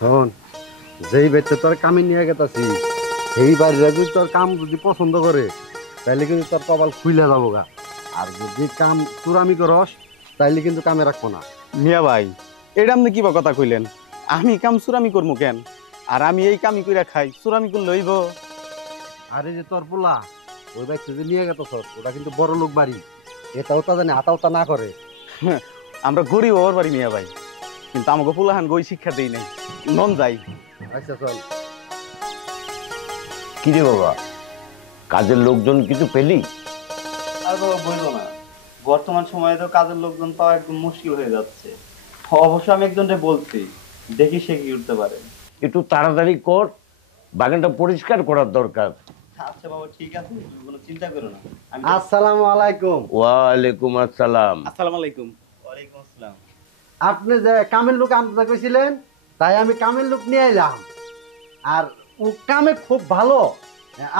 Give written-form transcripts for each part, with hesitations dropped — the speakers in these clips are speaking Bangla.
শোন, যেই বাচ্চা তোর কামে নিয়ে গেতাছি সেই বাড়িরা যদি তোর কাম যদি পছন্দ করে তাইলে কিন্তু তোর কপাল খুইলে যাবো গা। আর যদি কাম চুরামি করস তাইলে কিন্তু কামে রাখবো না। মিয়া ভাই, এটা আপনি কি বা কথা কইলেন? আমি কাম সুরামি করবো কেন? আর আমি এই কামই কইরা খাই, সুরামি করলে হইব? আরে যে তোর পোলা ওই বাচ্চা যে নিয়ে গেত ওটা কিন্তু বড় লোক বাড়ি, এটাও তা জানে আতাওতা না করে। আমরা গরিব হওয়ার পারি মিয়া ভাই, কিন্তু আমাকে পোলাহান গই শিক্ষা দেই নাই। নন যাই। আচ্ছা চল। কি রে বাবা, কাজের লোকজন কিছু পেলি? আর বাবা বলবো না, বর্তমান সময়ে তো কাজের লোকজন পাওয়া একদম মুশকিল হয়ে যাচ্ছে। অবশ্য আমি একজনকে বলছি, দেখি সে কি করতে পারে। একটু তাড়াতাড়ি কর, বাগানটা পরিষ্কার করার দরকার। আচ্ছা বাবা ঠিক আছে, তুমি কোনো চিন্তা করো না। আমি আসসালামু আলাইকুম। ওয়ালাইকুম আসসালাম। আসসালামু আলাইকুম। ওয়ালাইকুম আসসালাম। আপনি যে কামের লোক আনতে কইছিলেন তাই আমি কামের লোক নিয়ে এলাম। আর ও কামে খুব ভালো,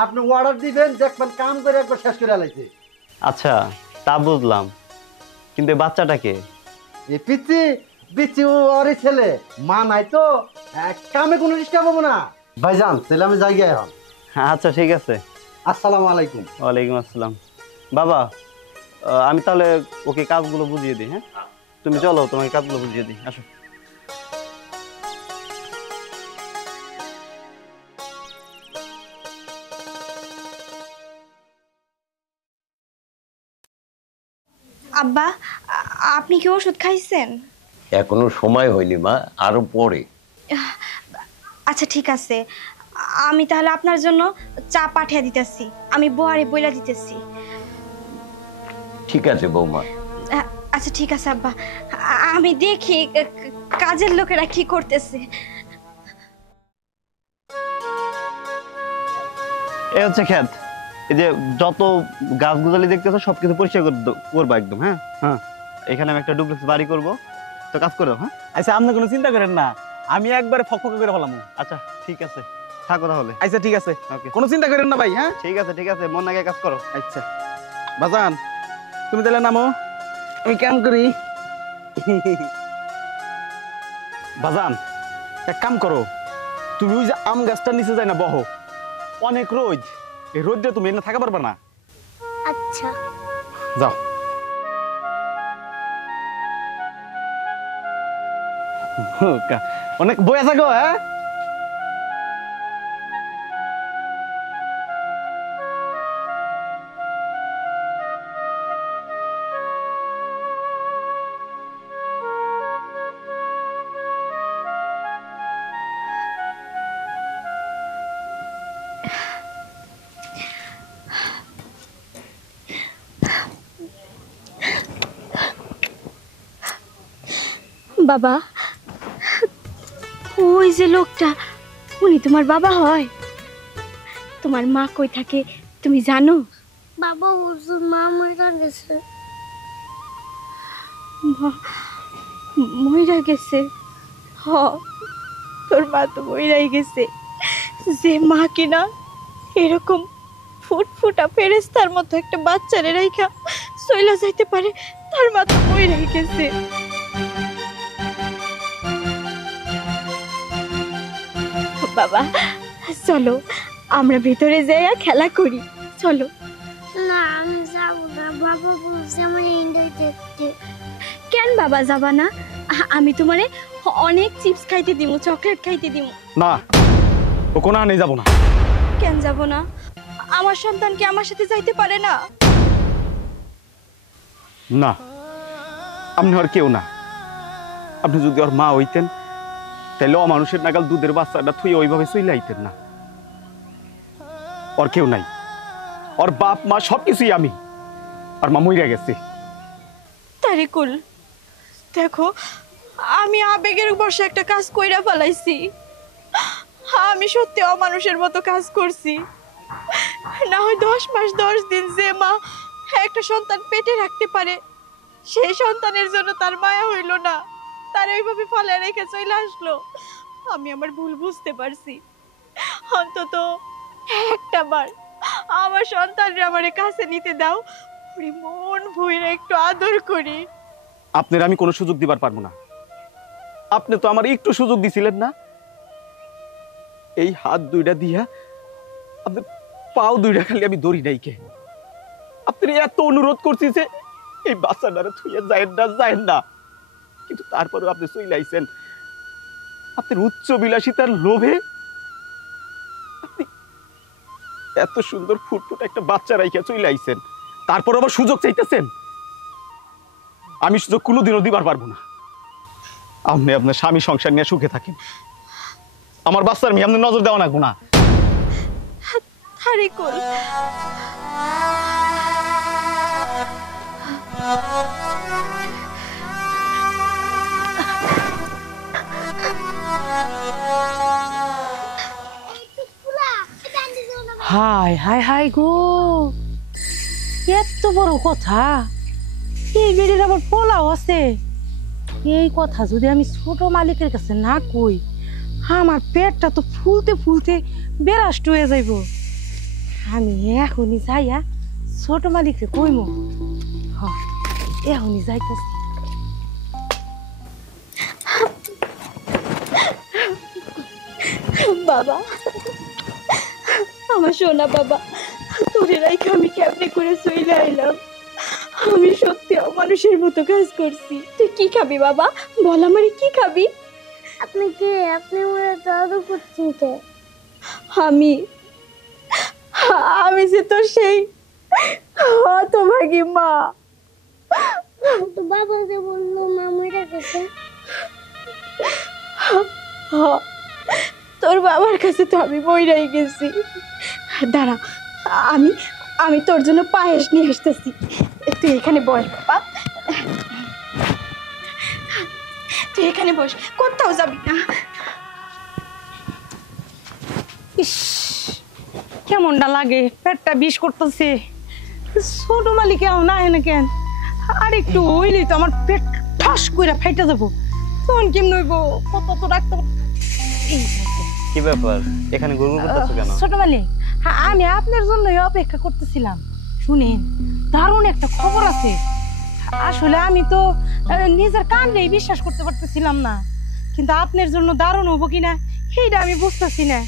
আপনি অর্ডার দিবেন দেখবেন কাম করে একবার শেষ করে আলাইছে। আচ্ছা তা বুঝলাম, কিন্তু এই বাচ্চাটাকে? এই পিচ্ছি পিচ্ছি ওরই ছেলে, মা নাই তো, কামে কোনো ডিস্টার্ব হবো না। ভাইজান তাহলে আমি যাই গিয়ে এখন। আচ্ছা ঠিক আছে। আসসালামু আলাইকুম। ওয়ালাইকুম আসসালাম। বাবা, আমি তাহলে ওকে কাজগুলো বুঝিয়ে দিই। হ্যাঁ, তুমি চলো, তোমাকে কাজগুলো বুঝিয়ে দিই, আসো। আব্বা, আপনি কি ওষুধ খাইছেন? এখনো সময় হয়নি মা, আরো পরে। আচ্ছা ঠিক আছে, আমি তাহলে আপনার জন্য চা পাঠিয়ে দিতেছি, আমি বহারে বইলা দিতেছি। ঠিক আছে বৌমা। আচ্ছা ঠিক আছে আব্বা, আমি দেখি কাজের লোকেরা কি করতেছে। এই হচ্ছে ক্ষেত, এই যে যত গাছ গুজালি দেখতেছো সবকিছু পরিষ্কার করবো একদম। হ্যাঁ হ্যাঁ, এখানে আমি একটা ডুপ্লেক্স বাড়ি করবো, তো কাজ করে দাও। হ্যাঁ আচ্ছা, আপনি কোনো চিন্তা করেন না, আমি একবারে ফকফকে করে ফেলাম। আচ্ছা ঠিক আছে, থাকো তাহলে। আচ্ছা ঠিক আছে, ওকে, কোনো চিন্তা করেন না ভাই। হ্যাঁ ঠিক আছে, মন আগে কাজ করো। আচ্ছা বাজান, তুমি তাহলে নামো, আমি কাম করি। বাজান এক কাম করো, তুমি ওই যে আম গাছটার নিচে যাই না বহো, অনেক রোদ, এই রোদে তুমি এনে থাকা পারবে না। আচ্ছা যাও। অনেক বয়ে থাকো। হ্যাঁ বাবা, ওই যে লোকটা, উনি তোমার বাবা হয়? তোমার মা কই থাকে তুমি জানো? বাবা হুজুর মা মরে গেছে। মইরা গেছে? হ, তোর মা তো মইরাই গেছে। যে মা কিনা এরকম ফুটফুটা ফেরেস্তার মতো একটা বাচ্চারে রাইখা চইলা যাইতে পারে, তার মা তো মইরাই গেছে। বাবা চলো, আমরা ভিতরে যাইয়া খেলা করি, চলো। না আমি যাবো না, বাবা বলছে আমার ইন্ডাই দেখতে। কেন বাবা যাবা না? আমি তোমারে অনেক চিপস খাইতে দিমু, চকলেট খাইতে দিমু। না, ও কোনো নেই, যাবো না। কেন যাব না? আমার সন্তান কি আমার সাথে যাইতে পারে না? না, আপনি আর কেউ না। আপনি যদি ওর মা হইতেন তাহলে অমানুষের নাগাল দুধের বাচ্চাটা থুই ওইভাবে চলে আইতেন না। ওর কেউ নাই, ওর বাপ মা সবকিছুই আমি। আর মা মইরা গেছে। তারিকুল, দেখো আমি আবেগের বশে একটা কাজ কইরা ফেলাইছি। আমি সত্যি অমানুষের মতো কাজ করছি। না হয় 10 মাস 10 দিন যে মা একটা সন্তান পেটে রাখতে পারে, সেই সন্তানের জন্য তার মায়া হইল না, তার এইভাবে ফলে রেখে চলে আসলো। আমি আমার ভুল বুঝতে পারছি। অন্তত একটা বার আমার সন্তানরে আমার কাছে নিতে দাও, ওরে মন ভইরা একটু আদর করি। আপনার আমি কোনো সুযোগ দিবার পারবো না। আপনি তো আমার একটু সুযোগ দিছিলেন না, এই হাত দুইটা দিয়া আপনার পাও দুইটা খালি আমি দড়ি নাই কে? আপনি এত অনুরোধ করছি যে এই বাচ্চাটারে থুইয়া যায় না, কিন্তু তারপরেও আপনি চলে আইছেন। আপনার উচ্চ বিলাসিতার লোভে আপনি এত সুন্দর ফুটফুট একটা বাচ্চা রাইখা চলে আইছেন, তারপর আবার সুযোগ চাইতেছেন। আমি সুযোগ কোনোদিনও দিবার পারবো না। আপনি আপনার স্বামী সংসার নিয়ে সুখে থাকেন, আমার বাচ্চার মেয়ে আপনি নজর দেওয়া না গুণা। তারিকুল, হাই হাই হাই গো, এত বড় কথা! এই বেড়ির আবার পোলাও আছে। এই কথা যদি আমি ছোট মালিকের কাছে না কই, আমার পেটটা তো ফুলতে ফুলতে বেরাষ্ট হয়ে যাইব। আমি এখনই যাইয়া ছোট মালিককে কইমু। এখনই যাইতেছি। বাবা, আমার সোনা বাবা, তোরে রাইখা আমি কেমনে করে চলে আইলাম। আমি সত্যি মানুষের মতো কাজ করছি। তুই কি খাবি বাবা? বল আমারে কি খাবি? আপনি কে? আপনি আমার দাদু করছেন কে? আমি আমি যে তোর সেই হতভাগী মা। তো বাবাকে বললো মামুরা গেছে। তোর বাবার কাছে তো আমি বইরাই গেছি। দাঁড়া, আমি আমি তোর জন্য পায়েস নিয়ে আসতেছি। তুই এখানে বস বাবা, তুই এখানে বস, কোথাও যাবি না। ইস, কেমনটা লাগে, পেটটা বিষ করতেছে। ছোট মালিক না এনে কেন? আর একটু হইলেই তো আমার পেট ঠাস করে ফাইটা যাবো। তখন কেমন হইব? কত তো রাখতে এই কি ব্যাপার, এখানে গুড়গুড় করতেছো কেন? ছোট মালিক, আমি আপনার জন্যই অপেক্ষা করতেছিলাম। শুনেন, দারুণ একটা খবর আছে। আসলে আমি তো নিজের কানেই বিশ্বাস করতে পারতেছিলাম না, কিন্তু আপনার জন্য দারুণ হবো কিনা সেইটা আমি বুঝতেছি না।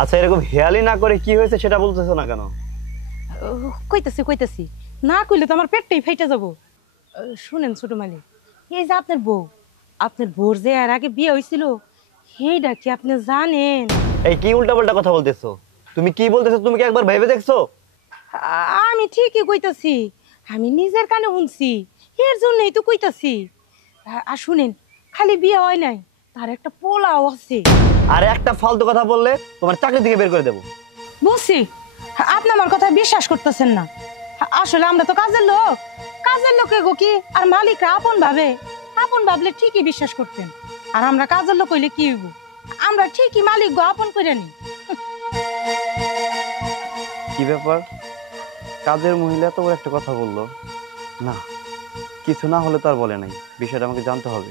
আচ্ছা, এরকম হেয়ালি না করে কি হয়েছে সেটা বলতেছো না কেন? কইতাছি না কইলে তো আমার পেটটাই ফাইটা যাবো। শুনেন ছোট মালিক, এই যে আপনার বউর যে এর আগে বিয়ে হয়েছিল, সেইটা কি আপনি জানেন? এই কি উল্টাপাল্টা কথা বলতেছো? তুমি কি বলতেছো? তুমি কি একবার ভেবে দেখছো? আমি ঠিকই কইতাছি, আমি নিজের কানে শুনছি, এর জন্যই তো কইতাছি। আর শুনেন, খালি বিয়ে হয় নাই, তার একটা পোলাও আছে। আর একটা ফালতু কথা বললে তোমার চাকরি থেকে বের করে দেবো। বুঝছি, আপনি আমার কথা বিশ্বাস করতেছেন না। আসলে আমরা তো কাজের লোক এগো কি আর মালিকরা আপন ভাবলে ঠিকই বিশ্বাস করতেন। আর আমরা কাজের লোক হইলে কি হইব? আমরা ঠিকই মালিক গো আপন করে নি। কি ব্যাপার, কাজের মহিলা তো একটা কথা বললো না, কিছু না হলে তো আর বলে নাই। বিষয়টা আমাকে জানতে হবে।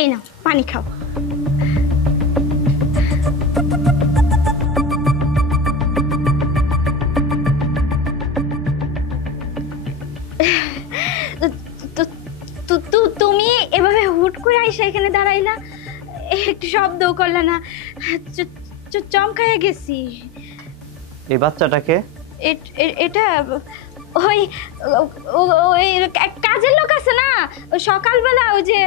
এই নাও পানি খাও। তুমি এভাবে হুট করে আইসা এখানে দাঁড়াইলা, একটু শব্দও করলা না, চমকাইয়া গেছি। এই বাচ্চাটাকে? এটা ওই কাজের লোক আছে না, সকালবেলা ওই যে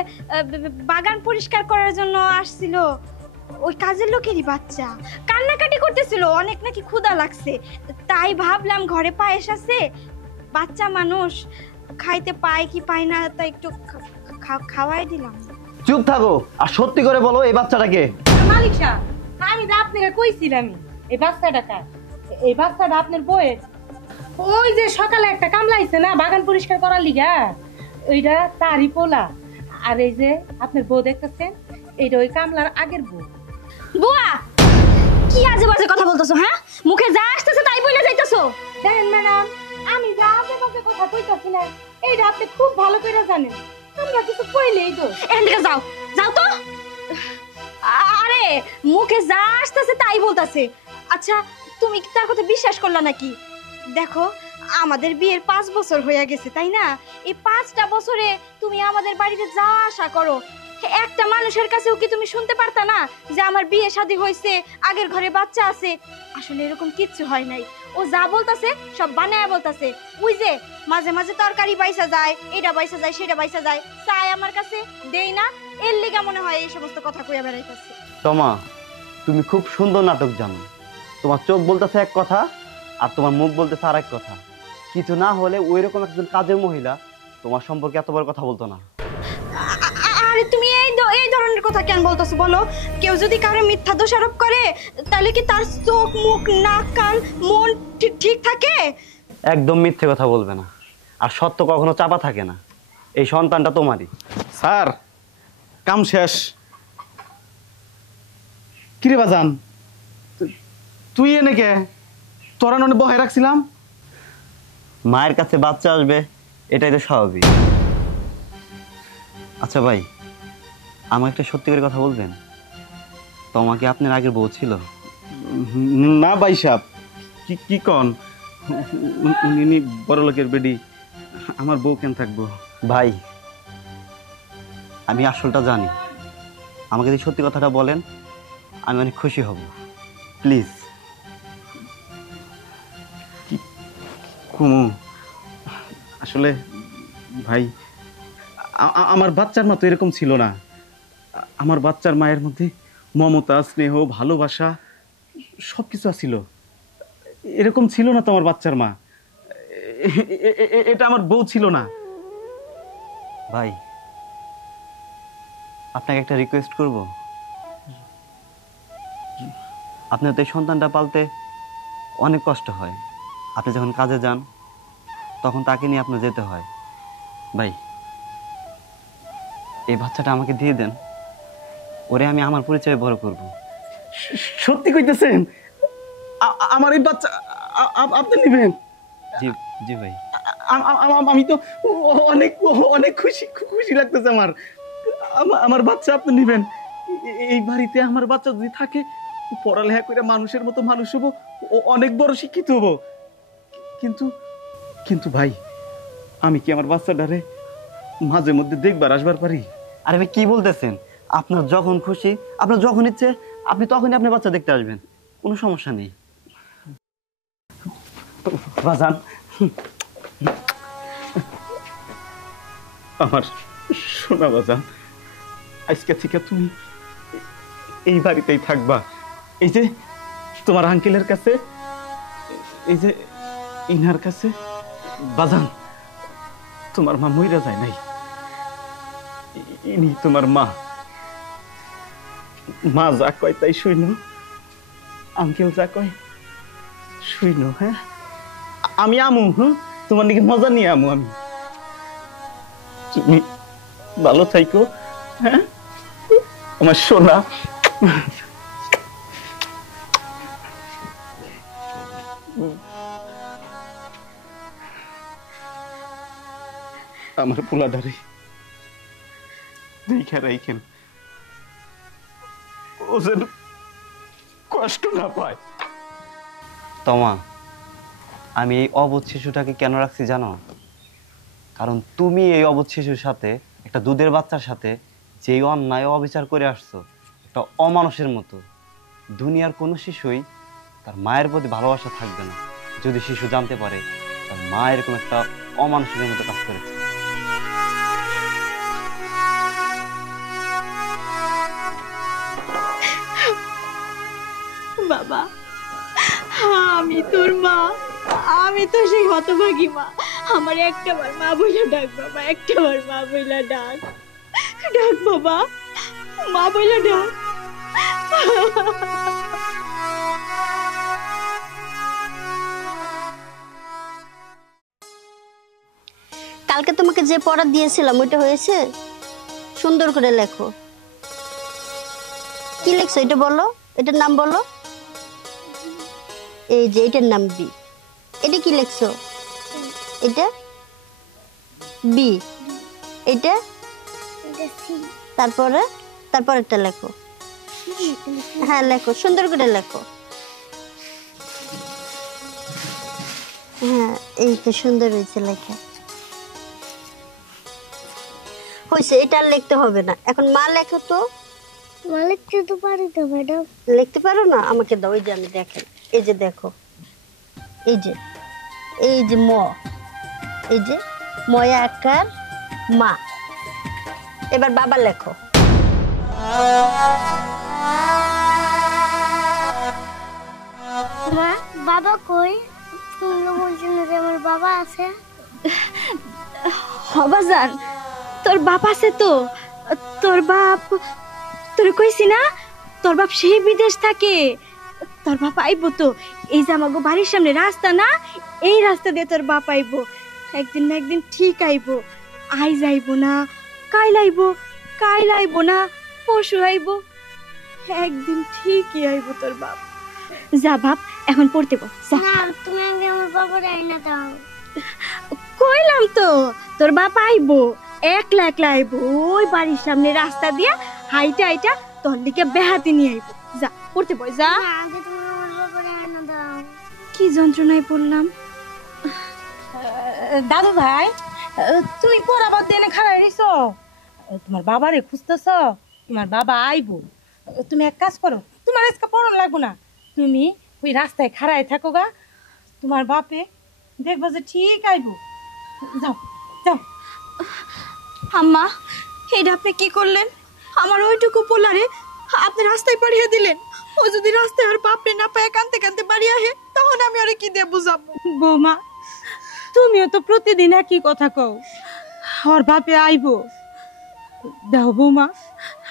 বাগান পরিষ্কার করার জন্য আসছিল, ওই কাজের লোকেরই বাচ্চা। কান্নাকাটি করতেছিল, অনেক নাকি ক্ষুধা লাগছে, তাই ভাবলাম ঘরে পায়েস আছে, বাচ্চা মানুষ খাইতে পায় কি পায় না, তাই একটু খাওয়াই দিলাম। চুপ থাকো, আর সত্যি করে বলো এই বাচ্চাটাকে? মালিক সাহেব, আমি তো আপনাকে কইছিলাম এই বাচ্চাটা আপনার বউয়ের। ওই যে সকালে একটা কামলাইছে না বাগান পরিষ্কার করার লিগা, ওইটা তারই পোলা। আর এই যে আপনার বউ দেখতেছেন, এইটা ওই কামলার আগের বউ। বুয়া, কি আজে বাজে কথা বলতেছো? হ্যাঁ, মুখে যা আসতেছে তাই বলে যাইতেছো। দেখেন ম্যাডাম, আমি যা আজে বাজে কথা কইতাছি না, এইটা আপনি খুব ভালো করে জানেন। আমরা কিছু কইলেই তো। এখান থেকে যাও, যাও তো। আরে মুখে যা আসতেছে তাই বলতেছে। আচ্ছা, তুমি কি তার কথা বিশ্বাস করলা নাকি? দেখো, আমাদের বিয়ের 5 বছর হয়ে গেছে তাই না? এই 5টা বছরে তুমি আমাদের বাড়িতে যা আশা করো, একটা মানুষের কাছেও কি তুমি শুনতে পারতা না যে আমার বিয়ে শাদী হয়েছে, আগের ঘরে বাচ্চা আছে? আসলে এরকম কিচ্ছু হয় নাই। ও যা বলতাছে সব বানায়া বলতাছে। ওই যে মাঝে মাঝে তরকারি বাইসা যায়, এটা বাইসা যায়, সেটা বাইসা যায়, চাই আমার কাছে দেই না, এর লিগা মনে হয় এই সমস্ত কথা কইয়া বেড়াইতাছে। তোমা, তুমি খুব সুন্দর নাটক জানো। তোমার চোখ বলতেছে এক কথা আর তোমার মুখ বলতেছে আর এক কথা। কিছু না হলে ওই রকম একজন কাজের মহিলা তোমার সম্পর্কে এত বড় কথা বলতো না। আরে তুমি এই ধরনের কথা কেন বলতেছো বলো? কেউ যদি কারো মিথ্যা দোষারোপ করে তাহলে কি তার চোখ, মুখ, নাক, কান, মন ঠিক থাকে? একদম মিথ্যে কথা বলবে না, আর সত্য কখনো চাপা থাকে না। এই সন্তানটা তোমারই। স্যার, কাম শেষ। কিরে বাজান, তুই এনে কে? তোরা ননে বহাই রাখছিলাম। মায়ের কাছে বাচ্চা আসবে, এটাই তো স্বাভাবিক। আচ্ছা ভাই, আমাকে একটা সত্যি করে কথা বলবেন, তোমাকে আপনার আগের বউ ছিল? না ভাই সাহেব, কি কন? উনি বড় লোকের বেডি, আমার বউ কেন থাকবো? ভাই, আমি আসলটা জানি। আমাকে যদি সত্যি কথাটা বলেন আমি অনেক খুশি হব। প্লিজ। কুমু, আসলে ভাই, আমার বাচ্চার মা তো এরকম ছিল না। আমার বাচ্চার মায়ের মধ্যে মমতা, স্নেহ, ভালোবাসা সব কিছু ছিল। এরকম ছিল না তোমার বাচ্চার মা। এটা আমার বউ ছিল না। ভাই, আপনাকে একটা রিকোয়েস্ট করব। আপনার তো এই সন্তানটা পালতে অনেক কষ্ট হয়। আপনি যখন কাজে যান তখন তাকে নিয়ে আপনার যেতে হয়। ভাই, এই বাচ্চাটা আমাকে দিয়ে দেন, ওরে আমি আমার পরিচয়ে বড় করব। সত্যি কইতেছেন? আমার এই বাচ্চা আপনি নেবেন? জি জি ভাই। আমি তো অনেক অনেক খুশি লাগতেছে আমার। আমার বাচ্চা আপনি নেবেন। এই বাড়িতে আমার বাচ্চা যদি থাকে, পড়ালেখা করে মানুষের মতো মানুষ হবো, অনেক বড় শিক্ষিত হবো। কিন্তু ভাই, আমি কি আমার বাচ্চাটারে মাঝে মধ্যে দেখবার আসবার পারি? আরে ভাই, কি বলতেছেন? আপনার যখন খুশি, আপনার যখন ইচ্ছে, আপনি তখনই আপনার বাচ্চা দেখতে আসবেন, কোনো সমস্যা নেই। বাজান, আমার সোনা বাজান, আজকে থেকে তুমি এই বাড়িতেই থাকবা। এই যে তোমার আঙ্কেলের কাছে, এই যে ইনার কাছে। বাজান, তোমার মা মইরা যায় নাই, ইনি তোমার মা। মা যা কয় তাই শুইন, আঙ্কেল যা কয় শুইন। হ্যাঁ, আমি আমু, তোমার দিকে মজা নিয়ে আমু আমি। তুমি ভালো থাইকো, হ্যাঁ আমার সোনা। আমার পোলাডারে দেখে রাইখেন, ও যেন কষ্ট না পায়। তোমা, আমি এই অবুঝ শিশুটাকে কেন রাখছি জানো? কারণ তুমি এই অবুঝ শিশুর সাথে, একটা দুধের বাচ্চার সাথে যেই অন্যায় অবিচার করে আসছো, একটা অমানুষের মতো। দুনিয়ার কোনো শিশুই তার মায়ের প্রতি ভালোবাসা থাকবে না যদি শিশু জানতে পারে তার মা এরকম একটা অমানুষের মতো কাজ করেছে। বাবা, আমি তোর মা, আমি তো সেই হতভাগী মা। আমার একটাবার মা বইলা ডাক বাবা, একটাবার মা বইলা ডাক। ডাক বাবা, মা বইলা ডাক। কালকে তোমাকে যে পড়া দিয়েছিলাম ওইটা হয়েছে? সুন্দর করে লেখো। কি লেখছো এটা বলো, এটার নাম বলো। এই যে এটার নাম বি। এটা কি লেখছো? এটা বি। এটা তারপরে তারপরেরটা লেখো। হ্যাঁ লেখো, সুন্দর করে লেখো। হ্যাঁ এই তো সুন্দর হয়েছে লেখা। হয়েছে, এটা আর লিখতে হবে না। এখন মা লেখো তো। মা লিখতে তো পারি তো ম্যাডাম। লিখতে পারো না? আমাকে দাও, এই যে আমি দেখেন, এই যে দেখো, এই যে ম, এই যে ময়া আকার মা। এবার বাবা লেখো। মা বাবা কই? তুমি তো বলছিল যে আমার বাবা আছে। হবাজান, তোর বাপ আছে তো? তোর বাপ, তোর কইছি না তোর বাপ সেই বিদেশ থাকে। তোর বাপ আইবো তো, এই যে আমাগো বাড়ির সামনে রাস্তা না, এই রাস্তা দিয়ে তোর বাপ আইবো। একদিন না একদিন ঠিক আইবো। আইজ আইবো না, কাইল আইবো না, পরশু আইবো, একদিন ঠিকই আইবো তোর বাপ। যা বাপ, এখন পড়তে বল। না, তুমি আগে আমার বাবার আইনা দাও। কইলাম তো তোর বাপ আইবো, একলা আইবো। ওই বাড়ির সামনে রাস্তা দিয়া হাইটা তোর দিকে বেহাতি নিয়ে আইবো। যা পড়তে বল, যা। না, আগে তুমি আমার বাবার আইনা দাও। কি যন্ত্রণায় পড়লাম। দাদু ভাই, তুমি পড়াবার দেনে খাড়াই রইছ, তোমার বাবারে খুঁজতেছ। তোমার বাবা আইবো। তুমি এক কাজ করো, তোমার আজকে পড়ন লাগবো না, তুমি ওই রাস্তায় খাড়াই থাকো গা। তোমার বাপে দেখবো যে ঠিক আইবো। যাও যাও। আম্মা, এটা আপনি কি করলেন? আমার ওইটুকু পোলারে আপনি রাস্তায় পাঠিয়ে দিলেন। ও যদি রাস্তায় আর বাপরে না পায় কানতে কানতে বাড়ি আহে, তখন আমি ওরে কি দিয়ে বুঝাবো? বৌমা, তুমিও তো প্রতিদিন একই কথা কও, ওর বাপে আইবো। দাও বৌমা,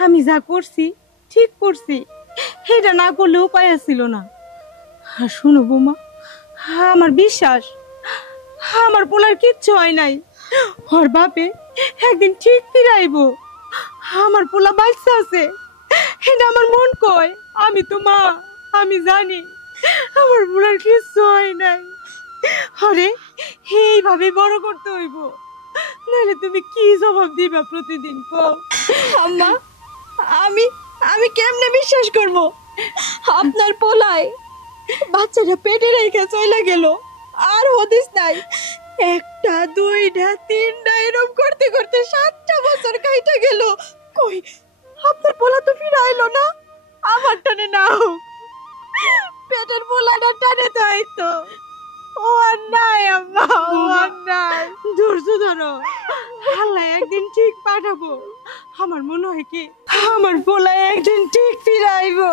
আমি যা করছি ঠিক করছি, এটা না করলে উপায় ছিল না। আর শোনো বৌমা, আমার বিশ্বাস আমার পোলার কিচ্ছু হয় নাই। ওর বাপে একদিন ঠিক ফিরে আইবো। আমার পোলা বাচ্চা আছে, এটা আমার মন কয়। আমি তো মা, আমি জানি আমার পোলার কিচ্ছু হয় নাই। আরে এইভাবে বড় করতে হইব, নাহলে তুমি কি জবাব দিবা প্রতিদিন কও? আম্মা, আমি কেমনে বিশ্বাস করব? আপনার পোলায় বাচ্চাটা পেটে রেখে চলে গেল, আর হদিস নাই। একটা, দুইটা, তিনটা, এরকম করতে করতে 7টা বছর কাইটা গেল। কই আপনার পোলা তো ফিরে আইলো না? আমার টানে না হোক, পেটের পোলাটা টানে তো আইতো। ও আর নাই আম্মা, ও আর নাই। ধৈর্য ধরো, আল্লাহ একদিন ঠিক পাঠাবো। আমার মনে হয় কি আমার পোলা একদিন ঠিক ফিরে আইবো।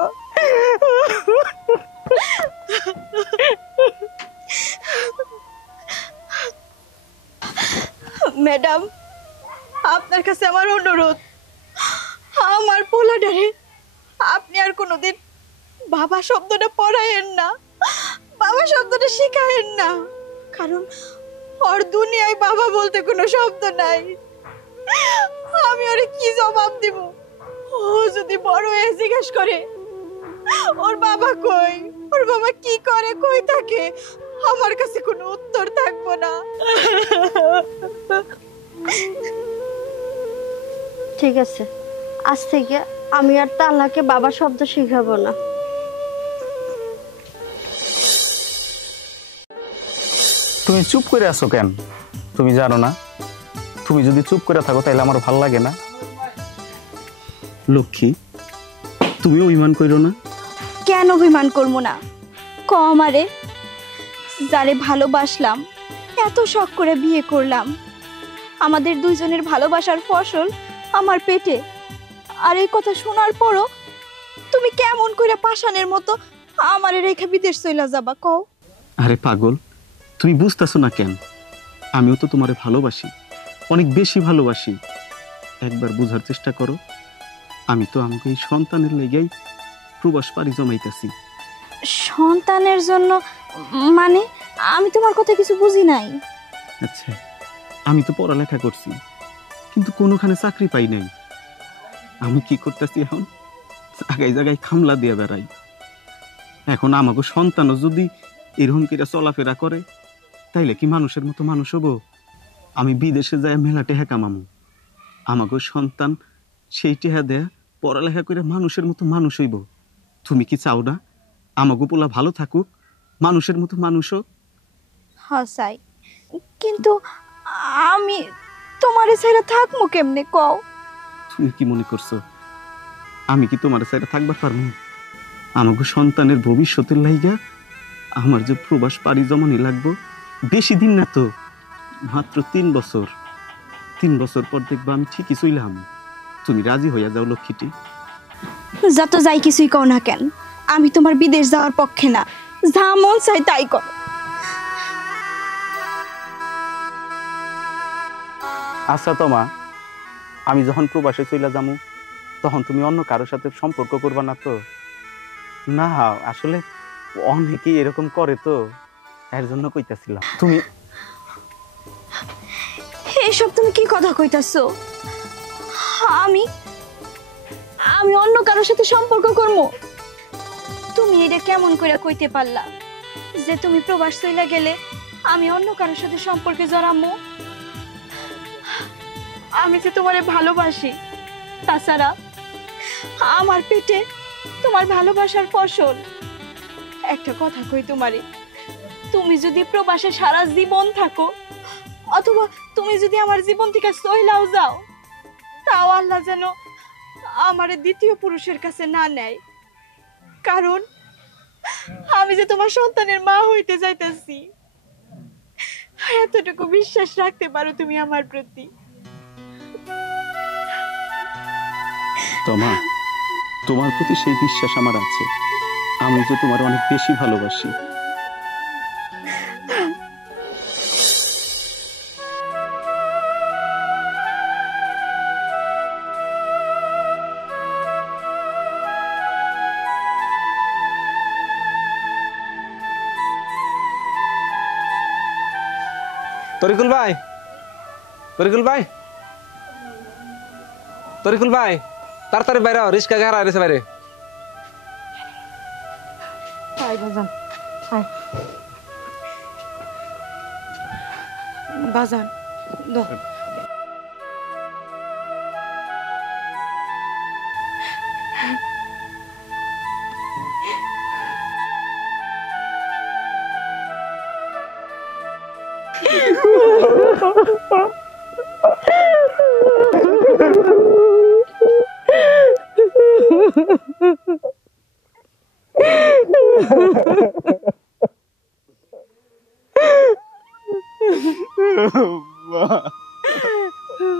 ম্যাডাম, আপনার কাছে আমার অনুরোধ, আমার পোলাডারে আপনি আর কোনোদিন বাবা শব্দটা পড়ায়েন না, বাবা শব্দটা শিখায়েন না। কারণ ওর দুনিয়ায় বাবা বলতে কোনো শব্দ নাই। আমি ওরে কি জবাব দিব? ও যদি বড় হয়ে জিজ্ঞেস করে ওর বাবা কই, ওর বাবা কি করে, কই থাকে, আমার কাছে কোনো উত্তর থাকবো না। ঠিক আছে, আজ থেকে আমি আর তালাকে বাবা শব্দ শিখাবো না। তুমি চুপ করে আছো কেন? তুমি জানো না, তুমি যদি চুপ করে থাকো তাহলে আমার ভাল লাগে না। লক্ষ্মী, তুমি অভিমান করো না। কেন অভিমান করবো না? ক আমারে, যারে ভালোবাসলাম, এত শখ করে বিয়ে করলাম, আমাদের দুইজনের ভালোবাসার ফসল আমার পেটে। আর এই কথা শোনার পরও তুমি কেমন করে পাষাণের মতো আমারে রেখে বিদেশ চইলা যাবা? কও। আরে পাগল, তুমি বুঝতেছো না কেন? আমিও তো তোমারে ভালোবাসি, অনেক বেশি ভালোবাসি। একবার বুঝার চেষ্টা করো। আমি তো আমাকে এই সন্তানের লেগেই প্রবাস পাড়ি জমাইতেছি। সন্তানের জন্য? মানে আমি তোমার কথা কিছু বুঝি নাই। আচ্ছা, আমি তো পড়ালেখা করছি, কিন্তু কোনোখানে চাকরি পাই নাই। আমি কি করতেছি এখন? জায়গায় জায়গায় খামলা দিয়ে বেড়াই। এখন আমাকে সন্তানও যদি এরকম করে চলাফেরা করে, তাইলে কি মানুষের মতো মানুষ হবো? আমি বিদেশে যাই মেলা টেহা কামামু, আমাকে সন্তান সেই টেহা দেয়া পড়ালেখা করে মানুষের মতো মানুষ হইব। তুমি কি চাও না আমাকে পোলা ভালো থাকুক, মানুষের মতো মানুষ হোক? হ্যাঁ চাই, কিন্তু আমি তোমারে ছেড়ে থাকবো কেমনে কও? তুমি কি মনে করছো আমি কি তোমার সাইডে থাকবার পারবো? আমাকে সন্তানের ভবিষ্যতের লাইগা আমার যে প্রবাস পাড়ি জমানি লাগবো, বেশি দিন না তো, মাত্র 3 বছর। 3 বছর পর দেখবো আমি ঠিকই চইলাম। তুমি রাজি হইয়া যাও লক্ষ্মীটি। যত যাই কিছুই কও না কেন, আমি তোমার বিদেশ যাওয়ার পক্ষে না। যা মন চাই তাই কর। আচ্ছা তোমা, আমি যখন প্রবাসে চলে যাবো তখন তুমি অন্য কারোর সাথে সম্পর্ক করবা না তো? না আসলে অনেকেই এরকম করে তো, এর জন্য কইতাছিলাম। তুমি এসব তুমি কি কথা কইতাছো? আমি আমি অন্য কারোর সাথে সম্পর্ক করবো? তুমি এটা কেমন করে কইতে পারলা যে তুমি প্রবাস চইলা গেলে আমি অন্য কারোর সাথে সম্পর্কে জড়ামো? আমি যে তোমারে ভালোবাসি, তাছাড়া আমার পেটে তোমার ভালোবাসার ফসল। একটা কথা কই তোমারে, তুমি যদি প্রবাসে সারা জীবন থাকো, অথবা তুমি যদি আমার জীবন থেকে চইলাও যাও, তাও আল্লাহ যেন আমারে দ্বিতীয় পুরুষের কাছে না নেয়। কারণ আমি যে তোমার সন্তানের মা হইতে যাইতেছি, এতটুকু বিশ্বাস রাখতে পারো তুমি আমার প্রতি? তোমা, তোমার প্রতি সেই বিশ্বাস আমার আছে। আমি যে তোমার অনেক বেশি ভালোবাসি। তরিকুল ভাই, তরিকুল ভাই, তরিকুল ভাই, তাড়াতাড়ি বাইরে আও, রিস্কা ঘাড়া রয়েছে বাইরে। বাজান দাও।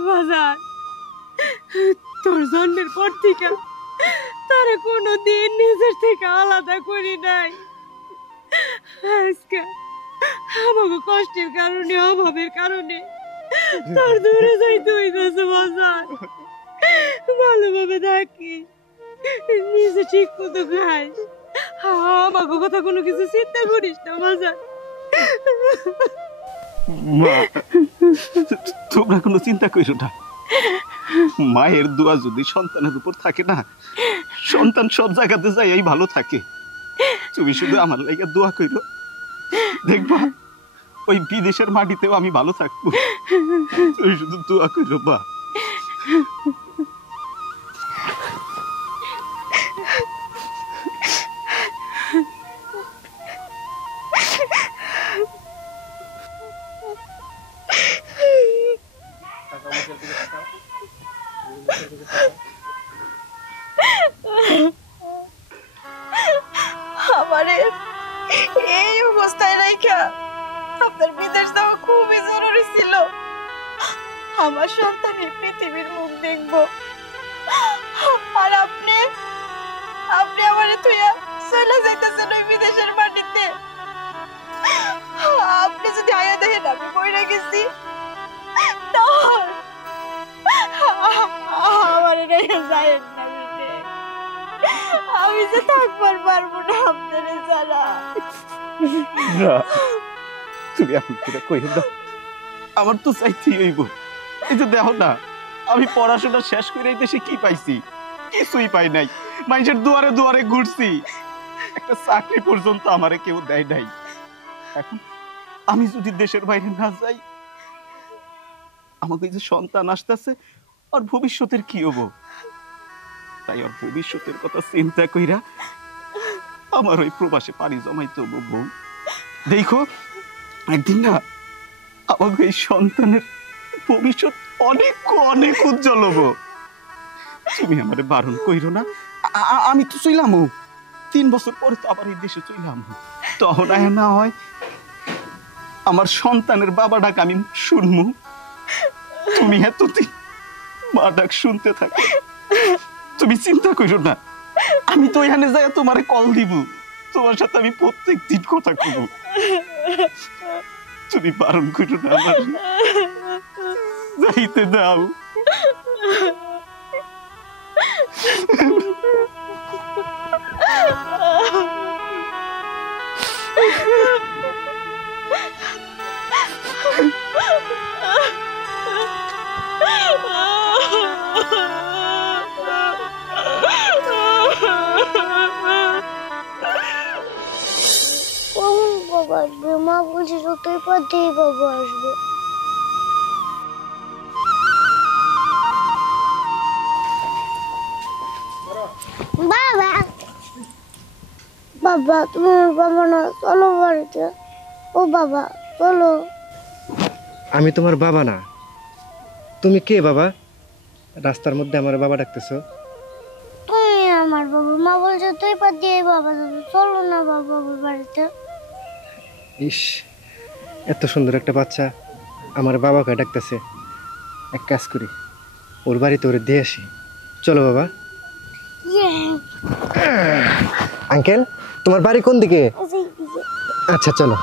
বাজান, তোর জন্মের পর থেকে তারে কোনোদিন নিজের থেকে আলাদা করি নাই। আজকে আমাকে কষ্টের কারণে, অভাবের কারণে তোর দূরে যাইতে হইতেছে। বাজান, ভালোভাবে থাকি, নিজে ঠিক মতো খাইস, আমাকে কথা কোনো কিছু চিন্তা করিস না। বাজান, মা, তোমরা কোনো চিন্তা করো না। মায়ের দোয়া যদি সন্তানের উপর থাকে না, সন্তান সব জায়গাতে যাই ভালো থাকে। তুমি শুধু আমার লাইগা দোয়া করো, দেখবা ওই বিদেশের মাটিতেও আমি ভালো থাকবো। তুমি শুধু দোয়া করো মা। আমারে এই অবস্থায় রাইখা আপনার বিদেশ যাওয়া খুবই জরুরি ছিল। আমার সন্তানের পৃথিবীর মুখ দেখবো, আর আপনি আমারে তুইয়া চলে যাইতেছেন ওই বিদেশের মাটিতে। আপনি যদি আয়া দেখেন আমি মরে গেছি, আমারে রেখে যায়েন না বিদে। আমি যে থাকবার পারবো না আপনারে ছাড়া। তুমি এখন করে কইও না, আমার তো চাইতেই হইব। এই যে দেখো না, আমি পড়াশোনা শেষ করে এই দেশে কি পাইছি? কিছুই পাই নাই। মানুষের দুয়ারে দুয়ারে ঘুরছি, একটা চাকরি পর্যন্ত আমারে কেউ দেয় নাই। এখন আমি যদি দেশের বাইরে না যাই, আমাকে যে সন্তান আসতেছে, আর ভবিষ্যতের কি হবো? তাই আর ভবিষ্যতের কথা চিন্তা কইরা আমার ওই প্রবাসে পাড়ি জমাইতে হবো। বউ, দেখো একদিন না আমাকে এই সন্তানের ভবিষ্যৎ অনেক অনেক উজ্জ্বল হবো। তুমি আমারে বারণ কইরো না। আমি তো চইলাম 3 বছর পরে তো আবার এই দেশে চইলাম। তখন আয় না হয় আমার সন্তানের বাবা ডাক আমি শুনমু। তুমি এতদিন মা ডাক শুনতে থাকো, তুমি চিন্তা করো না। আমি তো এখানে যাই তোমারে কল দিব, তোমার সাথে আমি প্রত্যেক দিন কথা কব। তুমি বারণ করো না, আমার যাইতে দাও। বাবা আসবে, মা বলছে যতই পথেই বাবা আসবে। বাবা বাবা তুমি বাবা না, চলো বাড়িতে। ও বাবা চলো। আমি তোমার বাবা না। তুমি কে বাবা? রাস্তার মধ্যে আমার বাবা ডাকতেছো। তুমি আমার বাবা, মা বলছে তুই পথেই বাবা যাবে, চলো না বাবা বাড়িতে। ইস, এত সুন্দর একটা বাচ্চা আমার বাবাকে ডাকতেছে। এক কাজ করি, ওর বাড়িতে ওরে দিয়ে আসি। চলো বাবা। আঙ্কেল, তোমার বাড়ি কোন দিকে? আচ্ছা চলো।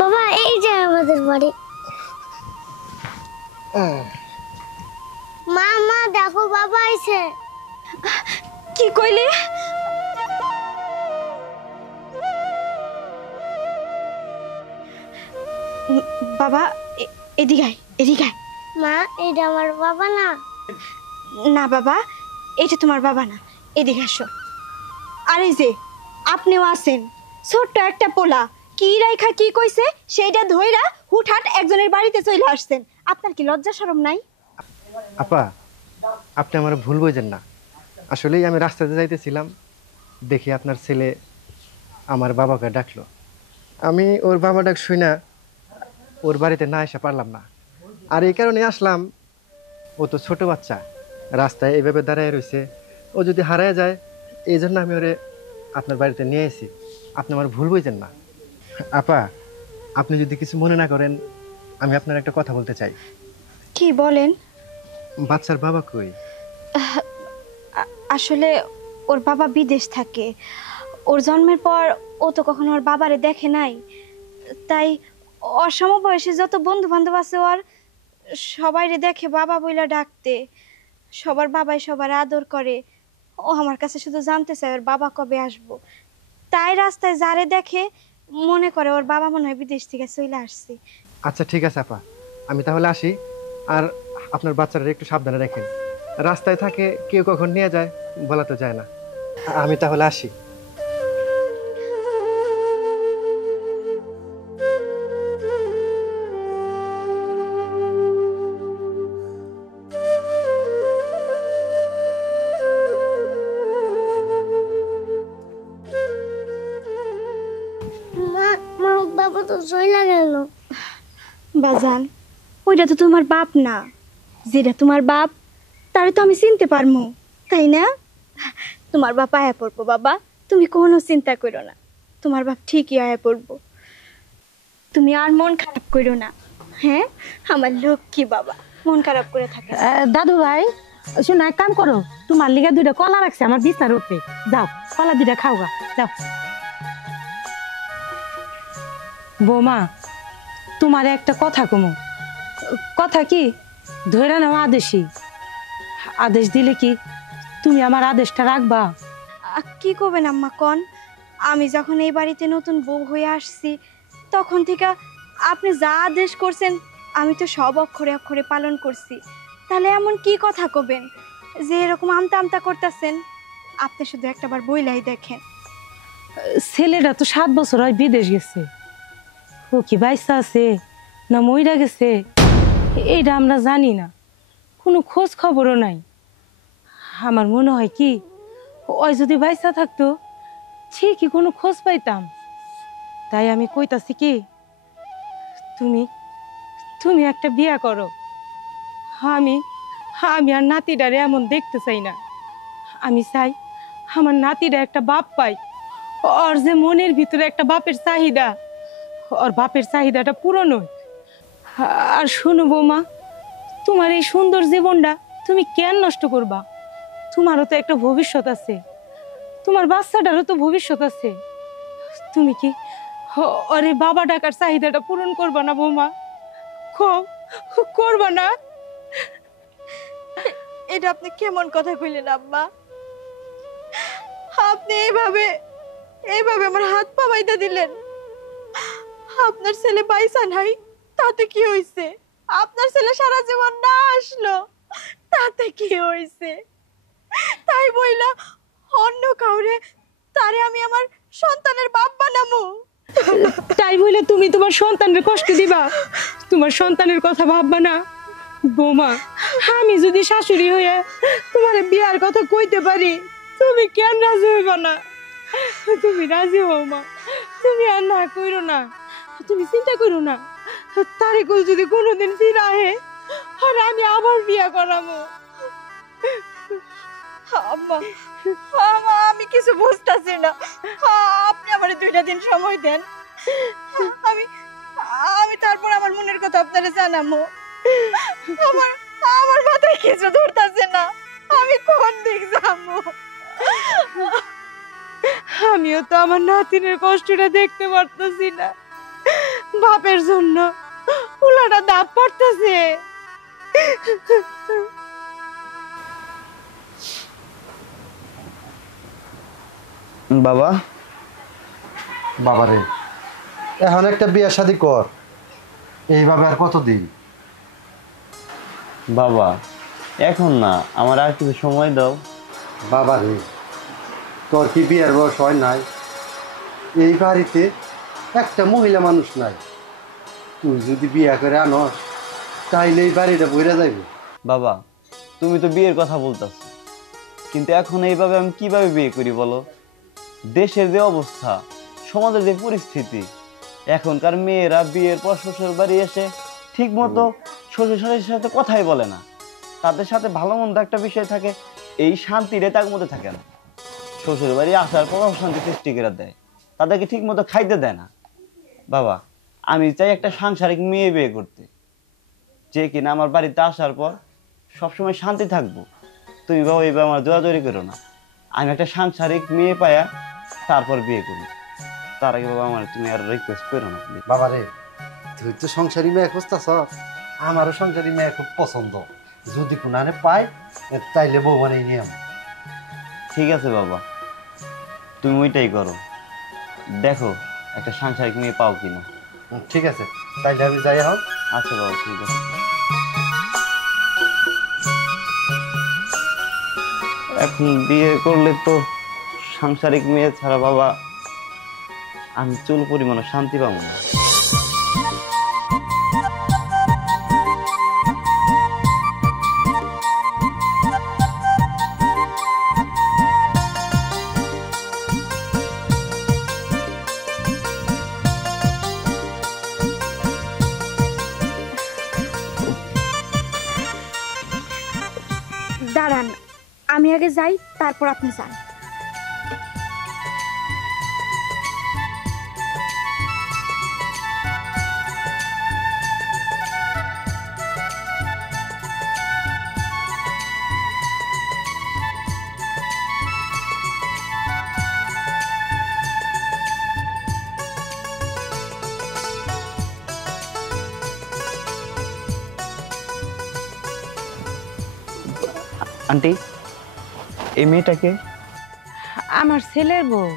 বাবা এই যে আমাদের বাড়ি। মা মা দেখো বাবা আইছে। কি কইলি? বাবা এদিকে আয়, এদিকে আয়। মা এটা আমার বাবা না। না বাবা, এটা তোমার বাবা না, এদিকে আসো। আরে যে আপনিও আছেন, ছোট্ট একটা পোলা কি রাইখা কি কইছে সেইটা ধইরা হুটহাট একজনের বাড়িতে চলে আসছেন। আপনার কি লজ্জা শরম নাই? আপা, আপনি আমার ভুল বুঝেন না। আসলেই আমি রাস্তাতে যাইতেছিলাম, দেখি আপনার ছেলে আমার বাবাকে ডাকলো। আমি ওর বাবা ডাক শুই না ওর বাড়িতে না এসে পারলাম না। আর এই কারণে আসলাম, ও তো ছোট বাচ্চা, রাস্তায় এইভাবে দাঁড়ায় রয়েছে, ও যদি হারায় যায়, এই জন্য আমি ওরে আপনার বাড়িতে নিয়ে এসেছি। আপনি আমার ভুল বুঝেন না। আপা, আপনি যদি কিছু মনে না করেন, আমি আপনার একটা কথা বলতে চাই। কি বলেন? বাচ্চার বাবা কই? আসলে ওর বাবা বিদেশ থাকে। ওর জন্মের পর ও তো কখনো ওর বাবারে দেখে নাই, তাই ওর সমবয়সী যত বন্ধু বান্ধব আছে ওর সবাইরে দেখে বাবা বইলা ডাকতে। সবার বাবাই সবার আদর করে। ও আমার কাছে শুধু জানতে চায় ওর বাবা কবে আসবো। তাই রাস্তায় যারে দেখে মনে করে ওর বাবা মনে হয় বিদেশ থেকে চলে আসছে। আচ্ছা ঠিক আছে আপা, আমি তাহলে আসি। আর আপনার বাচ্চারা একটু সাবধানে রাখেন, রাস্তায় থাকে, কেউ কখন নিয়ে যায় বলা তো যায় না। আমি তাহলে আসি। মা মা বাবা তো চলে গেল। বাজান, ওইটা তো তোমার বাপ না। যেটা তোমার বাপ তারে তো আমি চিনতে পারবো, তাই না? তোমার বাপ আয়া পড়বো বাবা, তুমি কোনো চিন্তা করো না। তোমার বাপ ঠিকই আয়া পড়বো। তুমি আর মন খারাপ করো না। হ্যাঁ, আমার লক্ষ্মী বাবা, মন খারাপ করে থাকে। দাদু ভাই শোনো, এক কাম করো, তোমার লিগা 2টা কলা রাখছে আমার বিছনার উপরে, যাও কলা 2টা খাও গা, যাও। বৌমা, তোমার একটা কথা কমু। কথা কি? ধরে নাও আদেশই। আদেশ দিলে কি তুমি আমার আদেশটা রাখবা? কি করবেন আম্মা কন? আমি যখন এই বাড়িতে নতুন বউ হয়ে আসছি তখন থেকে আপনি যা আদেশ করছেন আমি তো সব অক্ষরে অক্ষরে পালন করছি। তাহলে এমন কি কথা কবেন যে এরকম আমতা আমতা করতেছেন? আপনি শুধু একটাবার বইলাই দেখেন। ছেলেটা তো 7 বছর হয় বিদেশ গেছে, ও কি বাইসা আছে না মইরা গেছে এইটা আমরা জানি না, কোনো খোঁজ খবরও নাই। আমার মনে হয় কি ওই যদি বাইসা থাকতো ঠিকই কোনো খোঁজ পাইতাম। তাই আমি কইতাছি কি, তুমি তুমি একটা বিয়া করো। আমি আমি আর নাতিটারে এমন দেখতে চাই না। আমি চাই আমার নাতিরা একটা বাপ পাই। ওর যে মনের ভিতরে একটা বাপের চাহিদা, ওর বাপের চাহিদাটা পূরণ হয়। আর শোনো বৌমা, তোমার এই সুন্দর জীবনটা তুমি কেন নষ্ট করবা? তোমারও তো একটা ভবিষ্যৎ আছে, তোমার বাচ্চাটারও তো ভবিষ্যৎ আছে। তুমি কি ওরে বাবা ডাকার চাহিদাটা পূরণ করবা না বৌমা? করবা না? এটা আপনি কেমন কথা কইলেন আব্বা? আপনি এইভাবে এইভাবে আমার হাত পা বাইধা দিলেন। আপনার ছেলে পয়সা নাই তাতে কি হইছে? আপনার ছেলে সারা জীবন না আসলো তাতে কি হইছে? তাই বইলা অন্য কাউরে তারে আমি আমার সন্তানের বাপ বানামু? তাই বলে তুমি তোমার সন্তানের কষ্ট দিবা? তোমার সন্তানের কথা ভাববা না? বৌমা, আমি যদি শাশুড়ি হয়ে তোমার বিয়ার কথা কইতে পারি, তুমি কেন রাজি হইবা না? তুমি রাজি হও মা, তুমি আর না কইরো না, তুমি চিন্তা করো না। তারিকুল যদি কোনোদিন ফিরে আহে আর আমি আবার বিয়া করাবো। আম্মা, আমি কিছু বুঝতাছি না। আপনি আমার 2টা দিন সময় দেন, আমি আমি তারপর আমার মনের কথা আপনারে জানাবো। আমার আমার মাথায় কিছু ধরতাছে না, আমি কোন দিক যাবো? আমিও তো আমার নাতিনের কষ্টটা দেখতে পারতেছি না। বাপের জন্য উলাটা দাপ পড়তেছে। বাবা, বাবারে, এখন একটা বিয়ে শাদী কর, এইভাবে আর কতদিন? বাবা এখন না, আমার আর কিছু সময় দাও। বাবারে, তোর কি বিয়ের বয়স হয় নাই? এই বাড়িতে একটা মহিলা মানুষ নাই। তুই যদি বিয়ে করে আনস তাইলে এই বাড়িটা বইরা যাইবে। বাবা, তুমি তো বিয়ের কথা বলতেছ, কিন্তু এখন এইভাবে আমি কিভাবে বিয়ে করি বলো? দেশের যে অবস্থা, সমাজের যে পরিস্থিতি, এখনকার মেয়েরা বিয়ের পর শ্বশুর বাড়ি এসে ঠিক মতো শ্বশুর শাশুড়ির সাথে কথাই বলে না। তাদের সাথে ভালো মন্দ একটা বিষয় থাকে, এই শান্তিরে তার মধ্যে থাকে না। শ্বশুর বাড়ি আসার পর অশান্তি সৃষ্টি করে দেয়, তাদেরকে ঠিক মতো খাইতে দেয় না। বাবা, আমি চাই একটা সাংসারিক মেয়ে বিয়ে করতে, যে কিনা আমার বাড়িতে আসার পর সবসময় শান্তি থাকবো। তুমি বাবা এইভাবে আমার দৌড়াদৌড়ি করো না। আমি একটা সাংসারিক মেয়ে পায়া তারপর বিয়ে করবো। তার আগে বাবা আমার তুমি আর রিকোয়েস্ট করো না। বাবারে, তুই তো সংসারী মেয়ে খুঁজতেছ, আমারও সংসারী মেয়ে খুব পছন্দ। যদি কোনারে পাই তাইলে বউ বানিয়ে নিয়ে আম। ঠিক আছে বাবা, তুমি ওইটাই করো, দেখো একটা সাংসারিক মেয়ে পাও কিনা। ঠিক আছে, তাইলে আমি যাই এখন। আচ্ছা বাবা, ঠিক আছে। এখন বিয়ে করলে তো সাংসারিক মেয়ে ছাড়া বাবা আমি চুল পরিমাণে শান্তি পাবো না। দাঁড়ান, আমি আগে যাই, তারপর আপনি যান। আন্টি, এই মেয়েটাকে? আমার ছেলের বউ।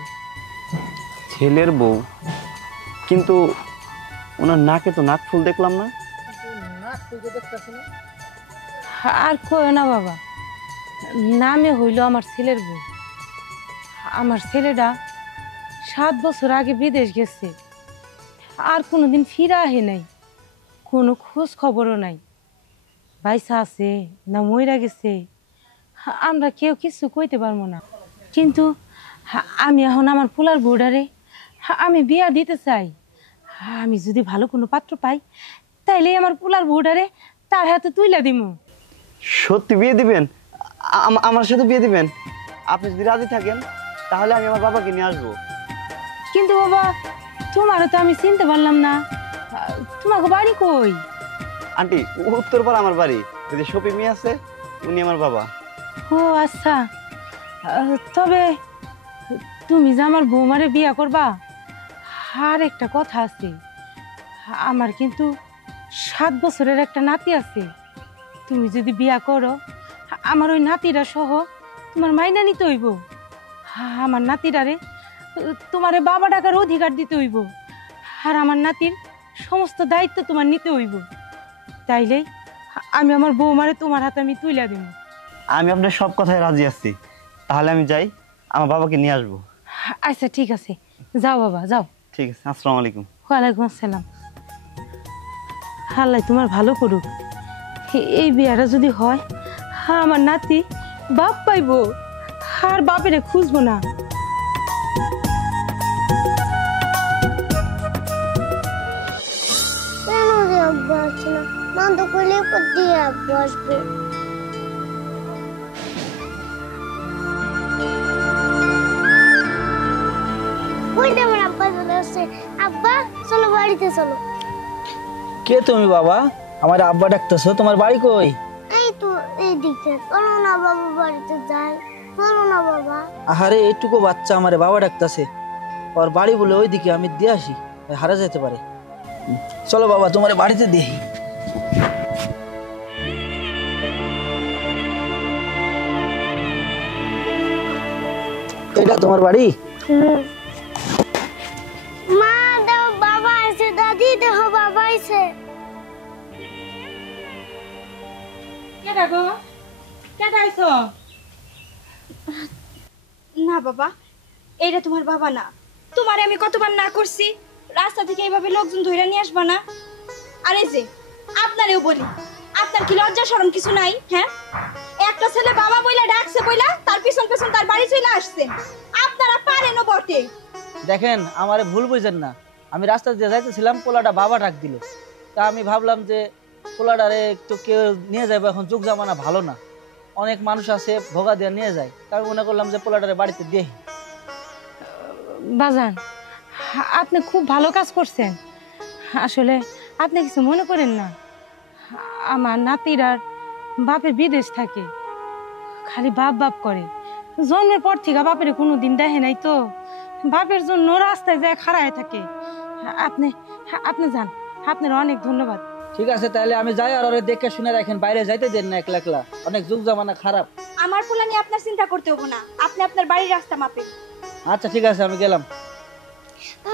ছেলের বউ? কিন্তু ওনার নাকে তো নাক ফুল দেখলাম না। আর কয় না বাবা, নামে হইল আমার ছেলের বউ। আমার ছেলেটা 7 বছর আগে বিদেশ গেছে, আর কোনোদিন ফিরে আহে নাই, কোনো খোঁজ খবরও নাই। বাইসা আছে না মইরা গেছে আমরা কেউ কিছু কইতে পারবো না। কিন্তু আমি এখন আমার পোলার বউডারে আমি বিয়া দিতে চাই। আমি যদি ভালো কোনো পাত্র পাই তাইলে আমার পোলার বউটারে তার হাতে তুইলা দিমু। সত্যি বিয়ে দিবেন? আমার সাথে বিয়ে দিবেন? আপনি যদি রাজি থাকেন তাহলে আমি আমার বাবাকে নিয়ে আসবো। কিন্তু বাবা, তোমারও তো আমি চিনতে পারলাম না, তোমাকে বাড়ি কই? আন্টি, উত্তরপাড়া আমার বাড়ি। ওই যে শফি মিয়া আছে, উনি আমার বাবা। ও আচ্ছা, তবে তুমি যে আমার বৌমারে বিয়া করবা, আর একটা কথা আছে, আমার কিন্তু 7 বছরের একটা নাতি আছে। তুমি যদি বিয়া করো, আমার ওই নাতিরা সহ তোমার মাইনা নিতে হইব। আমার নাতিরারে তোমারে বাবা ডাকার অধিকার দিতে হইব, আর আমার নাতির সমস্ত দায়িত্ব তোমার নিতে হইব। তাইলেই আমি আমার বৌমারে তোমার হাতে আমি তুইলা দেব। আমি আপনার সব কথায় রাজি আছি, তাহলে আমি যাই, আমার বাবাকে নিয়ে আসবো। আচ্ছা ঠিক আছে, যাও বাবা যাও। ঠিক আছে, আসসালামু আলাইকুম। ওয়ালাইকুম আসসালাম। আল্লাহ তোমার ভালো করুক। এই বিয়াটা যদি হয়, আমার নাতি বাপ পাইবো, আর বাপেরে খুঁজবো না। কেন রে আব্বু আসছে না? মা তো কইলে দিয়ে আব্বু আসবে। ওই যে আমার আব্বা চলে আসছে। আব্বা চলো বাড়িতে চলো। কে তুমি বাবা? আমার আব্বা ডাকতেছো, তোমার বাড়ি কই? এই তো এইদিকে, চলো না বাবা বাড়িতে যাই। চলো না বাবা। আহারে এইটুকু বাচ্চা আমারে বাবা ডাকতেছে, ওর বাড়ি বলে ওইদিকে, আমি দিয়ে আসি, হারা যেতে পারে। চলো বাবা তোমার বাড়িতে দিই। এটা তোমার বাড়ি? মা দেখো বাবা আইছে, দাদি দেখো বাবা আইছে। কেডা গো? কেডা আইছো? না বাবা, এইটা তোমার বাবা না। তোমারে আমি কতবার না করছি রাস্তা থেকে এইভাবে লোকজন ধইরা নিয়ে আসবা না। আরে যে আপনারেও বলি, আপনার কি লজ্জা শরম কিছু নাই? হ্যাঁ, একটা ছেলে বাবা বইলা ডাকছে বইলা তার পিছন পিছন তার বাড়ি চলে আসছেন। আপনারা পারেনও বটে। দেখেন, আমারে ভুল বুঝেন না, আমি রাস্তা দিয়ে যাইতেছিলাম, পোলাটা বাবা ডাক দিল, তা আমি ভাবলাম যে পোলাটারে একটু কেউ নিয়ে যাবে, এখন যুগ জামানা ভালো না, অনেক মানুষ আছে ভোগা দিয়ে নিয়ে যায়, তাই মনে করলাম যে পোলাটারে বাড়িতে দিয়ে। বাজান, আপনি খুব ভালো কাজ করছেন। আসলে আপনি কিছু মনে করেন না, আমার নাতিরার বাপে বিদেশ থাকে, খালি বাপ বাপ করে, জন্মের পর থেকে বাপের কোনো দিন দেখে নাই, তো বাপের জন্য রাস্তায় যায় খাড়ায় থাকে। আপনি আপনি যান, আপনার অনেক ধন্যবাদ। ঠিক আছে, তাহলে আমি যাই, আর ওরে দেখে শুনে রাখেন, বাইরে যাইতে দেন না একলা একলা, অনেক যুগ জামানা খারাপ। আমার পোলা নিয়ে আপনার চিন্তা করতে হবো না, আপনি আপনার বাড়ির রাস্তা মাপেন। আচ্ছা ঠিক আছে, আমি গেলাম।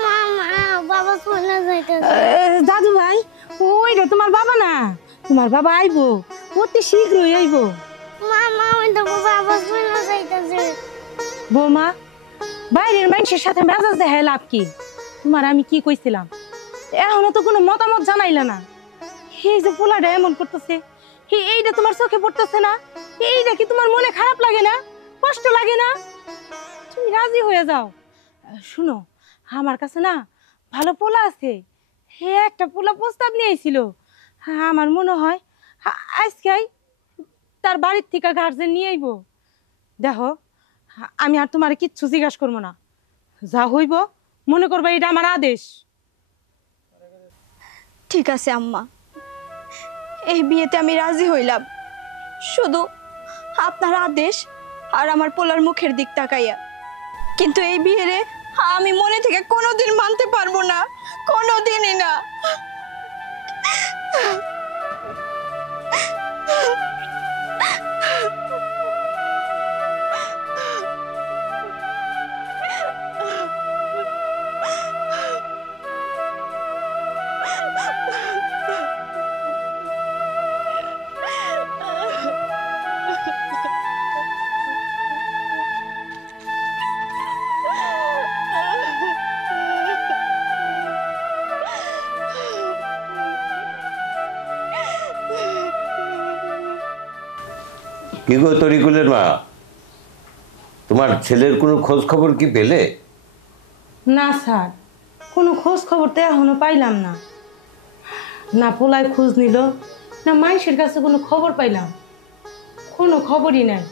মামা বাবা চলে যাইতেছে। দাদু ভাই, ওইটা তোমার বাবা না, তোমার বাবা আইবো, অতি শীঘ্রই আইবো। মামা ওই তো বাবা চলে যাইতেছে। বৌমা, বাইরের মানুষের সাথে মেজাজ দেখায় লাভ কি? তোমার আমি কি কইছিলাম, এখনো তো কোনো মতামত জানাইলে না। এই যে পোলাটা এমন করতেছে, এইটা তোমার চোখে পড়তেছে না? এইটা কি তোমার মনে খারাপ লাগে না, কষ্ট লাগে না? তুমি রাজি হয়ে যাও। শুনো, আমার কাছে না ভালো পোলা আছে, হে একটা পোলা প্রস্তাব নিয়ে আইছিল। আমার মনে হয় আজকেই তার বাড়ির থেকে গার্জেন নিয়ে আইব। দেখো, আমি আর তোমার কিচ্ছু জিজ্ঞাসা করবো না, যা হইব মনে করবা এটা আমার আদেশ। ঠিক আছে আম্মা, এই বিয়েতে আমি রাজি হইলাম, শুধু আপনার আদেশ আর আমার পোলার মুখের দিক তাকাইয়া। কিন্তু এই বিয়েরে আমি মনে থেকে কোনোদিন মানতে পারবো না, কোনোদিনই না। কি গো তরিকুলের মা, তোমার ছেলের কোনো খোঁজ খবর কি পেলে? না স্যার, কোনো খোঁজ খবর তো এখনো পাইলাম না। না পোলায় খোঁজ নিল, না মাইশের কাছে কোনো খবর পাইলাম, কোনো খবরই নাই।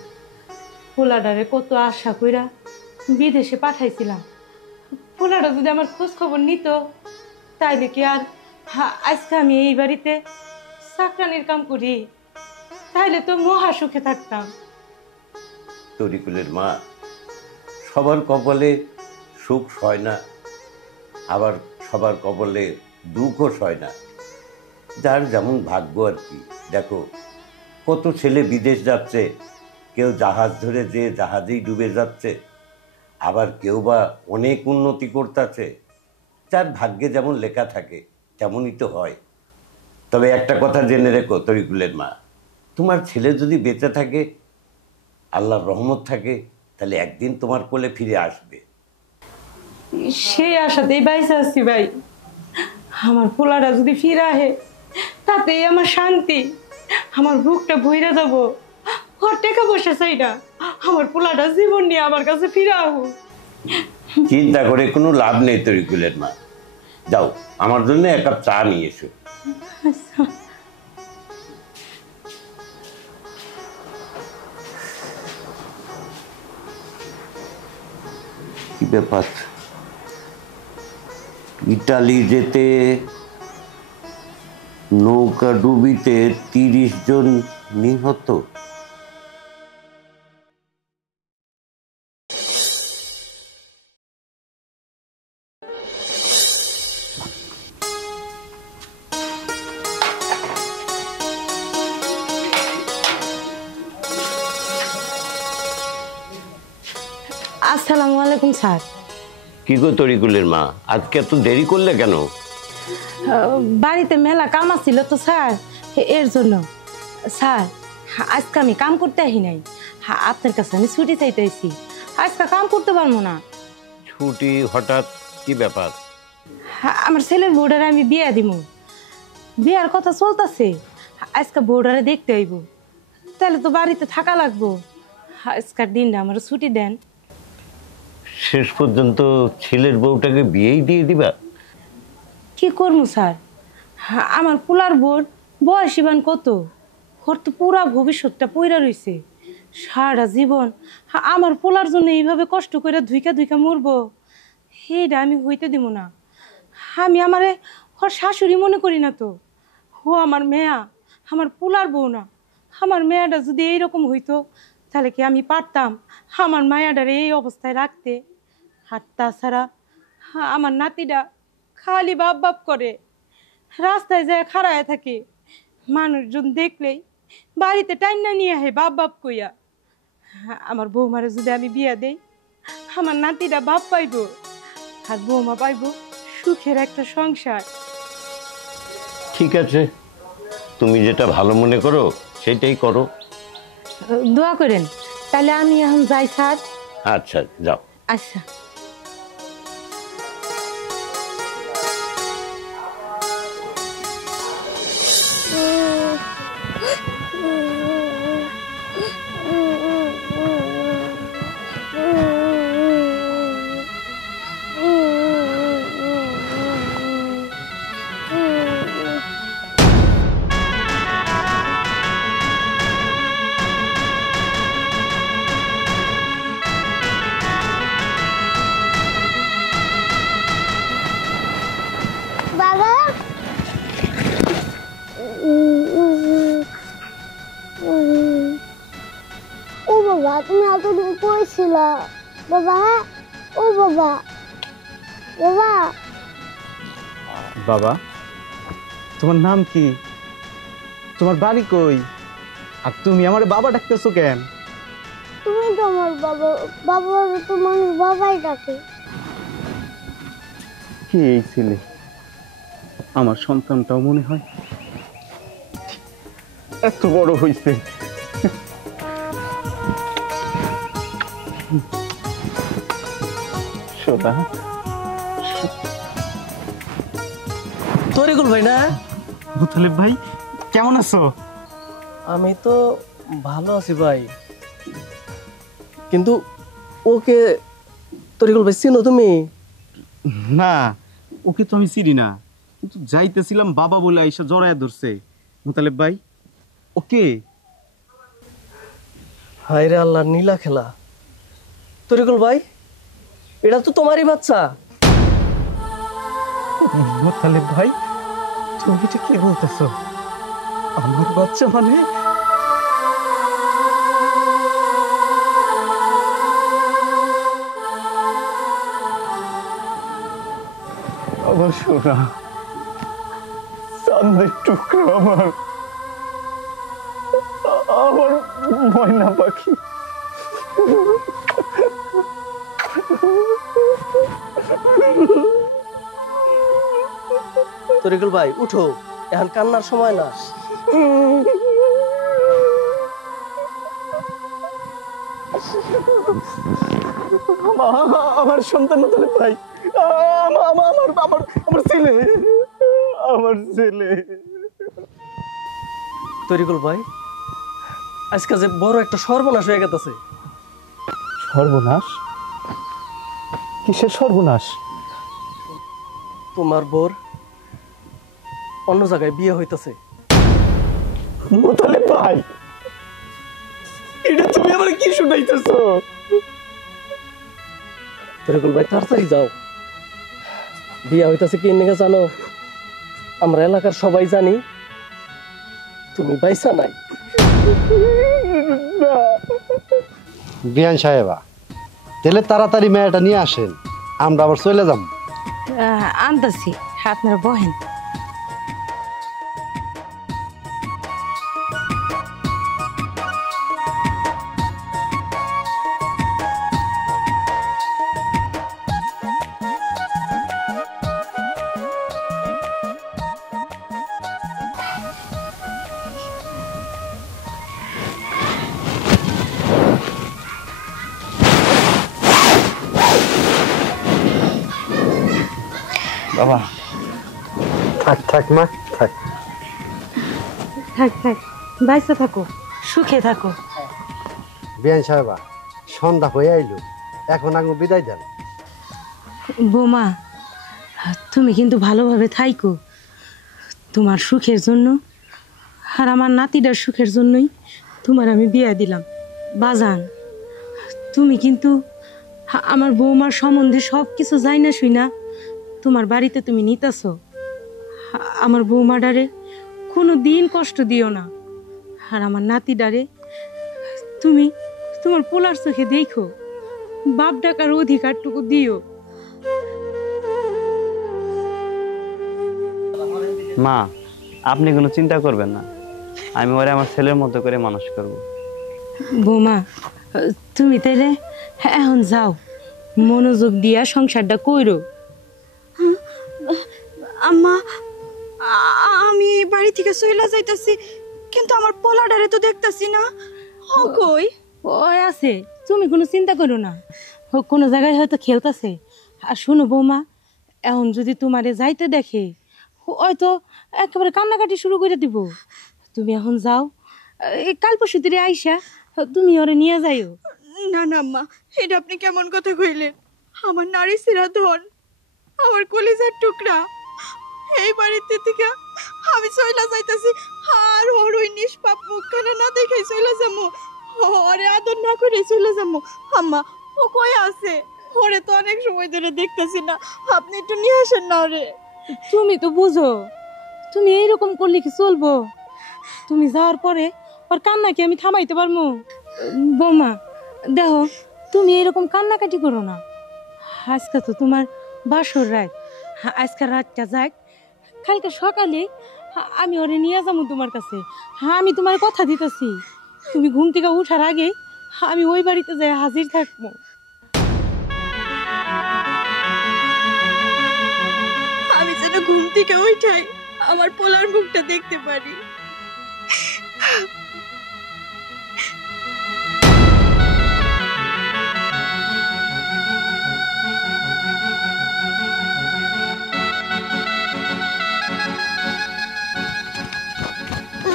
পোলাডারে কত আশা কইরা বিদেশে পাঠাইছিলাম, পোলাটা যদি আমার খোঁজ খবর নিত তাইলে কি আর আজকে আমি এই বাড়িতে চাকরানির কাম করি? তাইলে তো মহা সুখে থাকতাম। তরিকুলের মা, সবার কপালে সুখ সয় না, আবার সবার কপালে দুঃখও সয় না। যার যেমন ভাগ্য আর কি। দেখো, কত ছেলে বিদেশ যাচ্ছে, কেউ জাহাজ ধরে যে জাহাজেই ডুবে যাচ্ছে, আবার কেউ বা অনেক উন্নতি করতেছে। যার ভাগ্যে যেমন লেখা থাকে তেমনই তো হয়। তবে একটা কথা জেনে রেখো তরিকুলের মা, তোমার ছেলে যদি বেঁচে থাকে, আল্লাহর রহমত থাকে, তাহলে একদিন তোমার কোলে ফিরে আসবে। সেই আশাতেই বাইসে আসছি ভাই। আমার পোলাটা যদি ফিরে আহে তাতেই আমার শান্তি, আমার বুকটা ভইরা যাব। ওর টাকা পয়সা চাই না, আমার পোলাটা জীবন নিয়ে আমার কাছে ফিরে আহু। চিন্তা করে কোনো লাভ নেই তরিকুলের মা। যাও, আমার জন্য এক কাপ চা নিয়ে এসো। কি ব্যাপার, ইটালি যেতে নৌকা ডুবিতে 30 জন নিহত। আসসালামু আলাইকুম স্যার। কি গো তরিকুলের মা, আজকে এত দেরি করলে কেন? বাড়িতে মেলা কাম আছিল তো স্যার, এর জন্য। স্যার, আজকে আমি কাম করতে আহি নাই, আপনার কাছে আমি ছুটি চাইতেছি। আজকে কাম করতে পারবো না। ছুটি হঠাৎ, কি ব্যাপার? আমার ছেলের বোর্ডারে আমি বিয়া দিব, বিয়ার কথা চলতেছে। আজকে বোর্ডারে দেখতে আইব, তাহলে তো বাড়িতে থাকা লাগবো। আজকের দিনটা আমার ছুটি দেন। শেষ পর্যন্ত ছেলের বউটাকে বিয়েই দিয়ে দিবা? কি করবো স্যার, আমার পোলার বোর্ড বয়সীবান কত, ওর তো পুরা ভবিষ্যৎটা পইরা রইছে। সারা জীবন আমার পোলার জন্য এইভাবে কষ্ট করে ধুইকা ধুইকা মরবো, সেইটা আমি হইতে দিব না। আমি আমারে ওর শাশুড়ি মনে করি না তো, ও আমার মেয়া, আমার পোলার বউ না। আমার মেয়াটা যদি এইরকম হইতো তাহলে কি আমি পারতাম আমার মায়াটারে এই অবস্থায় রাখতে? আর তাছাড়া আমার নাতিটা খালি বাপ বাপ করে, রাস্তায় যায় খাড়ায় থাকে, মানুষজন দেখলেই বাড়িতে টাইনা নিয়ে আহে বাপ বাপ কইয়া। আমার বৌমারে যদি আমি বিয়া দেই, আমার নাতিটা বাপ পাইব, আর বৌমা পাইব সুখের একটা সংসার। ঠিক আছে, তুমি যেটা ভালো মনে করো সেটাই করো। দোয়া করেন, তাহলে আমি এখন যাই স্যার। আচ্ছা, যাও। আচ্ছা। বাবা, ও বাবা, তুমি এতদিন কইছিল বাবা? ও বাবা, বাবা। বাবা, তোমার নাম কি? তোমার বাড়ি কই? আর তুমি আমার বাবা ডাকতেছো কেন? তুমি তো আমার বাবা, বাবা তো মানুষ বাবাই ডাকে। কি এই ছেলে, আমার সন্তানটাও মনে হয় এত বড় হইছে। সোনা, তরিকুল ভাই না? মুতালিব ভাই, কেমন আছো? আমি তো ভালো আছি ভাই, কিন্তু ওকে তরিকুল ভাই চিনো তুমি? না, ওকে তো আমি চিনি না, কিন্তু যাইতেছিলাম বাবা বলে আইসা জড়ায় ধরছে। মোতালেব ভাই ওকে। হায় রে আল্লাহ, নীলা খেলা। তরিকুল ভাই, এটা তো তোমারই বাচ্চা। মোতালেব ভাই তুমি এটা কি বলতেছো? আমার বাচ্চা মানে? আমার সোনা চাঁদের টুকরা, আমার আমার ময়না পাখি। তরিকুল ভাই উঠো, এখন কান্নার সময় না। আমার সন্তান মোতালেব ভাই, আমার ছেলে, আমার ছেলে। তরিকুল ভাই, আজকে যে বড় একটা সর্বনাশ হয়ে গেছে। সর্বনাশ? কিসের সর্বনাশ? তোমার বোর অন্য জায়গায় বিয়ে হইতেছে। মোতালেব ভাই, এটা তুমি আমার কি শুনাইতেছো? তরিকুল ভাই তাড়াতাড়ি যাও, বিয়ে হইতেছে কি নিয়ে জানো? আমরা এলাকার সবাই জানি তুমি বাইসা নাই। বিয়ান সাহেবা, তাহলে তাড়াতাড়ি মেয়েটা নিয়ে আসেন, আমরা আবার চলে যাব। আনতাছি, আপনারা বহেন। বাবা থাক থাক মা, থাক। থাক থাক, বাইসা থাকো, সুখে থাকো। বিয়ান সাহেবা, সন্ধ্যা হয়ে আইলো, এখন আঙু বিদায় দেন। বৌমা, তুমি কিন্তু ভালোভাবে থাইকো। তোমার সুখের জন্য আর আমার নাতিটার সুখের জন্যই তোমার আমি বিয়ে দিলাম। বাজান, তুমি কিন্তু আমার বৌমার সম্বন্ধে সব কিছু যাই না শুই না তোমার বাড়িতে তুমি নিতেছ। আমার বৌমাডারে কোনো দিন কষ্ট দিও না, আর আমার নাতিডারে তুমি তোমার পোলার চোখে দেখো, বাপ ডাকার অধিকারটুকু দিও। মা, আপনি কোনো চিন্তা করবেন না, আমি ওরে আমার ছেলের মতো করে মানুষ করব। বৌমা, তুমি তাইলে এখন যাও, মনোযোগ দিয়া সংসারটা কইরো। আম্মা, আমি এই বাড়ি থেকে চইলা যাইতাছি, কিন্তু আমার পোলাডারে তো দেখতাছি না। ও কই? ওই আছে, তুমি কোনো চিন্তা করো না, ও কোনো জায়গায় হয়তো খেলতেছে। আর শোনো বৌমা, এখন যদি তোমারে যাইতে দেখে হয়তো একেবারে কান্নাকাটি শুরু করে দিব। তুমি এখন যাও, এই কাল পরশু দিনে আইসা তুমি ওরে নিয়ে যাইও। না না আম্মা, এটা আপনি কেমন কথা কইলেন? আমার নারী সিরা ধন, আমার কলিজার টুকরা, এই বাড়িতে থেকে আমি চইলা যাইতাছি, আর ওর ওই নিষ্পাপ মুখখানা না দেখাই চইলা যাবো, ওরে আদর না করে চইলা যাবো। আম্মা, ও কই আছে? ওরে তো অনেক সময় ধরে দেখতেছি না, আপনি একটু নিয়ে আসেন না ওরে। তুমি তো বুঝো, তুমি এইরকম করলে কি চলবো? তুমি যাওয়ার পরে ওর কান্না কি আমি থামাইতে পারবো? বৌমা দেখো, তুমি এরকম কান্নাকাটি করো না। আজকে তো তোমার বাসর রাত, আজকের রাতটা যাক, কালকে সকালে আমি ওরে নিয়ে যাবো তোমার কাছে। আমি তোমার কথা দিতেছি, তুমি ঘুম থেকে উঠার আগে আমি ওই বাড়িতে যাই হাজির থাকবো। আমি যেন ঘুম থেকে উঠাই আমার পোলার মুখটা দেখতে পারি।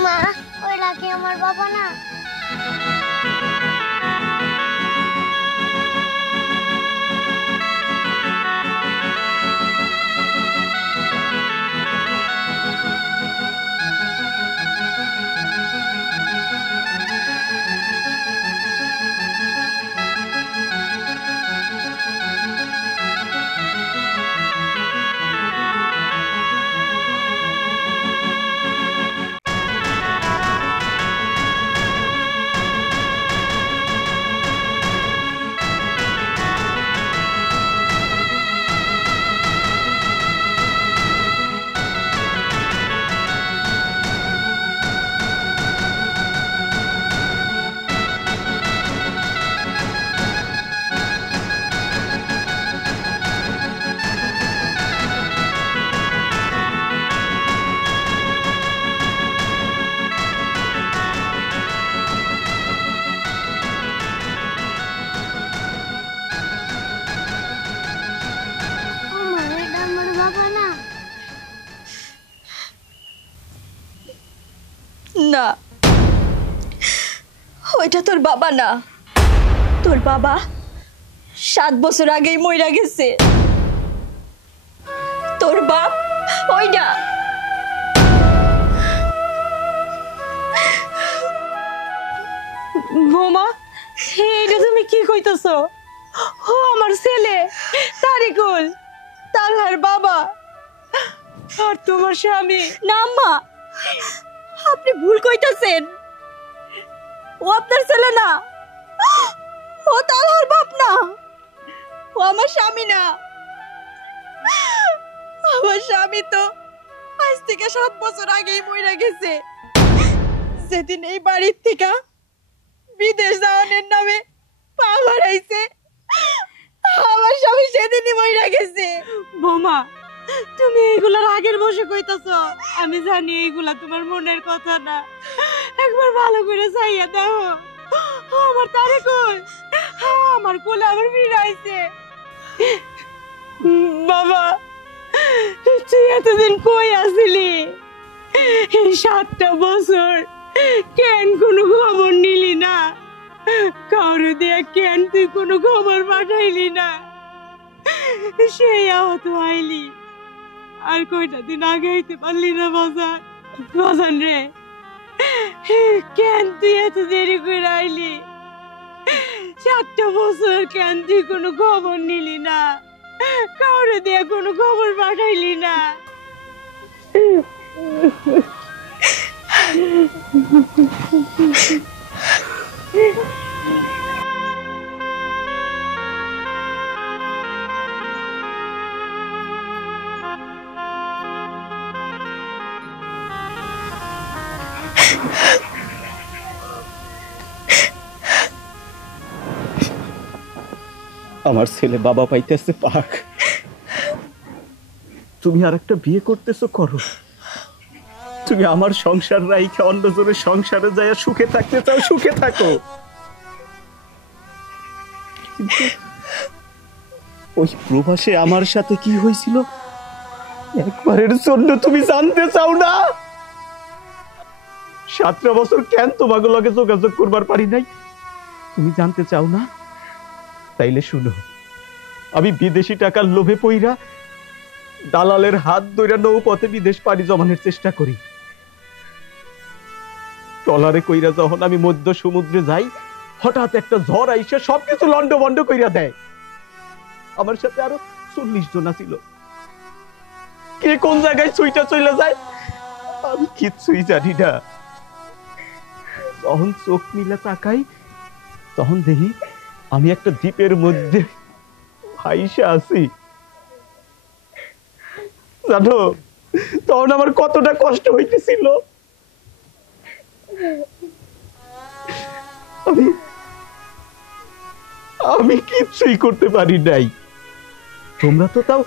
মা, ওইটা কি আমার বাবা না? না, ওইটা তোর বাবা না। তোর বাবা 7 বছর আগেই মইরা গেছে। তোর বাপ ওইটা। বৌমা, এইটা তুমি কি কইতেছো? ও আমার ছেলে তারিকুল, তালহার বাবা, আর তোমার স্বামী। না মা, আপনি ভুল কইতাছেন। ও আপনার ছেলে না, ও তালহার বাপ না, ও আমার স্বামী না। আমার স্বামী তো আজ থেকে 7 বছর আগেই মইরা গেছে। যেদিন এই বাড়ির থেকে বিদেশ যাওয়ার নামে পা বাড়াইছে, আমার স্বামী সেদিনই মইরা গেছে। বৌমা, তুমি এইগুলার আগের বসে কইতাছ। আমি জানি এইগুলা তোমার মনের কথা না। একবার ভালো করে চাইয়া দেখো, আমার তারিকুল আমার কোলে আবার ফিরাইছে। বাবা, তুই এতদিন কই আসিলি? এই 7টা বছর কেন কোনো খবর নিলি না? কারো দিয়া কেন তুই কোনো খবর পাঠাইলি না? সেই আহত আইলি, আর কয়টা দিন আগে আইতে পারলি না বাজান? বাজান রে, কেন তুই এত দেরি করে আইলি? 7টা বছর কেন তুই কোনো খবর নিলি না? কারো দিয়া কোনো খবর পাঠাইলি না? আমার ছেলে বাবা পাইতেছে পাক, তুমি আর একটা বিয়ে করতেছো, করো। তুমি আমার সংসার রাইখে অন্যজনের সংসারে যায় সুখে থাকতে চাও, সুখে থাকো। কিন্তু ওই প্রবাসে আমার সাথে কি হয়েছিল একবারের জন্য তুমি জানতে চাও না? 7টা বছর কেন তোমাকে লগে যোগাযোগ করবার পারি নাই, তুমি জানতে চাও না? তাইলে শুনো, আমি বিদেশি টাকার লোভে পইরা দালালের হাত ধইরা নৌপথে বিদেশ পাড়ি জমানোর চেষ্টা করি। ট্রলারে কইরা যখন আমি মধ্য সমুদ্রে যাই, হঠাৎ একটা ঝড় আইসা সবকিছু লন্ডভন্ড কইরা দেয়। আমার সাথে আরো 40 জন ছিল। কে কোন জায়গায় ছুইটা চলে যায় আমি কিচ্ছুই জানি না। যখন চোখ মিলে তাকাই, তখন দেখি আমি একটা দ্বীপের মধ্যে ভাইসা আছি। জানো, তখন আমার কতটা কষ্ট হইতেছিল। আমি কিচ্ছুই করতে পারি নাই। তোমরা তো তাও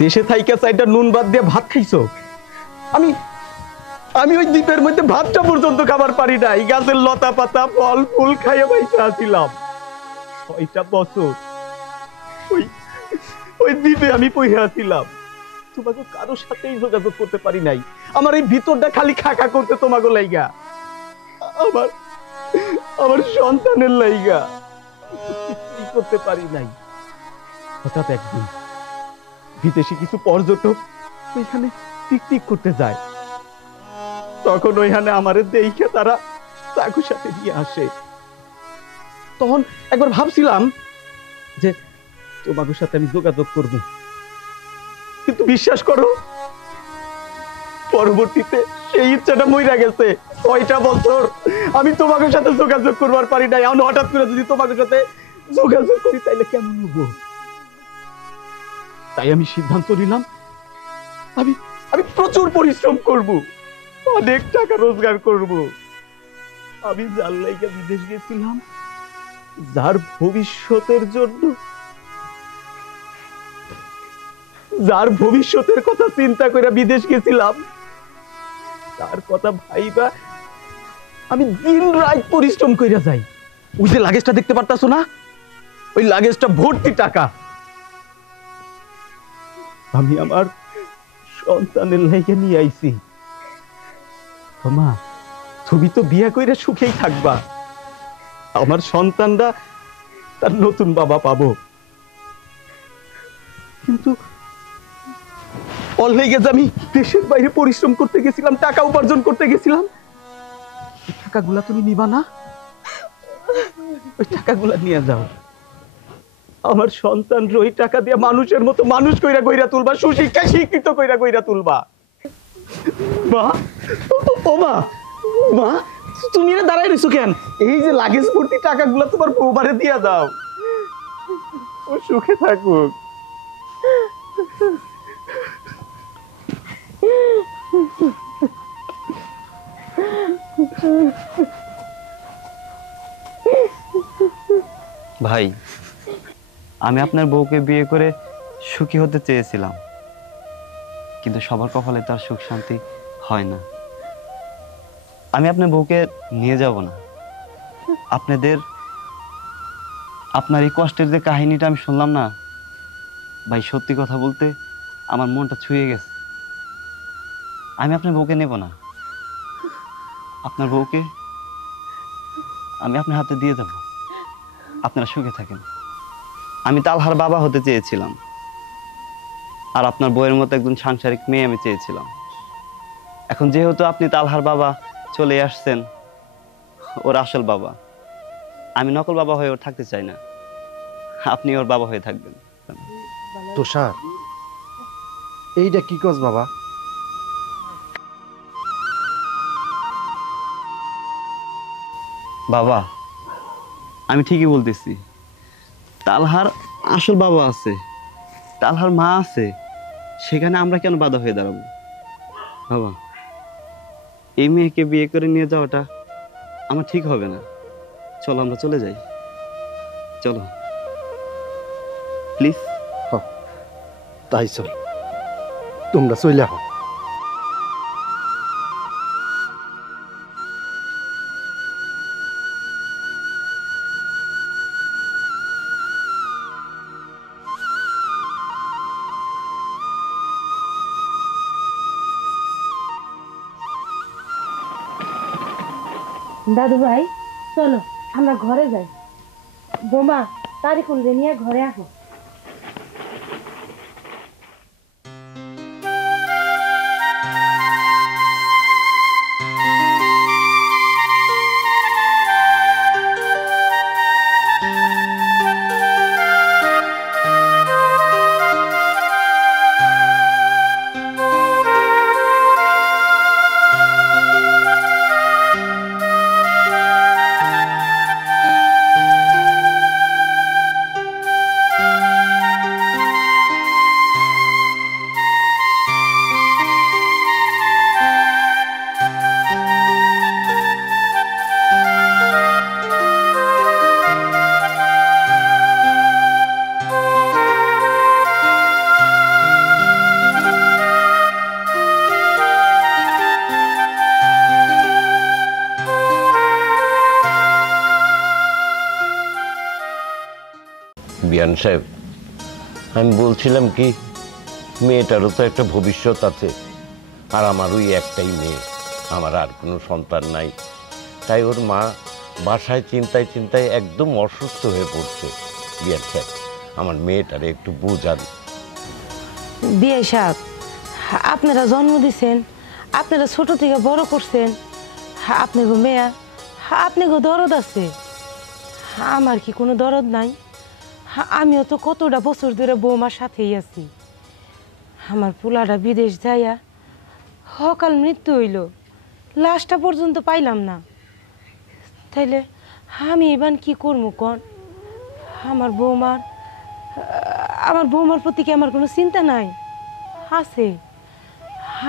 দেশে থাইকা 4টা নুন বাদ দিয়ে ভাত খাইছো। আমি ওই দ্বীপের মধ্যে ভাতটা পর্যন্ত খাবার পারি নাই। গাছের লতা পাতা ফল ফুল খাইয়া বাইসা আছিলাম 6টা বছর। ওই দ্বীপে আমি পইরা আছিলাম। তোমাকে কারোর সাথেই যোগাযোগ করতে পারি নাই। আমার এই ভিতরটা খালি খাকা করতে তোমাকে লাইগা, আমার সন্তানের লাইগা কিছুই করতে পারি নাই। হঠাৎ একদিন বিদেশি কিছু পর্যটক ওইখানে পিকনিক করতে যায়। তখন ওইখানে আমারে দেখে তারা চাকুর সাথে নিয়ে আসে। তখন একবার ভাবছিলাম যে তোমাদের সাথে আমি যোগাযোগ করব, কিন্তু বিশ্বাস করো পরবর্তীতে সেই ইচ্ছাটা মইরা গেছে। 6টা বছর আমি তোমাদের সাথে যোগাযোগ করবার পারি নাই। আমি হঠাৎ করে যদি তোমাদের সাথে যোগাযোগ করি তাইলে কেমন হবো? তাই আমি সিদ্ধান্ত নিলাম আমি প্রচুর পরিশ্রম করব, অনেক টাকা রোজগার করব। আমি যার লাইগা বিদেশ গেছিলাম, যার ভবিষ্যতের জন্য, যার ভবিষ্যতের কথা চিন্তা করে বিদেশ গেছিলাম, তার কথা ভাইবা আমি দিন রাত পরিশ্রম কইরা যাই। ওই যে লাগেজটা দেখতে পারতাছো না, ওই লাগেজটা ভর্তি টাকা। আমি আমার সন্তানের লাইগা নিয়ে আইছি। মা তুমি তো বিয়ে কইরা সুখেই থাকবা, আমার সন্তানরা তার নতুন বাবা পাবো। কিন্তু অলরেডি আমি দেশের বাইরে পরিশ্রম করতে গেছিলাম, টাকা উপার্জন করতে গেছিলাম, এই টাকাগুলা তুমি নিবা না? ওই টাকাগুলা নিয়ে যাও, আমার সন্তান ওই টাকা দিয়ে মানুষের মতো মানুষ কইরা কইরা তুলবা, সুশিক্ষায় শিক্ষিত কইরা কইরা তুলবা। মা, ও মা, মা তুমি না দাঁড়াই রইছো কেন? এই যে লাগেজ ভর্তি টাকাগুলো তোমার বউবারে দিয়া দাও, ও সুখে থাকুক। ভাই, আমি আপনার বউকে বিয়ে করে সুখী হতে চেয়েছিলাম, কিন্তু সবার কপালে তার সুখ শান্তি হয় না। আমি আপনার বউকে নিয়ে যাব না। আপনার এই কষ্টের যে কাহিনীটা আমি শুনলাম না ভাই, সত্যি কথা বলতে আমার মনটা ছুঁয়ে গেছে। আমি আপনার বউকে নেব না। আপনার বউকে আমি আপনার হাতে দিয়ে দেব, আপনারা সুখে থাকেন। আমি তালহার বাবা হতে চেয়েছিলাম, আর আপনার বউয়ের মতো একজন সাংসারিক মেয়ে আমি চেয়েছিলাম। এখন যেহেতু আপনি তালহার বাবা চলে আসছেন, ওর আসল বাবা, আমি নকল বাবা হয়ে ওর থাকতে চাই না, আপনি ওর বাবা হয়ে থাকবেন। তুষার, এইটা কি কস বাবা? বাবা, আমি ঠিকই বলতেছি। তালহার আসল বাবা আছে, তালহার মা আছে, সেখানে আমরা কেন বাধা হয়ে দাঁড়াবো? বাবা, এই মেয়েকে বিয়ে করে নিয়ে যাওয়াটা আমার ঠিক হবে না। চলো আমরা চলে যাই, চলো প্লিজ। তাই চল, তোমরা চলে আহ। দাদু ভাই, চলো আমরা ঘরে যাই। বোমা, তারিকুল রে নিয়ে ঘরে আসো। বিয়ান সাহেব, আমি বলছিলাম কি, মেয়েটারও তো একটা ভবিষ্যৎ আছে, আর আমার ওই একটাই মেয়ে, আমার আর কোনো সন্তান নাই। তাই ওর মা বাসায় চিন্তায় চিন্তায় একদম অসুস্থ হয়ে পড়ছে। বিয়ান সাহেব, আমার মেয়েটারে একটু বুঝান। বিয়ে সাহেব, আপনারা জন্ম দিছেন, আপনারা ছোট থেকে বড় করছেন, আপনাকে মেয়া, আপনাকে দরদ আছে। আমার কি কোনো দরদ নাই? আমিও তো কতটা বছর ধরে বৌমার সাথেই আছি। আমার পোলাটা বিদেশ যাইয়া সকাল মৃত্যু হইল, লাশটা পর্যন্ত পাইলাম না। তাইলে আমি এবার কি করবো কন? আমার বৌমার প্রতি কি আমার কোনো চিন্তা নাই? আছে,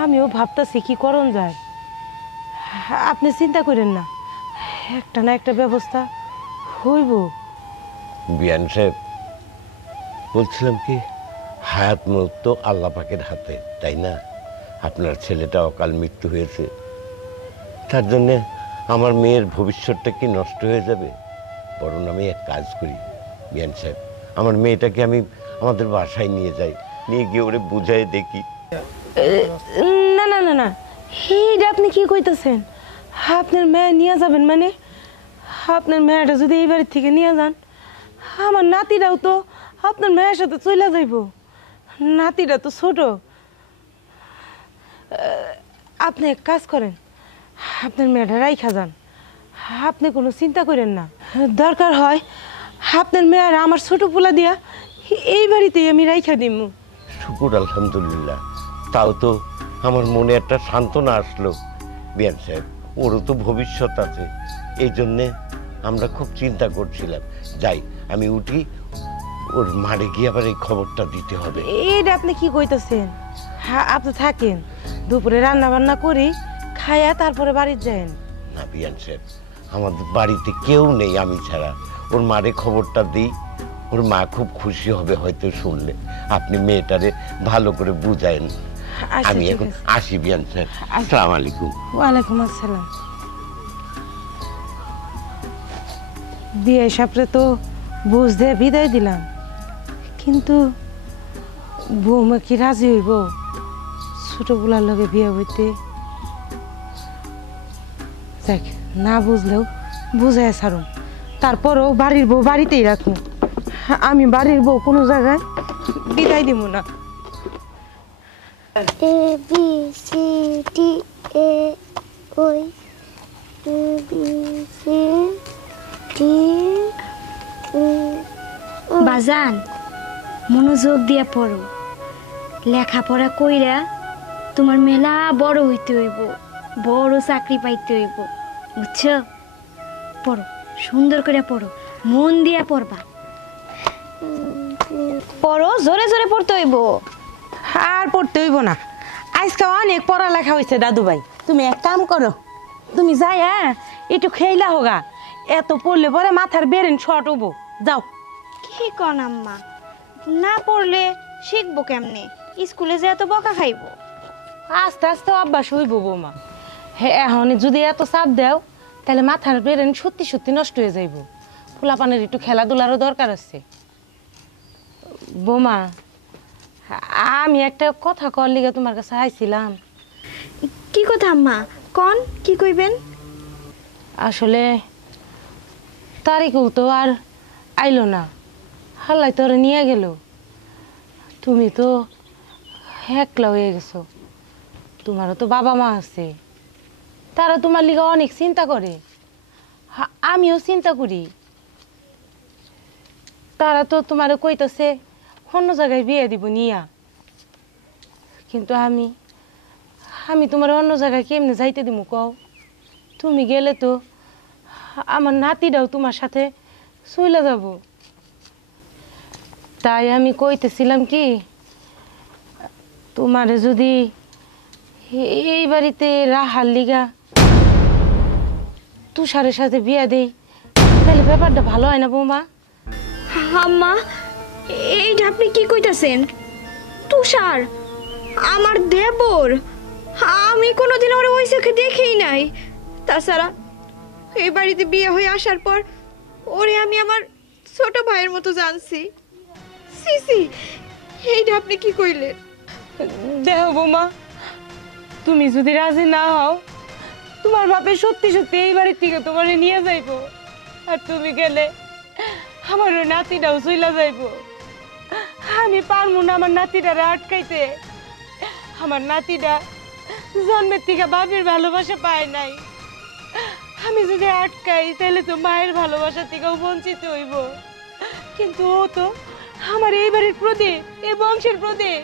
আমিও ভাবতাছি কি করণ যায়। আপনি চিন্তা করেন না, একটা না একটা ব্যবস্থা হইব। বিয়ান সাহেব, বলছিলাম কি, হায়াত মৃত্যু তো আল্লাহ পাকের হাতে, তাই না? আপনার ছেলেটা অকাল মৃত্যু হয়েছে, তার জন্যে আমার মেয়ের ভবিষ্যৎটা কি নষ্ট হয়ে যাবে? বরং আমি এক কাজ করি বিয়ান সাহেব, আমার মেয়েটাকে আমি আমাদের বাসায় নিয়ে যাই, নিয়ে গিয়ে ওরে বুঝাই দেখি। না না না না, এইটা আপনি কি কইতেছেন? আপনার মেয়ে নিয়ে যাবেন মানে? আপনার মেয়েটা যদি এই বাড়ির থেকে নিয়ে যান, আমার নাতিটাও তো আপনার মেয়ের সাথে চলে যাইব। নাতিটা তো ছোট। আপনি এক কাজ করেন, আপনার মেয়েটা রাইখা যান, আপনি কোনো চিন্তা করেন না। দরকার হয় আপনার মেয়ের আমার ছোট পোলা দিয়া এই বাড়িতেই আমি রাইখা দিব। শুকুর আলহামদুলিল্লাহ, তাও তো আমার মনে একটা সান্ত্বনা আসলো। বিয়ান সাহেব, ওরও তো ভবিষ্যৎ আছে, এই জন্যে আমরা খুব চিন্তা করছিলাম। যাই, আমি উঠি, ওর মারে গিয়ে আবার এই খবরটা দিতে হবে। এইটা আপনি কি কইতেছেন? আপনি থাকেন, দুপুরে রান্না বান্না করি খাইয়া তারপরে বাড়ি যান। না বিয়ান সাহেব, আমাদের বাড়িতে কেউ নেই আমি ছাড়া। ওর মারে খবরটা দিই, ওর মা খুব খুশি হবে হয়তো শুনলে। আপনি মেয়েটারে ভালো করে বুঝায়েন। আমি এখন আসি বিয়ান সাহেব। আসসালামু আলাইকুম। ওয়ালাইকুম আসসালাম। বিয়ে সাপরে তো বুঝ দিয়ে বিদায় দিলাম, কিন্তু বৌমা কি রাজি হইব ছোটগুলার লগে বিয়ে হইতে? দেখ, না বুঝলেও বুঝাই ছাড়ুন, তারপরও বাড়ির বউ বাড়িতেই রাখুন। আমি বাড়ির বউ কোনো জায়গায় বিদায় দিব না। A B C D A ওই A B C D বাজান, মনোযোগ দিয়া পড়ো। লেখাপড়া কইরা তোমার মেলা বড় হইতে হইব, বড় চাকরি পাইতে হইব, বুঝছো? পড়ো, সুন্দর করে পড়ো, মন দিয়া পড়বা। পড়ো, জোরে জোরে পড়তে হইব। আর পড়তে হইব না, আজকে অনেক পড়ালেখা হয়েছে দাদু ভাই। তুমি এক কাম করো, তুমি যাই একটু খেইলা হোগা, এত পড়লে পরে মাথার বেরেন শর্ট হবো। যাও। কি কন আম্মা, না পড়লে শিখবো কেমনে? স্কুলে যে এত বকা খাইবো। আস্তে আস্তে অভ্যাস হইব বৌমা। হ্যাঁ, এখন যদি এত চাপ দেও তাহলে মাথার বেরেন সত্যি সত্যি নষ্ট হয়ে যাইব। ফুলাপানের একটু খেলাধুলারও দরকার আছে। বৌমা, আমি একটা কথা কর লিগে তোমার কাছে আইছিলাম। কি কথা আম্মা? কন, কি কইবেন? আসলে তারিকুল তো আর আইলো না, হাল্লাই তোরে নিয়ে গেল। তুমি তো একলা হয়ে গেছো, তোমারও তো বাবা মা আছে, তারা তোমার লিগে অনেক চিন্তা করে। আমিও চিন্তা করি। তারা তো তোমার কইতাছে অন্য জায়গায় বিয়ে দিব নিয়া, কিন্তু আমি তোমার অন্য জায়গায় কেমনে যাইতে দিব কও? তুমি গেলে তো আমার নাতিটাও তোমার সাথে চলে যাব। তাই আমি কইতেছিলাম কি, তোমারে যদি এই বাড়িতে রাহার লিগা তুষারের সাথে বিয়ে দেই তাহলে ব্যাপারটা ভালো হয় না বৌমা? আম্মা, এইটা আপনি কি কইতাছেন? তুষার আমার দেবর? আমি কোনোদিন ওর ওই চোখে দেখেই নাই। তাছাড়া এই বাড়িতে বিয়ে হয়ে আসার পর ওরে আমি আমার ছোট ভাইয়ের মতো জানছি। সিসি, এইটা আপনি কি কইলেন? দেহ বৌমা, তুমি যদি রাজি না হও, তোমার বাপে সত্যি সত্যি এই বাড়ির থেকে তোমার নিয়ে যাইব, আর তুমি গেলে আমার ওই নাতিটাও চইলা যাইব। আমি পারবো না আমার নাতিটারে আটকাইতে। আমার নাতিটা জন্মের থেকে বাপের ভালোবাসা পায় নাই। আমি যদি আটকাই তাহলে তো মায়ের ভালোবাসা থেকেও বঞ্চিত হইব। কিন্তু ও তো আমার এই বাড়ির প্রদীপ, এই বংশের প্রদীপ।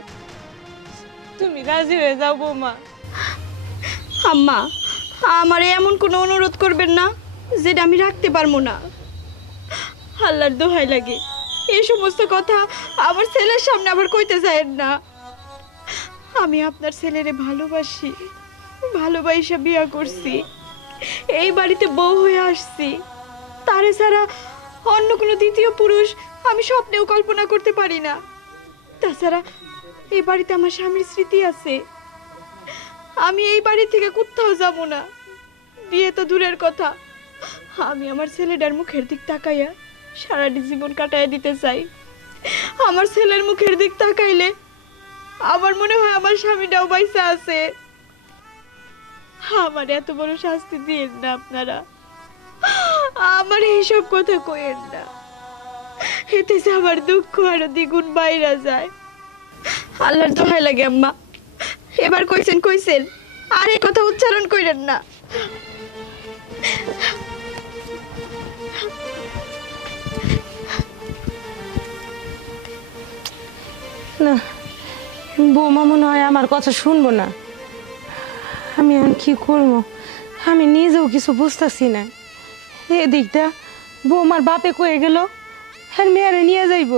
তুমি রাজি হয়ে যাও বৌমা। আম্মা, আমার এমন কোনো অনুরোধ করবেন না যেটা আমি রাখতে পারবো না। আল্লাহর দোহাই লাগে, এই সমস্ত কথা আমার ছেলের সামনে আবার কইতে চাইেন না। আমি আপনার ছেলেরে ভালোবাসি, ভালোবাসা বিয়ে করছি, এই বাড়িতে বউ হয়ে আসছি। তারে ছাড়া অন্য কোনো দ্বিতীয় পুরুষ আমি স্বপ্নেও কল্পনা করতে পারি না। তাছাড়া এই বাড়িতে আমার স্বামীর স্মৃতি আছে। আমি এই বাড়ি থেকে কোথাও যাব না। বিয়ে তো দূরের কথা, আমি আমার ছেলেটার মুখের দিক তাকাইয়া সারাটি জীবন কাটাইয়া দিতে চাই। আমার ছেলের মুখের দিক তাকাইলে আমার মনে হয় আমার স্বামীটাও বাইসা আছে। আমার এত বড় শাস্তি দিয়েন না আপনারা, আমার এইসব কথা কইেন না, এতে যে আমার দুঃখ আরো দ্বিগুণ বাইরা যায়। আল্লাহর দোহাই লাগে আম্মা, এবার কইছেন আর এই কথা উচ্চারণ কইরেন না। না, বৌমা মনে হয় আমার কথা শুনবো না। আমি এখন কি করবো, আমি নিজেও কিছু বুঝতেছি না। এদিকটা বৌমার বাপে কয়ে গেল আর মেয়েরে নিয়ে যাইব,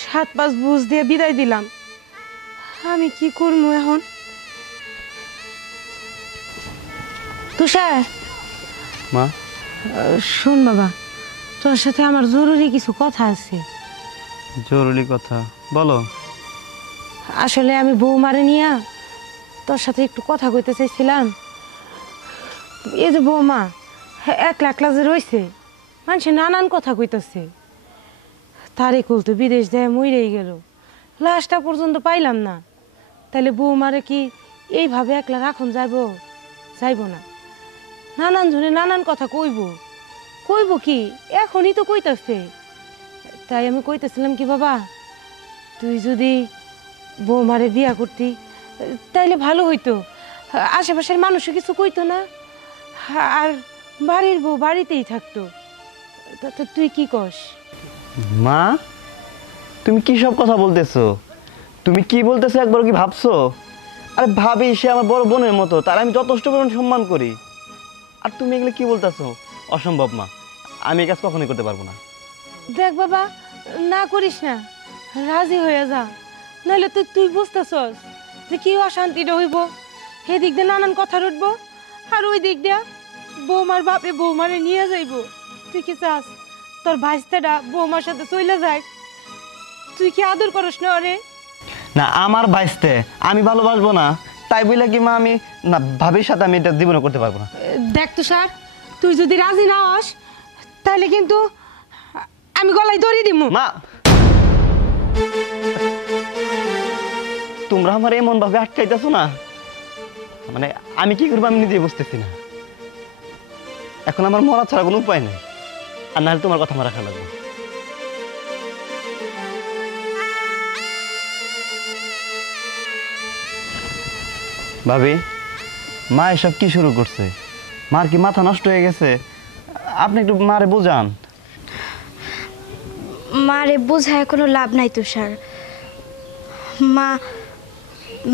7-5 বুঝ দিয়ে বিদায় দিলাম। আমি কি করবো এখন? তুষার, মা শোন বাবা, তোর সাথে আমার জরুরি কিছু কথা আছে। জরুরি কথা বলো। আসলে আমি বৌমারে নিয়ে তোর সাথে একটু কথা কইতে চাইছিলাম। এই যে বৌমা একলা একলা যে রয়েছে, মানুষে নানান কথা কইতেছে। তারে কুল তো বিদেশ দেয় মইরেই গেল, লাশটা পর্যন্ত পাইলাম না। তাহলে বৌমারে কি এইভাবে একলা রাখুন যাইব না? নানান জনে নানান কথা কইব কি এখনই তো কইতাছে। তাই আমি কইতেছিলাম কি বাবা, তুই যদি বৌমারে বিয়া করতি তাইলে ভালো হইতো, আশেপাশের মানুষও কিছু কইতো না, আর বাড়ির বউ বাড়িতেই থাকতো। তুই কি কস? মা তুমি কি সব কথা বলতেছো? তুমি কি বলতেছো একবার কি ভাবছো? আরে ভাবি, সে আমার বড় বোনের মতো, তার আমি যথেষ্ট পরিমাণ সম্মান করি। আর তুমি এগুলো কি বলতেছো? অসম্ভব মা, আমি এই কাজ কখনোই করতে পারবো না। দেখ বাবা, না করিস না, রাজি হয়ে যা, নাহলে তুই বুঝতেছস যে কি অশান্তিটা হইব। এদিক দিয়ে নানান কথা উঠবো, আর ওই দিক দিয়া বৌমার বাপে বৌমারে নিয়ে যাইব। তুই কি চাস তোর ভাইস্তাটা বৌমার সাথে চলে যায়? তুই কি আদর করস না ওরে? না, আমার বাইসতে আমি ভালোবাসবো না, তাই বলে কি মা আমি না ভাবির সাথে আমি এটা জীবনে করতে পারবো না। দেখ তো স্যার, তুই যদি রাজি না হস তাহলে কিন্তু আমি গলায় দড়ি দিব। মা, তোমরা আমার এমন ভাবে আটকাইতেছো না, মানে আমি কি করবো আমি নিজে বুঝতেছি না। এখন আমার মরা ছাড়া কোনো উপায় নেই, আর নাহলে তোমার কথা আমার রাখা লাগবে। ভাবি, মা এসব কি শুরু করছে? মার কি মাথা নষ্ট হয়ে গেছে? আপনি একটু মারে বোঝান। মারে বোঝায় কোনো লাভ নাই তুষার।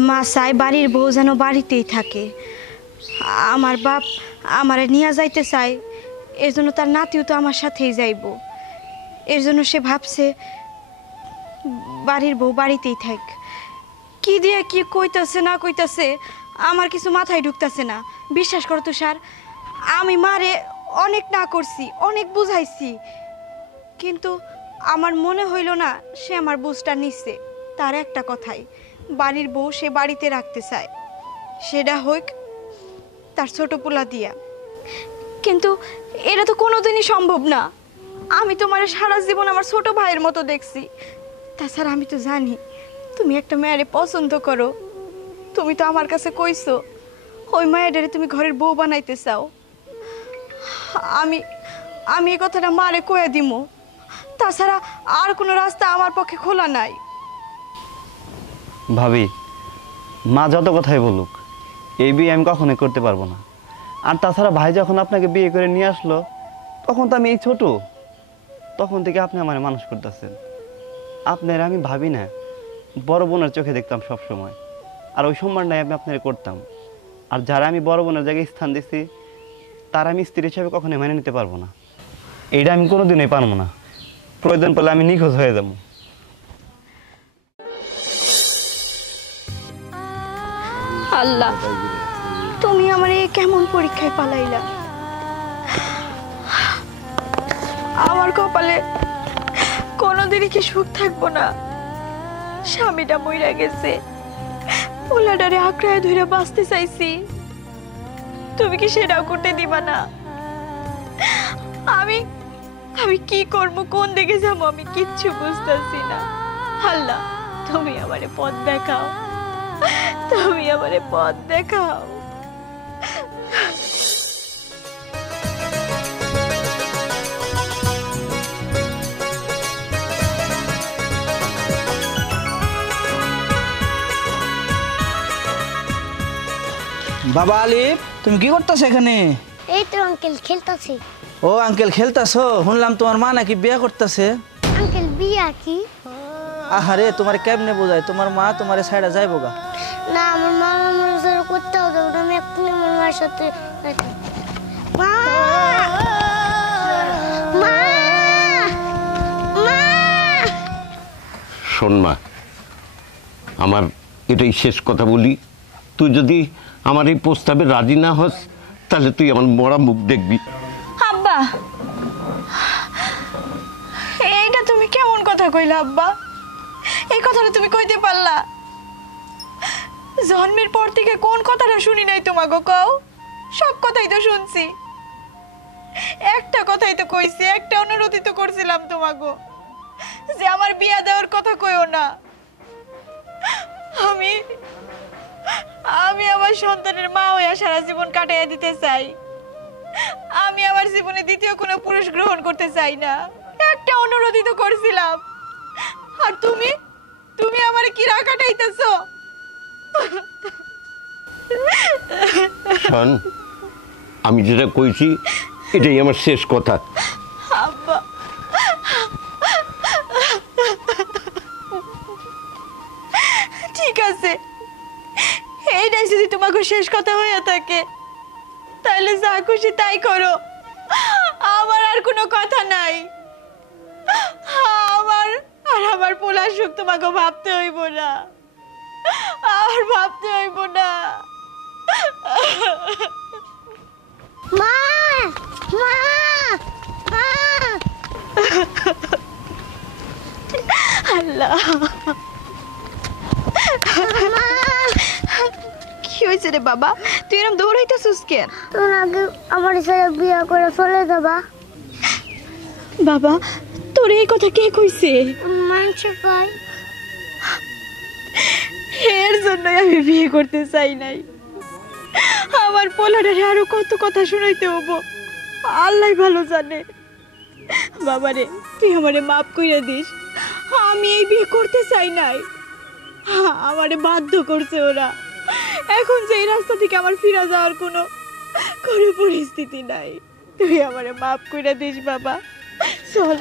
মা চাই বাড়ির বউ যেন বাড়িতেই থাকে। আমার বাপ আমারে নিয়ে যাইতে চায়, এর জন্য তার নাতিও তো আমার সাথেই যাইব। এর জন্য সে ভাবছে বাড়ির বউ বাড়িতেই থাক। কি দিয়ে কি কইতাছে না কইতাছে আমার কিছু মাথায় ঢুকতাছে না। বিশ্বাস করো তুষার, আমি মারে অনেক না করছি, অনেক বুঝাইছি, কিন্তু আমার মনে হইল না সে আমার বুঝটা নিচ্ছে। তার একটা কথাই, বাড়ির বউ সে বাড়িতে রাখতে চায়, সেটা হোক তার ছোট পোলা দিয়া। কিন্তু এটা তো কোনোদিনই সম্ভব না। আমি তোমার সারা জীবন আমার ছোট ভাইয়ের মতো দেখছি। তাছাড়া আমি তো জানি তুমি একটা মেয়েরে পছন্দ করো। তুমি তো আমার কাছে কইছো ওই মায়েরারে তুমি ঘরের বউ বানাইতে চাও। আমি এই কথাটা মারে কয়ে দিমু। তাছাড়া আর কোনো রাস্তা আমার পক্ষে খোলা নাই। ভাবি, মা যত কথাই বলুক, এই বিয়ে আমি কখনোই করতে পারবো না। আর তাছাড়া ভাই যখন আপনাকে বিয়ে করে নিয়ে আসলো, তখন তো আমি এই ছোট, তখন থেকে আপনি আমার মানুষ করতেছেন। আপনার আমি ভাবি না, বড় বোনের চোখে দেখতাম সব সময়, আর ওই সম্মানটাই আমি আপনার করতাম। আর যারা আমি বড় বোনের জায়গায় স্থান দিচ্ছি, তার আমি স্ত্রী হিসাবে কখনোই মেনে নিতে পারবো না। এইটা আমি কোনোদিনই পারবো না। প্রয়োজন পড়লে আমি নিখোঁজ হয়ে যাবো। আল্লাহ, তুমি আমার এই কেমন পরীক্ষায় পালাইলা। আমার কপালে কোনোদিনই কি সুখ থাকবো না? স্বামীটা মইরা গেছে, পোলাডারে আঁকড়ায় ধরে বাঁচতে চাইছি, তুমি কি সেটাও করতে দিবা না? আমি কি করবো, কোন দিকে যাবো, আমি কিচ্ছু বুঝতেছি না। আল্লাহ, তুমি আমারে পথ দেখাও, তুমি আমারে পথ দেখাও। বাবা আলিফ, তুমি কি করতেছো এখানে? এই তো আঙ্কেল খেলতাছি। ও আঙ্কেল খেলতাছো? শুনলাম তোমার মা নাকি বিয়ে করতেছে। আঙ্কেল বিয়া কি? আহারে, তোমার কেমনে বোঝায়? তোমার মা তোমারে ছাইড়া যাইবো গা? না, আমার মা আমার সাথে করতেও যাবো না, আমি এক্ষুনি আমার মার সাথে মা মা মা। শোন মা, আমার এটাই শেষ কথা বলি, তুই যদি আমার এই প্রস্তাবে রাজি না হস তাহলে তুই আমার মরা মুখ দেখবি। আব্বা, এইটা তুমি কেমন কথা কইলা আব্বা? এই কথাটা তুমি কইতে পারলা? জন্মের পর থেকে কোন কথাটা শুনি নাই তোমাকে কও? সব কথাই তো শুনছি। একটা কথাই তো কইছি, একটা অনুরোধই তো করছিলাম তোমাকে যে আমার বিয়া দেওয়ার কথা কইও না। আমি আমার সন্তানের মা হয়ে সারা জীবন কাটাইয়া দিতে চাই। আমি আমার জীবনে দ্বিতীয় কোনো পুরুষ গ্রহণ করতে চাই না। একটা অনুরোধই তো করছিলাম, আর তুমি আমার কি রাগ কাটাইতেছো? শোন, আমি যেটা কইছি এটাই আমার শেষ কথা। আব্বা, ঠিক আছে, এইটাই যদি তোমাকে শেষ কথা হয়ে থাকে তাহলে যা খুশি তাই করো, আমার আর কোনো কথা নাই। আমার পোলার সুখ তোমাকে ভাবতে হইব না, আর ভাবতে হইব না। মা মা মা। আল্লাহ, কি হয়েছে রে বাবা? তুই এরকম দৌড়াইতেছিস কেন? তুমি আগে আমার সাথে বিয়ে করে চলে যাবা। বাবা, তোর এই কথা কে কইছে? মানুষ কই। এর জন্যই আমি বিয়ে করতে চাই নাই। আমার পোলারে আরো কত কথা শুনাইতে হবো, আল্লাহ ভালো জানে। বাবারে, তুই আমারে মাফ কইরা দিস। আমি এই বিয়ে করতে চাই নাই, আমারে বাধ্য করছে ওরা। এখন যে এই রাস্তা থেকে আমার ফিরে যাওয়ার কোনো পরিস্থিতি নাই। তুই আমারে মাফ কইরা দিস বাবা, চল।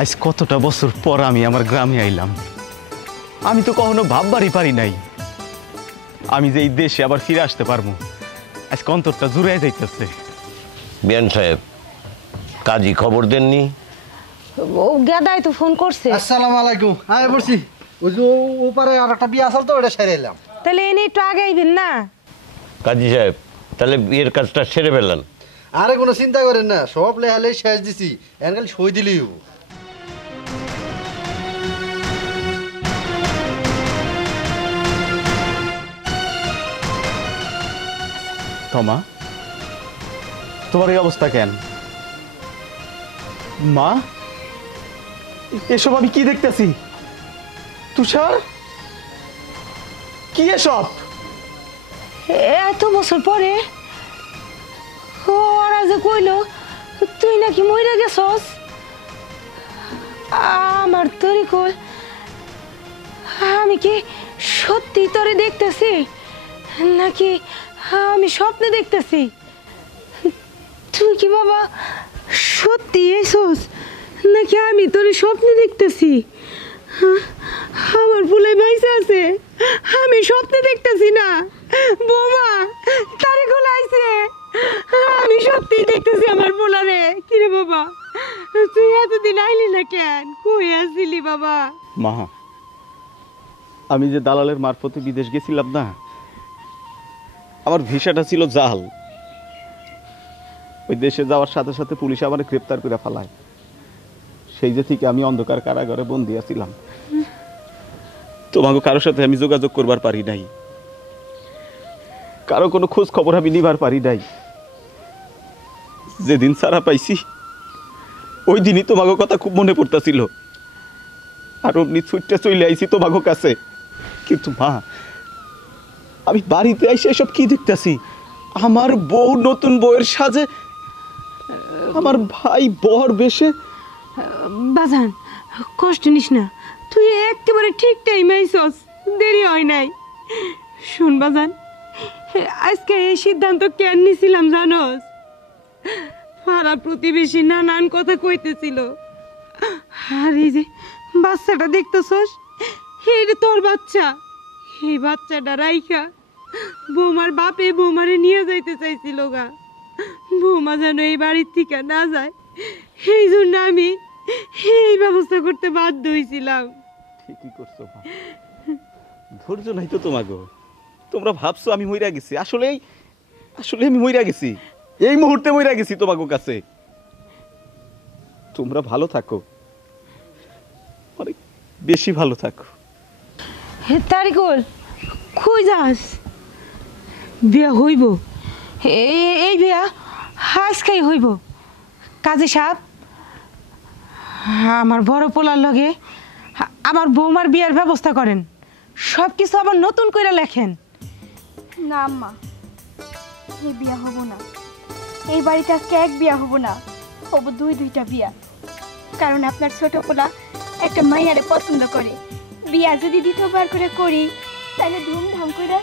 আজ কতটা বছর পর আমি আমার গ্রামে আইলাম। আমি তো কখনো ভাববারই পারি নাই আমি যে এই দেশে আবার ফিরে আসতে পারবো। আজকে অন্তরটা জুড়ে যাইতেছে। বিয়ান সাহেব, কাজী খবর দেননি? ও গাদাই তো ফোন করছে। আসসালামু আলাইকুম। আয় বলছি, ওই যে ওপারে আর একটা বিয়ে আসল তো, ওটা সেরে এলাম। তাহলে এনে একটু আগে আইবেন না? কাজী সাহেব, তাহলে বিয়ের কাজটা সেরে ফেললেন? আরে কোনো চিন্তা করেন না, সব লেহালে শেষ দিছি, এখন খালি সই দিলেই হবো। তমা, তোমার এই অবস্থা কেন? মা, এসব আমি কি দেখতেছি? তুষার, কি এসব? এত বছর পরে ওরা যে কইলো তুই নাকি মইরা গেছস, আমার তোরে কই আমি কি সত্যি তোরে দেখতেছি নাকি আমি স্বপ্নে দেখতেছি? তুই কি বাবা সত্যি এসোস নাকি আমি তোরে স্বপ্নে দেখতেছি? আমার ভুলে বাইসে আছে, আমি স্বপ্নে দেখতেছি না। বোমা তারে গোলাইছে, আমি সত্যি দেখতেছি আমার পোলারে। কিরে বাবা, তুই এতদিন আইলি না কেন? কই আসিলি বাবা? মা, আমি যে দালালের মারফতে বিদেশ গেছিলাম না, আমার ভিসাটা ছিল জাল। ওই দেশে যাওয়ার সাথে সাথে পুলিশ আমার গ্রেপ্তার করে ফেলায়। সেই যে থেকে আমি অন্ধকার কারাগারে বন্দি আছিলাম। তোমাকে কারোর সাথে আমি যোগাযোগ করবার পারি নাই, কারো কোনো খোঁজ খবর আমি নিবার পারি নাই। যেদিন ছাড়া পাইছি ওই দিনই তোমাকে কথা খুব মনে পড়তেছিল, আর অমনি ছুটতে চলে আইছি তোমাকে কাছে। কিন্তু মা, আমি বাড়িতে এসে এসব কি দেখতেছি? আমার বউ নতুন বউয়ের সাজে, আমার ভাই বর বেশে। বাজান কষ্ট নিস না, তুই একেবারে ঠিক টাইমে আইছস, দেরি হয় নাই। শুন বাজান, আজকে এই সিদ্ধান্ত কেন নিছিলাম জানোস? পাড়া প্রতিবেশী নানান কথা কইতেছিল, আর এই যে বাচ্চাটা দেখতেছস, এটা তোর বাচ্চা। এই বাচ্চাটা রাইখা বৌমার বাপে বৌমারে নিয়ে যাইতে চাইছিল গা। বৌমা যেন এই বাড়ির থেকে না যায়, এই জন্য আমি এই ব্যবস্থা করতে বাধ্য হয়েছিলাম। ঠিকই করছো মা, ধৈর্য নাই তো তোমাকে। তোমরা ভাবছো আমি মইরা গেছি, আসলে আমি মইরা গেছি, এই মুহূর্তে মইরা গেছি তোমাকে কাছে। তোমরা ভালো থাকো, অনেক বেশি ভালো থাকো। হে তারিকুল, কই যাস? বিয়া হইব, এই বিয়া আজকেই হইব। কাজী সাহেব, আমার বড় পোলার লগে আমার বৌমার বিয়ার ব্যবস্থা করেন, সব কিছু আবার নতুন করে লেখেন। না আম্মা, এই বিয়া হবো না। এই বাড়িতে আজকে এক বিয়া হবো না, হবো দুইটা বিয়া। কারণ আপনার ছোট পোলা একটা মাইয়ারে পছন্দ করে। বিয়া যদি দ্বিতীয়বার করে করি, তাহলে ধুমধাম করে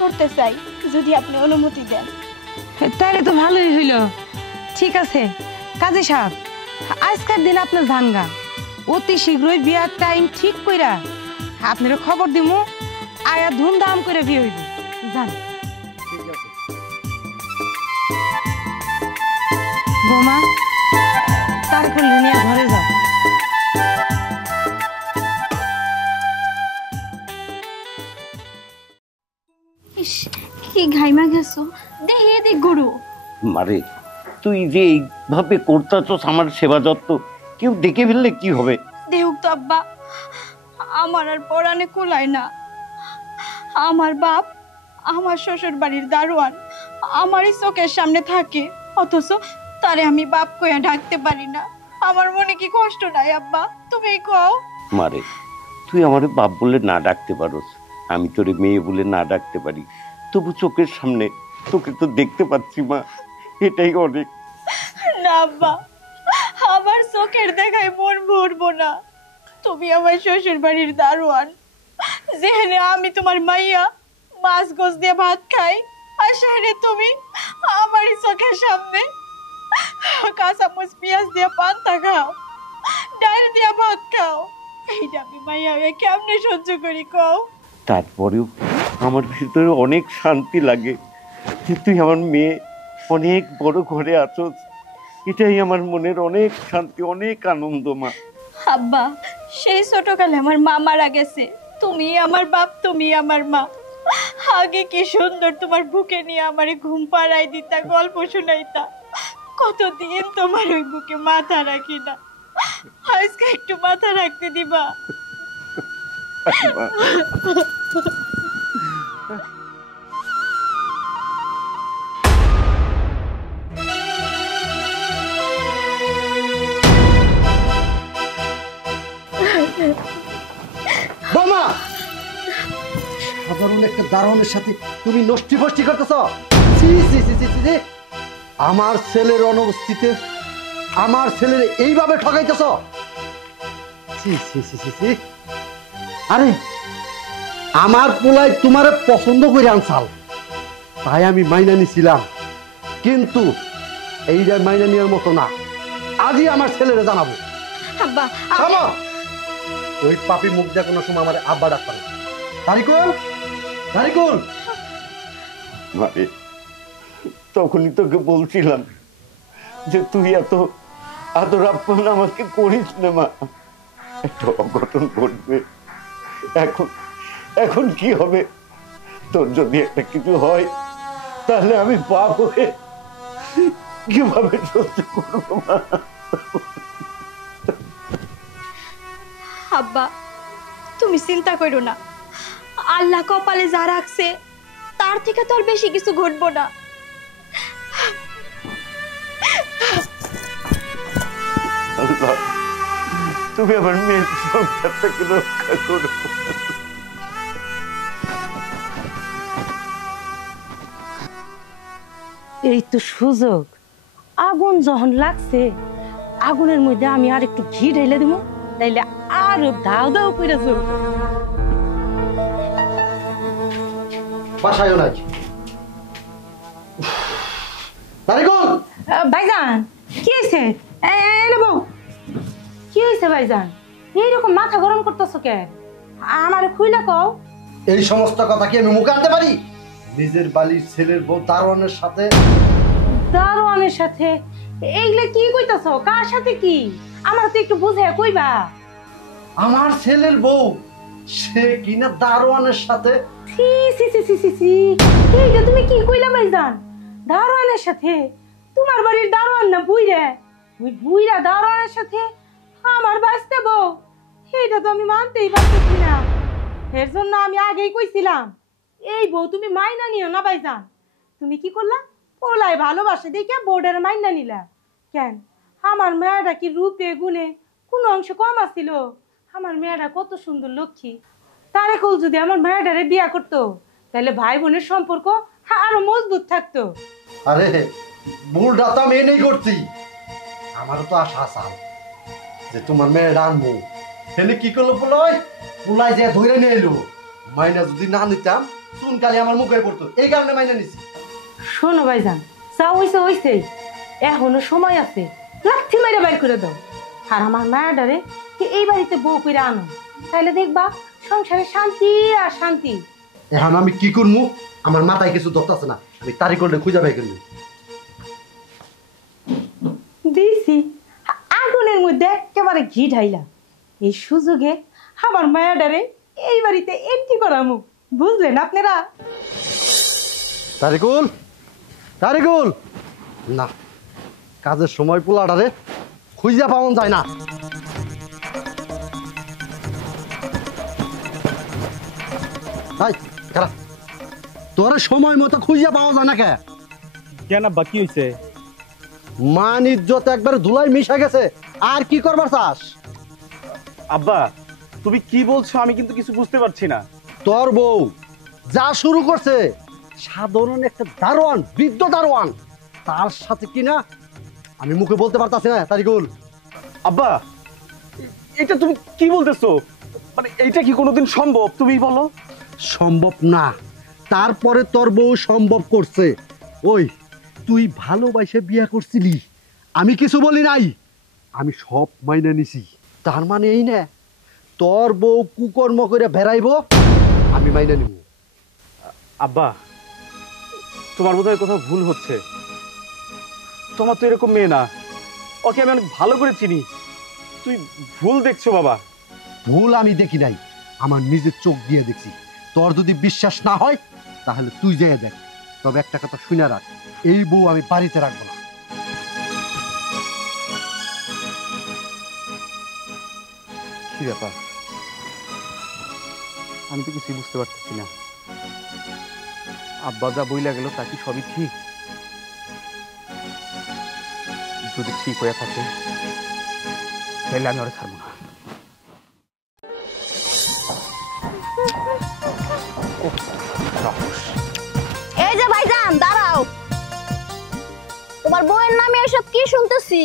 করতে চাই, যদি আপনি অনুমতি দেন। তাইলে তো ভালোই হইল। ঠিক আছে কাজী সাহেব, আজকের দিন আপনার ভাঙ্গা, অতি শীঘ্রই বিয়ার টাইম ঠিক কইরা আপনার খবর দিমু, আয়া ধুমধাম করে বিয়ে হইব। জান বৌমা, তারপর নিয়ে ঘরে যাও। ইস, কি ঘাইমা গেছো, দেহে দেখ গরু। মারে, তুই যে এইভাবে করতেছস আমার সেবা যত্ন, কেউ দেখে ফেললে কি হবে? দেহুক তো আব্বা, আমার আর পরাণে কোলায় না। আমার বাপ আমার শ্বশুর বাড়ির দারোয়ান, আমারই চোখের সামনে থাকে, অথচ তারে আমি বাপ কইয়া ডাকতে পারি না। আমার মনে কি কষ্ট নাই আব্বা? তুমি কও। মারে, তুই আমার বাপ বলে না ডাকতে পারোস, আমি তোরে মেয়ে বলে না ডাকতে পারি, তবু চোখের সামনে তোকে তো দেখতে পাচ্ছি মা, এটাই অনেক। না আব্বা, আমার চোখের দেখায় মন ভরবো না। তুমি আমার শ্বশুর বাড়ির দারোয়ান, যেখানে আমি তোমার মাইয়া মাছ গোছ দিয়ে ভাত খাই, আর সেখানে তুমি আমারই চোখের সামনে কাঁচামচ পেঁয়াজ দিয়ে পান্তা খাও, ডাল দিয়ে ভাত খাও। এইটা আমি মাইয়া হয়ে কেমনে সহ্য করি কও? তারপরেও আমার ভিতরে অনেক শান্তি লাগে যে তুই আমার মেয়ে অনেক বড় ঘরে আছোস, এটাই আমার মনের অনেক শান্তি, অনেক আনন্দ মা। আব্বা, সেই ছোটকালে আমার মা মারা গেছে, তুমি আমার বাপ, তুমি আমার মা। আগে কি সুন্দর তোমার বুকে নিয়ে আমারে ঘুম পাড়াই দিতা, গল্প শুনাইতা। কতদিন তোমার ওই বুকে মাথা রাখি না, আজকে একটু মাথা রাখতে দিবা? বোমা, সাধারণ একটা দারোয়ানের সাথে তুমি নষ্টি ফষ্টি করতেছ? আমার ছেলের অনুপস্থিতিতে আমার ছেলের এইভাবে ঠকাইতেছ? আরে আমার পোলাই তোমার পছন্দ করে আনসাল, তাই আমি মাইনা নিছিলাম, কিন্তু এইটা মাইনা নেওয়ার মতো না। আজই আমার ছেলেরে জানাবো। আব্বা, ওই পাপি মুখ দিয়ে কোনো সময় আমার আব্বা ডাক্তার। তারিকুল, তারিকুল, মানে তখনই তোকে বলছিলাম যে তুই এত আদর আপ্যায়ন আমাকে করিস না মা, একটা অঘটন ঘটবে। এখন কি হবে? তোর যদি একটা কিছু হয় তাহলে আমি পাপ হয়ে কিভাবে সহ্য করবো মা? আব্বা, তুমি চিন্তা করো না, আল্লাহ কপালে যা রাখছে তার থেকে তোর বেশি কিছু ঘটবো না। আল্লাহ, তুমি আমার মেয়ের সংসারটাকে রক্ষা করো। এই তো সুযোগ, আগুন যখন লাগছে আগুনের মধ্যে আমি আর একটু ঘি ঢেলে দেবো, তাইলে আরো দাও দাও করে চলবো। বাসায়ও নাই। তারিকুল, ভাইজান কি হয়েছে? বউ কি হয়েছে ভাইজান? এইরকম মাথা গরম করতেছো কে? আমার খুইলা কও। এই সমস্ত কথা কি আমি মুখে আনতে পারি? নিজের বালির ছেলের বউ দারোয়ানের সাথে। দারোয়ানের সাথে? এইগুলা কি কইতাছো? কার সাথে কি? আমার তো একটু বুঝে কইবা। আমার ছেলের বউ সে কিনা দারোয়ানের সাথে? সি সি সি সি সি সি, এইটা তুমি কি কইলা ভাইজান? দারোয়ানের সাথে? তোমার বাড়ির দারোয়ান না বুইরা? ওই বুইরা দারোয়ানের সাথে আমার বাঁচতে বউ? এইটা তো আমি মানতেই পারতেছি না। এর জন্য আমি আগেই কইছিলাম এই বউ তুমি মাইনা নিও না ভাইজান। তুমি কি করলা? পোলায় ভালোবাসে দেখে বোর্ডের মাইনা নিলা কেন? আমার মেয়েটা কি রূপে গুণে কোন অংশ কম আছিল? আমার মেয়েটা কত সুন্দর লক্ষ্মী। তারেকুল যদি আমার মেয়েটারে বিয়া করতো তাহলে ভাই বোনের সম্পর্ক আরো মজবুত থাকতো। আরে ভুলটা তো আমি এনেই করছি। আমারও তো আশা আসাল যে তোমার মেয়েটা আনবো। হেলে কি করলো পোলায়? পোলায় যে ধরে নিয়ে এলো। মাইনা যদি না নিতাম চুনকালি আমার মুখে পড়তো, এই কারণে মাইনা নিছি। শোনো ভাইজান, যা হইছে হইছে, এখনো সময় আছে। লাথি মেরে বাইর করে দাও। আর আমার মেয়েটারে এই বাড়িতে বউ করে আনো, তাহলে দেখবা সংসারে শান্তি আর শান্তি। এখন আমি কি করবো? আমার মাথায় কিছু ধরতেছে না। আমি তারিকুলটা খুঁজে বাই করবো। দিছি আগুনের মধ্যে একেবারে ঘি ঢাইলা। এই সুযোগে আমার মায়াডারে এই বাড়িতে এন্ট্রি করামু, বুঝলেন আপনারা? তারিকুল, তারিকুল, না কাজের সময় পোলাটারে খুঁজে পাওয়া যায় না। তোর সময় মতো খুঁজে পাওয়া যায় না কে? কেন আব্বা কি হয়েছে? মান ইজ্জত একবার ধুলাই মিশে গেছে। আর কি করবার চাস? আব্বা তুমি কি বলছো আমি কিন্তু কিছু বুঝতে পারছি না। তোর বউ যা শুরু করছে, সাধারণ একটা দারোয়ান, বৃদ্ধ দারোয়ান, তার সাথে কিনা আমি মুখে বলতে পারতাছি না। তারিকুল, আব্বা এটা তুমি কি বলতেছো? মানে এইটা কি কোনোদিন সম্ভব? তুমি বলো। সম্ভব না, তারপরে তোর বউ সম্ভব করছে। ওই তুই ভালোবাসে বিয়ে করছিলি, আমি কিছু বলি নাই, আমি সব মাইনে নিছি। তার মানে এই না তোর বউ কুকর্ম করে বেড়াইব, আমি মাইনে নিব। আব্বা তোমার বোধহয় কোথাও ভুল হচ্ছে। তোমার তো এরকম মেয়ে না, ওকে আমি অনেক ভালো করে চিনি। তুই ভুল দেখছো বাবা। ভুল আমি দেখি নাই, আমার নিজের চোখ দিয়ে দেখছি। তোর যদি বিশ্বাস না হয় তাহলে তুই যেয়ে দেখ। তবে একটা কথা শুনে রাখ, এই বউ আমি বাড়িতে রাখবো না। কি ব্যাপার? আমি তো কিছুই বুঝতে পারতেছি না। আব্বা যা বইলা গেল তা কি সবই ঠিক? যদি ঠিক হয়ে থাকে তাহলে আমি ওরা ছাড়বো না। এই যে ভাইজান দাঁড়াও। তোমার বউয়ের নামে এসব কি শুনতেছি?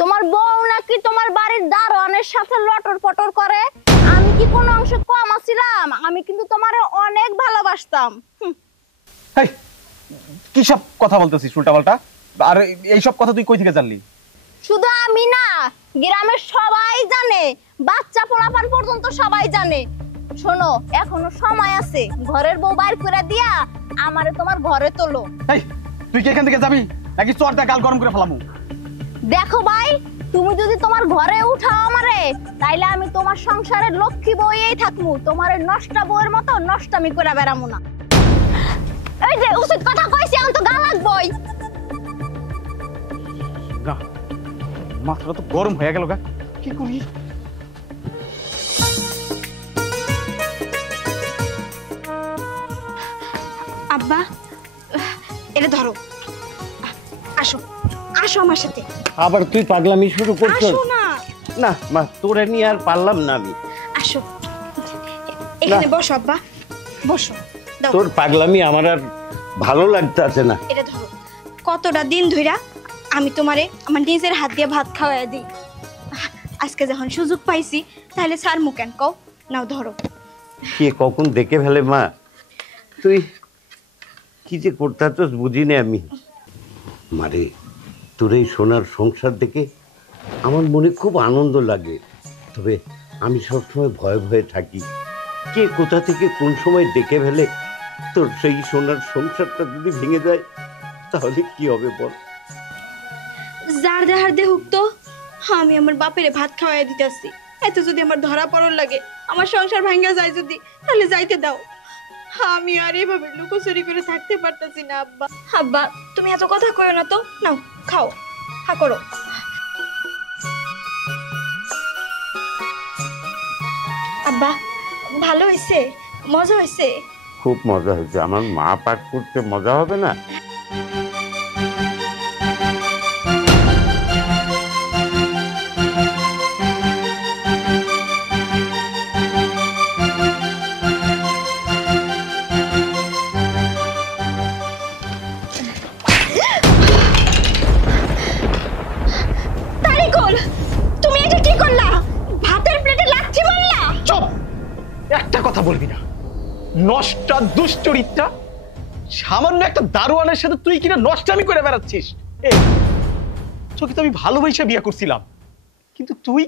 তোমার বউ নাকি তোমার বাড়ির দারোয়ানের সাথে লটর পটর করে। আমি কি কোনো অংশ কম আছিলাম? আমি কিন্তু তোমারে অনেক ভালোবাসতাম। কি সব কথা বলতেছিস উল্টা পাল্টা? আর এইসব কথা তুই কই থেকে জানলি? শুধু আমি না, গ্রামের সবাই জানে, বাচ্চা পোলাপান পর্যন্ত সবাই জানে। শোনো, এখনো সময় আছে, ঘরের বউ বাইর করে দিয়া আমারে তোমার ঘরে তোলো। তুই কি এখান থেকে যাবি নাকি চরটা গাল গরম করে ফেলামু? দেখো ভাই, তুমি যদি তোমার ঘরে উঠাও আমারে, তাইলে আমি তোমার সংসারের লক্ষ্মী বউই থাকমু। তোমার নষ্টা বউয়ের মতো নষ্টামি করে বেড়ামু না। এই যে উচিত কথা কইছি, এখন তো গা লাগবই। মাথাটা তো গরম হয়ে গেল গা, কি করি? আব্বা এটা ধরো, আসো আসো আমার সাথে। আবার তুই পাগলামি শুরু করছিস? আসো না। না মা, তোরে নিয়ে আর পারলাম না আমি। আসো এখানে বসো আব্বা, বসো। দাও তোর পাগলামি আমার আর ভালো লাগতেছে না। এটা ধরো, কতটা দিন ধইরা আমি তোমারে আমার নিজের হাত দিয়ে ভাত খাওয়াই দিই। আজকে যখন সুযোগ পাইছি তাহলে স্যার মুকেন কও, নাও ধরো। কে কখন দেখে ফেলে মা, তুই কি যে করতে চাস বুঝি না আমি। মারে, তোর এই সোনার সংসার দেখে আমার মনে খুব আনন্দ লাগে, তবে আমি সবসময় ভয়ে ভয়ে থাকি কে কোথা থেকে কোন সময় দেখে ফেলে তোর সেই সোনার সংসারটা যদি ভেঙে যায় তাহলে কি হবে বল। যার দেহার দেহুক তো, আমি আমার বাপেরে ভাত খাওয়াই দিতেছি, এত যদি আমার ধরা পড়ন লাগে, আমার সংসার ভাঙ্গা যায় যদি, তাহলে যাইতে দাও। আমি আর এভাবে লুকোচুরি করে থাকতে পারতাছি না আব্বা। আব্বা তুমি এত কথা কইও না তো, নাও খাও, হা করো। আব্বা ভালো হয়েছে, মজা হয়েছে? খুব মজা হয়েছে। আমার মা পাঠ করতে মজা হবে না? তারিকুল, তুমি এটা কি করলা? ভাতের প্লেটে লাথি মারলা? চুপ, একটা কথা বলবি না। নষ্টা দুশ্চরিত্রা, সামান্য একটা দারোয়ানের সাথে তুই কিনা নষ্টামি করে বেড়াচ্ছিস। এই তোকে তো আমি ভালোবাসা বিয়ে করছিলাম, কিন্তু তুই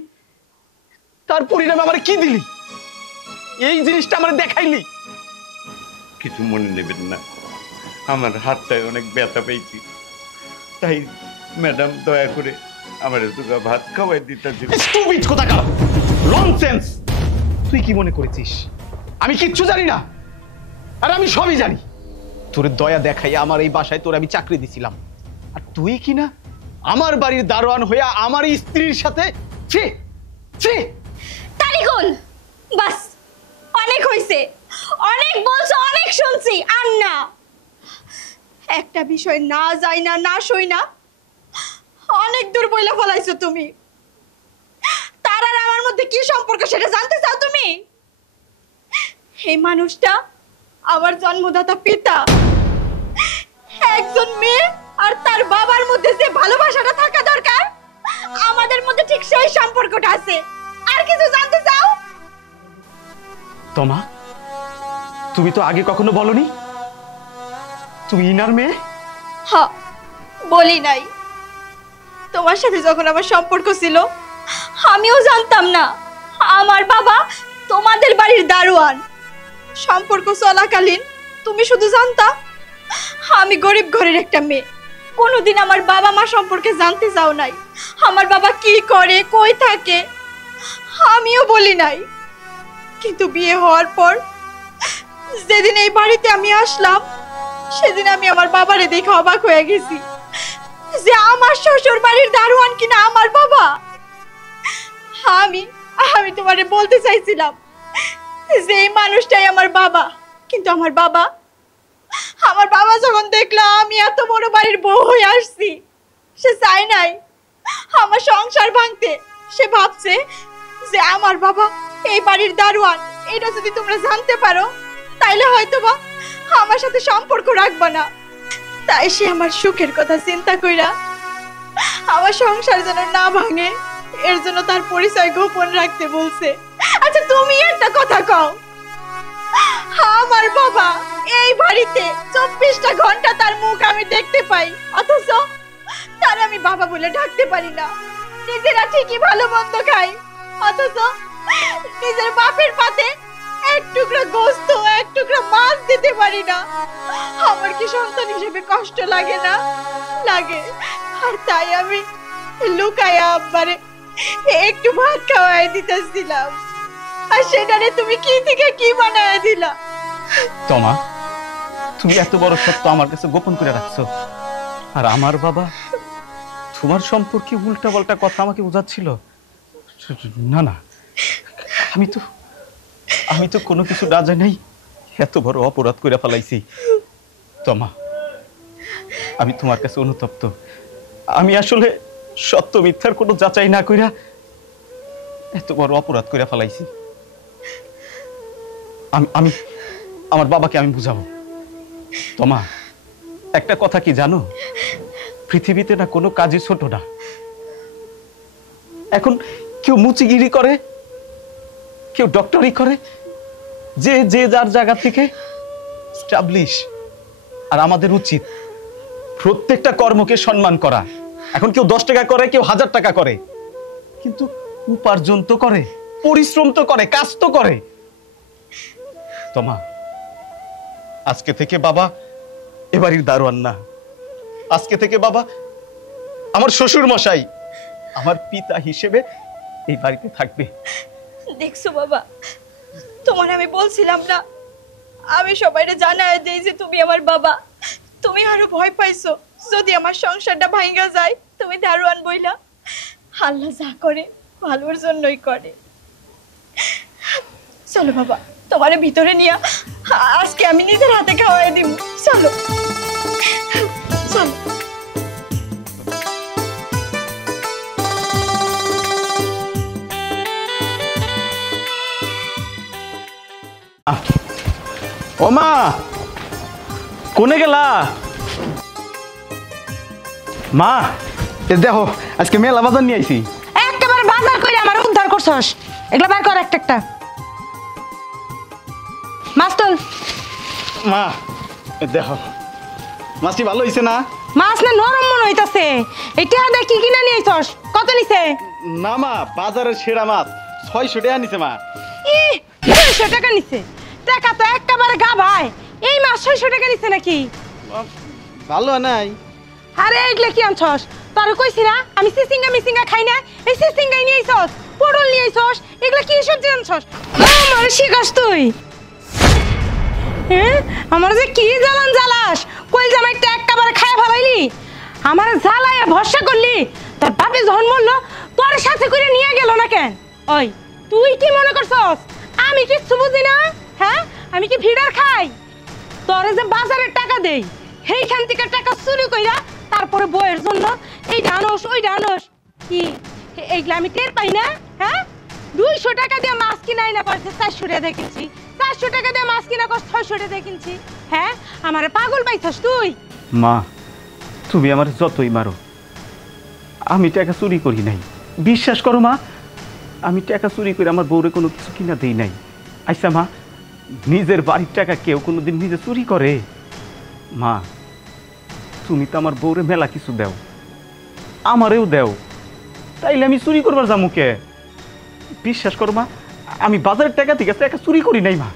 তার পরিণামে আমার কি দিলি? এই জিনিসটা আমার দেখাইলি। কিছু মনে নেবেন না, আমার হাতটায় অনেক ব্যথা পেয়েছি, তাই ম্যাডাম দয়া করে আমার দুটো ভাত খাওয়াই দিতে। স্টুপিড কোথাকার, ননসেন্স। তুই কি মনে করেছিস আমি কিচ্ছু জানি না? আর আমি সবই জানি। তোর দয়া দেখাই আমার এই বাসায় তোর আমি চাকরি দিছিলাম, আর তুই কি না আমার বাড়ির দারোয়ান হয়ে আমার স্ত্রীর সাথে। ছি ছি। তারিকুল, বাস অনেক হইছে, অনেক বলছো, অনেক শুনছি, আর না। একটা বিষয় না যাই না, না সই না, অনেক দূর বইলা ফলাইছো তুমি। তার আর আমার মধ্যে কি সম্পর্ক সেটা জানতে চাও তুমি? এই মানুষটা আমার জন্মদাতা পিতা। একজন মেয়ে আর তার বাবার মধ্যে যে ভালোবাসাটা থাকা দরকার, আমাদের মধ্যে ঠিক সেই সম্পর্কটা আছে। আর কিছু জানতে চাও? তোমা, তুমি তো আগে কখনো বলনি তুমি ইনার মেয়ে। হ্যাঁ, বলি নাই। তোমার সাথে যখন আমার সম্পর্ক ছিল, আমিও জানতাম না আমার বাবা তোমাদের বাড়ির দারোয়ান। সম্পর্ক চলাকালীন তুমি শুধু জানতা আমি গরিব ঘরের একটা মেয়ে। কোনোদিন আমার বাবা মা সম্পর্কে জানতে চাও নাই, আমার বাবা কি করে, কই থাকে, আমিও বলি নাই। কিন্তু বিয়ে হওয়ার পর যেদিন এই বাড়িতে আমি আসলাম, সেদিন আমি আমার বাবারে দেখে অবাক হয়ে গেছি যে আমার শ্বশুর বাড়ির দারোয়ান কিনা আমার বাবা। আমি তোমারে বলতে চাইছিলাম যে এই মানুষটাই আমার বাবা, কিন্তু আমার বাবা যখন দেখলো আমি এত বড় বাড়ির বউ হয়ে আসছি, সে চাই নাই আমার সংসার ভাঙতে। সে ভাবছে যে আমার বাবা এই বাড়ির দারোয়ান, এটা যদি তোমরা জানতে পারো তাইলে হয়তোবা আমার সাথে সম্পর্ক রাখবা না। তাই সে আমার সুখের কথা চিন্তা কইরা আমার সংসার যেন না ভাঙে, এর জন্য তার পরিচয় গোপন রাখতে বলছে। আচ্ছা তুমি একটা কথা কও, আমার বাবা এই বাড়িতে 24টা ঘন্টা তার মুখ আমি দেখতে পাই, অথচ তার আমি বাবা বলে ডাকতে পারি না। নিজেরা ঠিকই ভালো মন্দ খাই, অথচ নিজের বাপের পাতে এক টুকরো গোস্ত, এক টুকরো মাছ দিতে পারি না। আমার কি সন্তান হিসেবে কষ্ট লাগে না? লাগে। আর তাই আমি লুকায়া আব্বারে একটু ভাত খাওয়াই দিতেছিলাম, আর সেটারে তুমি কি থেকে কি বানায় দিলা। তোমা, তুমি এত বড় সত্য আমার কাছে গোপন করে রাখছো, আর আমার বাবা তোমার সম্পর্কে উল্টা পাল্টা কথা আমাকে বোঝাচ্ছিল। না না, আমি তো কোনো কিছু না জানাই এত বড় অপরাধ করে ফেলাইছি। তোমা, আমি তোমার কাছে অনুতপ্ত। আমি আসলে সত্য মিথ্যার কোনো যাচাই না কইরা এত বড় অপরাধ করে ফেলাইছি। আমি আমার বাবাকে আমি বুঝাবো। তোমা, একটা কথা কি জানো, পৃথিবীতে না কোনো কাজই ছোট না। এখন কেউ মুচিগিরি করে, কেউ ডক্টরি করে, যে যে যার জায়গা থেকে স্টাবলিশ। আর আমাদের উচিত প্রত্যেকটা কর্মকে সম্মান করা। এখন কেউ 10 টাকা করে, কেউ 1000 টাকা করে, কিন্তু উপার্জন তো করে, পরিশ্রম তো করে, কাজ তো করে। তোমা, আজকে থেকে বাবা এবাড়ির দারোয়ান না, আজকে থেকে বাবা আমার শ্বশুর মশাই, আমার পিতা হিসেবে এই বাড়িতে থাকবে। দেখছো বাবা, তোমার আমি বলছিলাম না, আমি সবাইকে জানায় দেই যে তুমি আমার বাবা। তুমি আরো ভয় পাইছো যদি আমার সংসারটা ভাঙা যায়, তুমি দারোয়ান বইলা। আল্লাহ যা করে ভালোর জন্যই করে। চলো বাবা, তোমার ভিতরে নিয়ে আজকে আমি নিজের হাতে খাওয়াই দিব। চলো চলো। ও মা, কোনে গেলা? মা, এ দেখো আজকে মেলা বাজার নিয়ে আইছি। একেবারে বাজার করে আমার উদ্ধার করছস। এগুলা বার কর একটা একটা। মাছ তোল। মা, এ দেখো মাছটি ভালো হইছে না? মাছ না নরম মনে হইতাছে। এটা দেখি কিনা নিয়ে আইছস। কত নিছে? না মা, বাজারের সেরা মাছ 600 টাকা নিছে মা। 600 টাকা নিছে? টাকা তো একেবারে গা ভাই। এই মাছ 600 টাকা নিছে নাকি? ভালো নাই। আরে এগুলা কি আনছস? তোর কইছি না আমি সিসিঙ্গা খাই না। এই সিসিঙ্গাই নিয়ে আইছস, পটল নিয়ে আইছস, এগুলা কি সবজি আনছস? আমার শিখাস তুই? হ্যাঁ, আমার যে কি জ্বালান জ্বালাস, কই জামাইটা একেবারে খায় ফেলাইলি। আমার জ্বালায় ভরসা করলি। তোর বাপে যখন মরলো তোর সাথে করে নিয়ে গেল না কেন? ওই তুই কি মনে করছস আমি কিচ্ছু বুঝি না? হ্যাঁ, আমি কি ভিড়ার খাই? তোরে যে বাজারের টাকা দেই, সেইখান থেকে টাকা চুরি কইরা তারপরে বইয়ের জন্য এই ডানস ওই ডানস কি এইগুলা আমি টের পাই না? হ্যাঁ, 200 টাকা দিয়ে মাছ কিনাই না করছে 400 টাকা দিয়ে কিনছি, 400 টাকা দিয়ে মাছ কিনা করছে 600 টাকা দিয়ে কিনছি। হ্যাঁ, আমারে পাগল পাইছস তুই? মা, তুমি আমার যতই মারো, আমি টাকা চুরি করি নাই। বিশ্বাস করো মা, আমি টাকা চুরি করে আমার বউরে কোনো কিছু কিনা দেই নাই। আচ্ছা মা, নিজের বাড়ির টাকা কেউ কোনোদিন নিজে চুরি করে? মা, তুমি তো আমার বউরে মেলা কিছু দেও, আমারেও দেও, তাইলে আমি চুরি করবার যাবো কে? বিশ্বাস করো মা, আমি বাজারের টাকা থেকে টাকা চুরি করি নাই মা।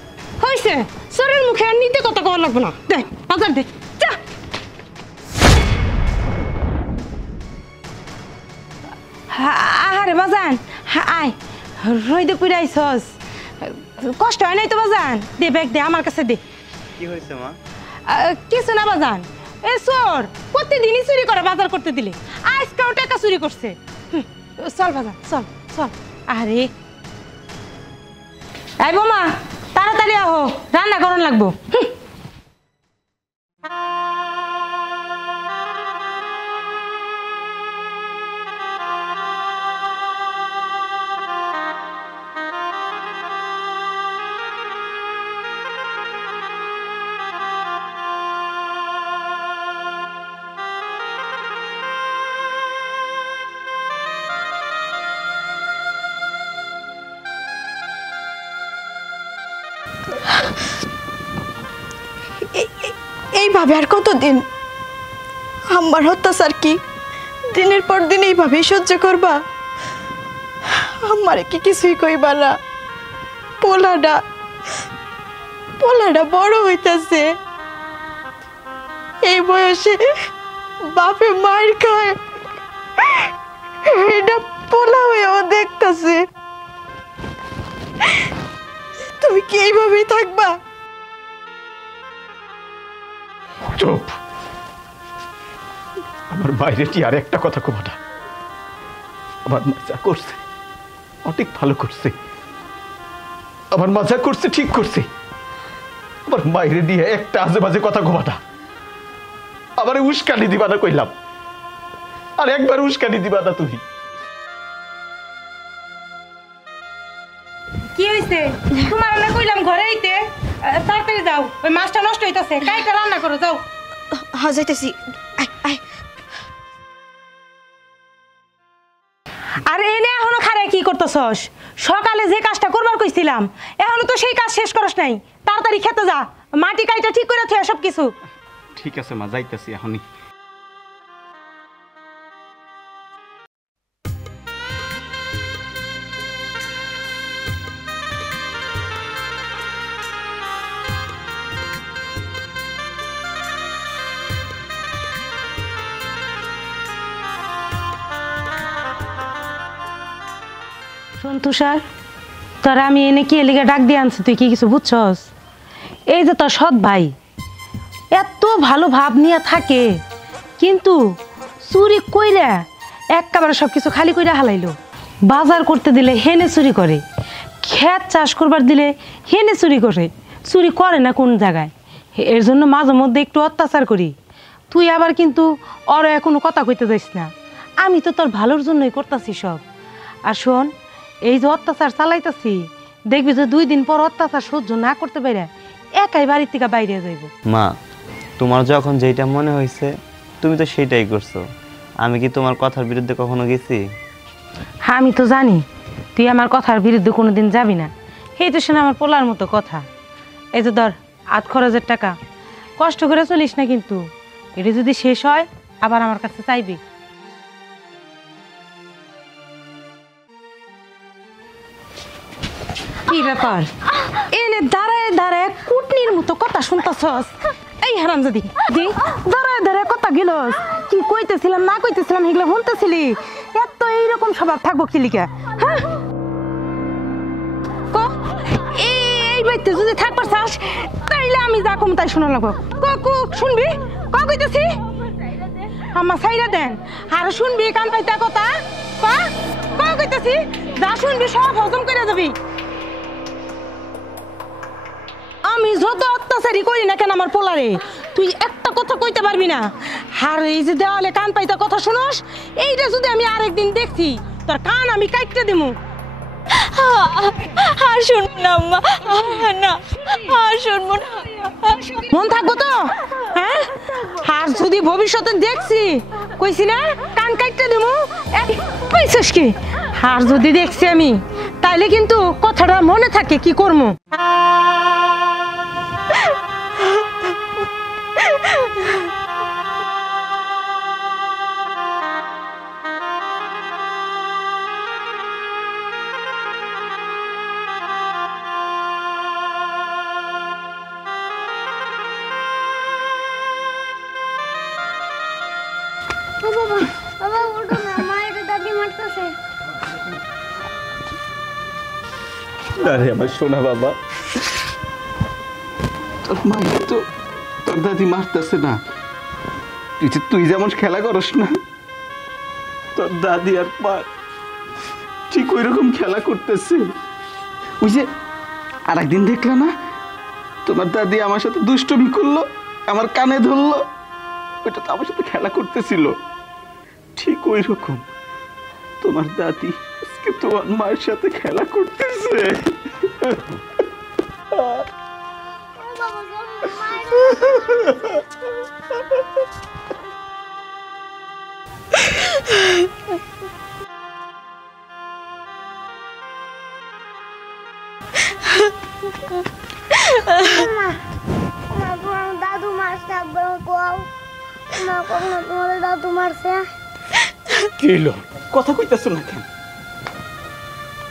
হইছে, সরের মুখে আর নিতে কথা কওয়া লাগবে না। দে বাজার দে, যা। আরে বাজান, আয় রইদে পুরা আইছস। কষ্ট হয় নাই তো বাজান? দে ব্যাগ দে, আমার কাছে দে। কি হয়েছে মা? কিছু না বাজান, এ চোর প্রতিদিনই চুরি করে বাজার করতে দিলে, আজকেও টাকা চুরি করছে। চল বাজান, চল চল। আরে এই বোমা, তাড়াতাড়ি আহো, রান্না করন লাগবো। এইভাবে আর কতদিন? আমার অত্যাচার কি দিনের পর দিন এইভাবেই সহ্য করবা? আমারে কি কিছুই কইবা না? পোলাডা বড় হইতাছে, এই বয়সে বাপে মায়ের খায়, এটা পোলা হয়েও দেখতাছে। তুমি কি এইভাবেই থাকবা? চুপ। আমার বাইরে কি আর একটা কথা কমাটা? আমার মজা করছে, অনেক ভালো করছে। আমার মজা করছে, ঠিক করছে। আমার বাইরে দিয়ে একটা আজে বাজে কথা কমাটা, আমার উস্কানি দিবা না কইলাম, আর একবার উস্কানি দিবা না তুমি। কি হইছে? তোমার না কইলাম ঘরে আইতে, তাড়াতাড়ি যাও, ওই মাছটা নষ্ট হইতাছে, কাইটা রান্না করো যাও। হ্যাঁ যাইতেছি। করতেছস? সকালে যে কাজটা করবার কইছিলাম এখনো তো সেই কাজ শেষ করস নাই। তাড়াতাড়ি খেতে যা, মাটি কাইটা ঠিক করে থুয়া সব কিছু। ঠিক আছে মা, যাইতেছি এখনই। সন্তুষার, তোরা আমি এনে কি এলিগে ডাক দিয়ে আনছি, তুই কি কিছু বুঝছস? এই যে তোর সৎ ভাই এত ভালো ভাব নিয়ে থাকে, কিন্তু চুরি কইরা একেবারে সব কিছু খালি কইরা হালাইলো। বাজার করতে দিলে হেনে চুরি করে, ক্ষেত চাষ করবার দিলে হেনে চুরি করে, চুরি করে না কোন জায়গায়। এর জন্য মাঝে মধ্যে একটু অত্যাচার করি। তুই আবার কিন্তু ওর এখনো কথা কইতে যাইস না, আমি তো তোর ভালোর জন্যই করতেছি সব। আর শোন, এই যে অত্যাচার চালাইতেছি, দেখবি যে 2 দিন পর অত্যাচার সহ্য না করতে পারে একাই বাড়ির থেকে বাইরে যাইব। মা, তোমার যখন যেটা মনে হয়েছে তুমি তো সেটাই করছো। আমি কি তোমার কথার বিরুদ্ধে কখনো গেছি? হ্যাঁ, আমি তো জানি তুই আমার কথার বিরুদ্ধে কোনোদিন যাবি না। এই তো শোনা আমার পোলার মতো কথা। এই যে ধর 8 খরচের টাকা, কষ্ট করে চলিস না, কিন্তু এটা যদি শেষ হয় আবার আমার কাছে চাইবি। কি ব্যাপার, এনে দাঁড়ায় দাঁড়ায় কুটনির মতো কথা শুনতাছস? এই হারামজাদি, দি দাঁড়ায় দাঁড়ায় কথা গেলস। কি কইতেছিলাম না কইতেছিলাম এগুলো শুনতেছিলি? এত এইরকম স্বভাব থাকবো কি লিগা? হ্যাঁ, এই বাড়িতে যদি থাকবার চাস তাইলে আমি যা কম তাই শোনা লাগবো। শুনবি কইতেছি? আমার সাইরা দেন আর শুনবি, কান পাইতা কথা কইতেছি, যা শুনবি সব হজম করে যাবি। আমি যত অত্যাচারী করি না কেন আমার পোলারে, তুই একটা কথা কইতে পারবি না। আর এই যে দেওয়ালে কান পাইতা কথা শুনোস, এইটা যদি আমি আরেকদিন দেখছি তোর কান আমি কাটতে দিমু। আর শুনবো না আম্মা, না আর শুনবো না। মন থাকবো তো? হ্যাঁ, আর যদি ভবিষ্যতে দেখছি, কইছি না কান কাটতে দিমু, কইছিস কি? আর যদি দেখছি আমি, তাইলে কিন্তু কথাটা মনে থাকে কি করবো। বাবা ওঠো না, মায়ের দাদি মারতেছে। আরে আমার সোনা বাবা, তোর মায়ের তো তোর দাদি মারতেছে না। তুই যেমন খেলা করস না, তোর দাদি আর মা ঠিক ওই রকম খেলা করতেছে। ওই যে আর একদিন দেখলা না, তোমার দাদি আমার সাথে দুষ্টমি করলো, আমার কানে ধরলো, ওইটা তো আমার সাথে খেলা করতেছিল। ঠিক ওই রকম তোমার দাদি আজকে তোমার মায়ের সাথে খেলা করতেছে। দাদু মারছে, তোমাদের দাদু মারছে। কি হলো, কথা কইতেছ না কেন?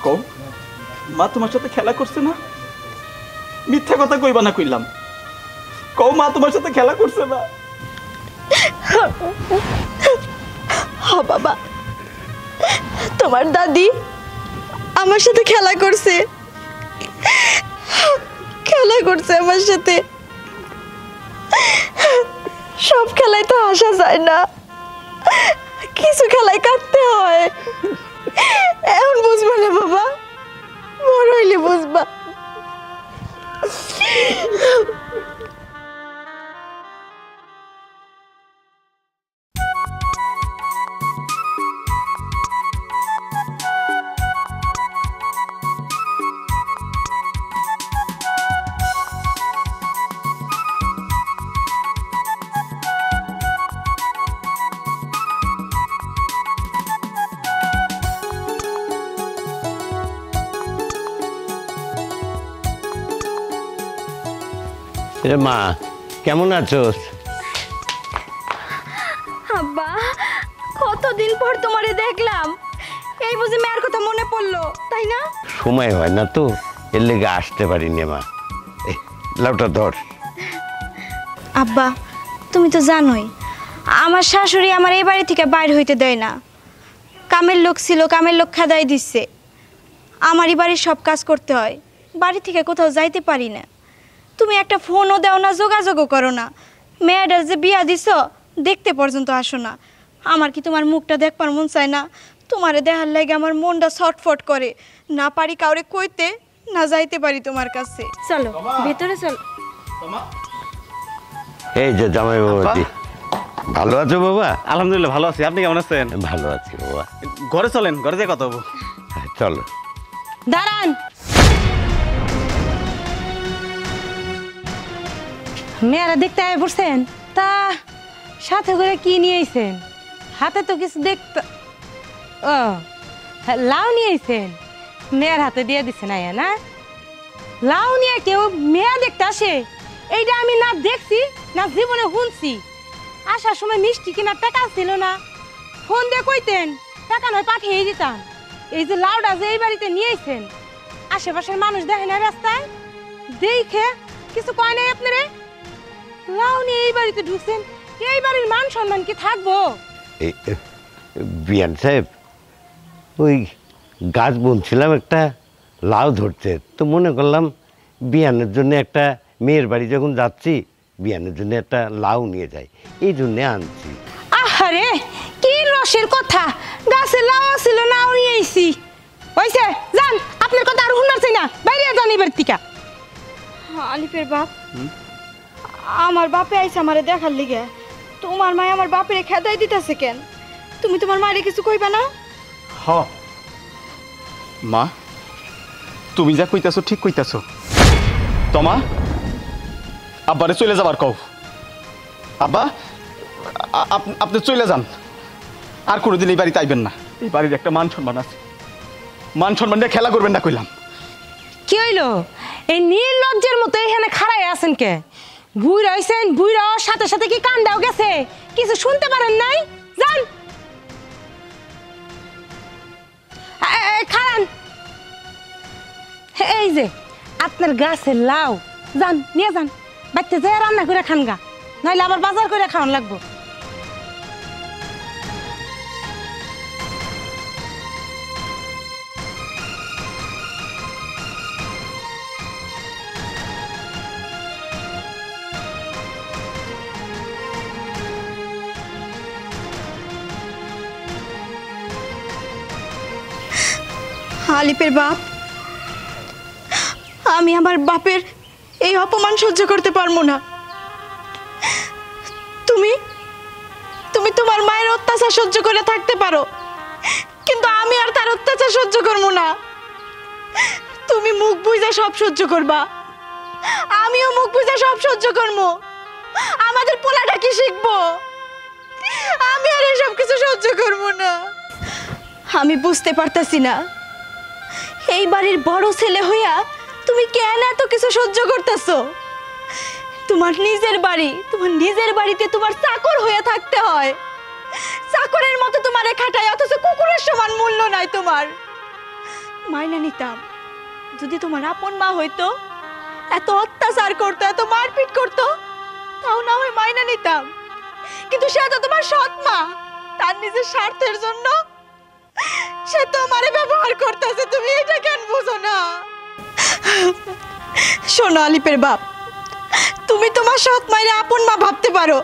কও, মা তোমার সাথে খেলা করছে না? মিথ্যা কথা কইবা না কইলাম। কও, মা তোমার সাথে খেলা করছে না? হ্যাঁ বাবা, তোমার দাদি আমার সাথে খেলা করছে আমার সাথে। সব খেলায় তো হাসা যায় না, কিছু খেলায় কাঁদতে হয়। এখন বুঝবা না বাবা, বড় হইলে বুঝবা। রে মা, কেমন আছোস? আব্বা, কতদিন পর তোমারে দেখলাম, এই বুঝি মেয়ের কথা মনে পড়লো, তাই না? সময় হয় না তো, এর লেগে আসতে পারিনি মা। এই লাউটা ধর। আব্বা, তুমি তো জানোই আমার শাশুড়ি আমার এই বাড়ি থেকে বাইর হইতে দেয় না। কামের লোক ছিল, কামের লোক খেদাই দিচ্ছে। আমারই বাড়ির সব কাজ করতে হয়, বাড়ি থেকে কোথাও যাইতে পারি না। তুমি একটা ফোনও দাও না, যোগাযোগও করো না। মেয়েটার যে বিয়া দিছ, দেখতে পর্যন্ত আসো না। আমার কি তোমার মুখটা দেখবার মন চায় না? তোমারে দেখার লাগে আমার মনটা ছটফট করে। না পারি কাউরে কইতে, না যাইতে পারি তোমার কাছে। চলো ভেতরে চলো। এই যে জামাই বাবাজি, ভালো আছো বাবা? আলহামদুলিল্লাহ ভালো আছি, আপনি কেমন আছেন? ভালো আছি বাবা। ঘরে চলেন, ঘরে যেয়ে কথা হবো। চলো। দাঁড়ান, মেয়েরা দেখতে আয় পড়ছেন, তা সাথে করে কি নিয়ে আইছেন? হাতে তো কিছু দেখতে, ও লাউ নিয়ে আইছেন, মেয়ের হাতে দিয়ে দিচ্ছেন আয়া না? লাউ নিয়ে কেউ মেয়া দেখতে আসে? এইটা আমি না দেখছি না জীবনে শুনছি। আসার সময় মিষ্টি কিনা টাকা ছিল না, ফোন দিয়ে কইতেন, টাকা নয় পাঠিয়ে দিতাম। এই যে লাউডা যে এই বাড়িতে নিয়ে আইছেন, আশেপাশের মানুষ দেখে না রাস্তায়, দেখে কিছু কয় নাই আপনারে? লাউ নিয়ে এই বাড়িতে ঢুকছেন, এই বাড়ির মান সম্মান কি থাকবো? এই বিয়ান সাহেব, ওই গাছ বুনছিলাম, একটা লাউ ধরছে, তো মনে করলাম বিয়ানের জন্য একটা, মেয়ের বাড়ি যখন যাচ্ছি বিয়ানের জন্য একটা লাউ নিয়ে যাই, এই জন্যে আনছি। আহারে কি রসের কথা, গাছে লাউ ছিল, লাউ নিয়ে আইছি। হইছে, যান, আপনার কথা আর শুনতে চাই না, বাইরে যান এবার টিকা। আলিফের বাপ, আমার বাপে আইছে আমারে দেখার লিগে। তোমার মায় আমার বাপের খেদাই দিতেছে কেন? তুমি তোমার মায়ের কিছু কইবা না? হ মা, তুমি যা কইতাছো ঠিক কইতাছো। তোমা, আব্বারে চলে যাবার কও। আব্বা, আপনি চলে যান, আর কোনোদিন এই বাড়িতে আইবেন না। এই বাড়ির একটা মান সম্মান আছে, মান সম্মান নিয়ে খেলা করবেন না কইলাম। কি হইলো? এই নির্লজ্জের মতো এখানে খাড়াই আছেন কে? বুইরা হইছেন, বুইরা সাথে সাথে কি কান্দাও গেছে? কিছু শুনতে পারেন নাই? যান, খারান। এই যে আপনার গাছের লাউ, যান নিয়ে যান, বাড়িতে যাই রান্না করে খান গা, নাইলে আবার বাজার করে খাওয়ান লাগবো। আলিফের বাপ, আমি আমার বাপের এই অপমান সহ্য করতে পারবো না। তুমি তুমি তোমার মায়ের অত্যাচার সহ্য করে থাকতে পারো, কিন্তু আমি আর তার অত্যাচার সহ্য করবো না। তুমি মুখ বুঝে সব সহ্য করবা, আমিও মুখ বুঝে সব সহ্য করবো। আমাদের পোলাটা কি শিখবো? আমি আর এসব কিছু সহ্য করবো না। আমি বুঝতে পারতাছি না, এই বাড়ির বড় ছেলে হইয়া তুমি কেন এত কিছু সহ্য করতেছো? তোমার নিজের বাড়ি, তোমার নিজের বাড়িতে তোমার চাকর হয়ে থাকতে হয়। চাকরের মতো তোমারে খাটায়, অথচ কুকুরের সমান মূল্য নাই তোমার। মাইনা নিতাম যদি তোমার আপন মা হইতো, এত অত্যাচার করতো, এত মারপিট করতো, তাও না হয় মাইনা নিতাম। কিন্তু সে তো তোমার সৎ মা, তার নিজের স্বার্থের জন্য সে তোমারে ব্যবহার করতেছে। তুমি এটা কেন বুঝো না? শোনো আলিফের বাপ, তুমি তোমার সৎ মায়ের আপন মা ভাবতে পারো,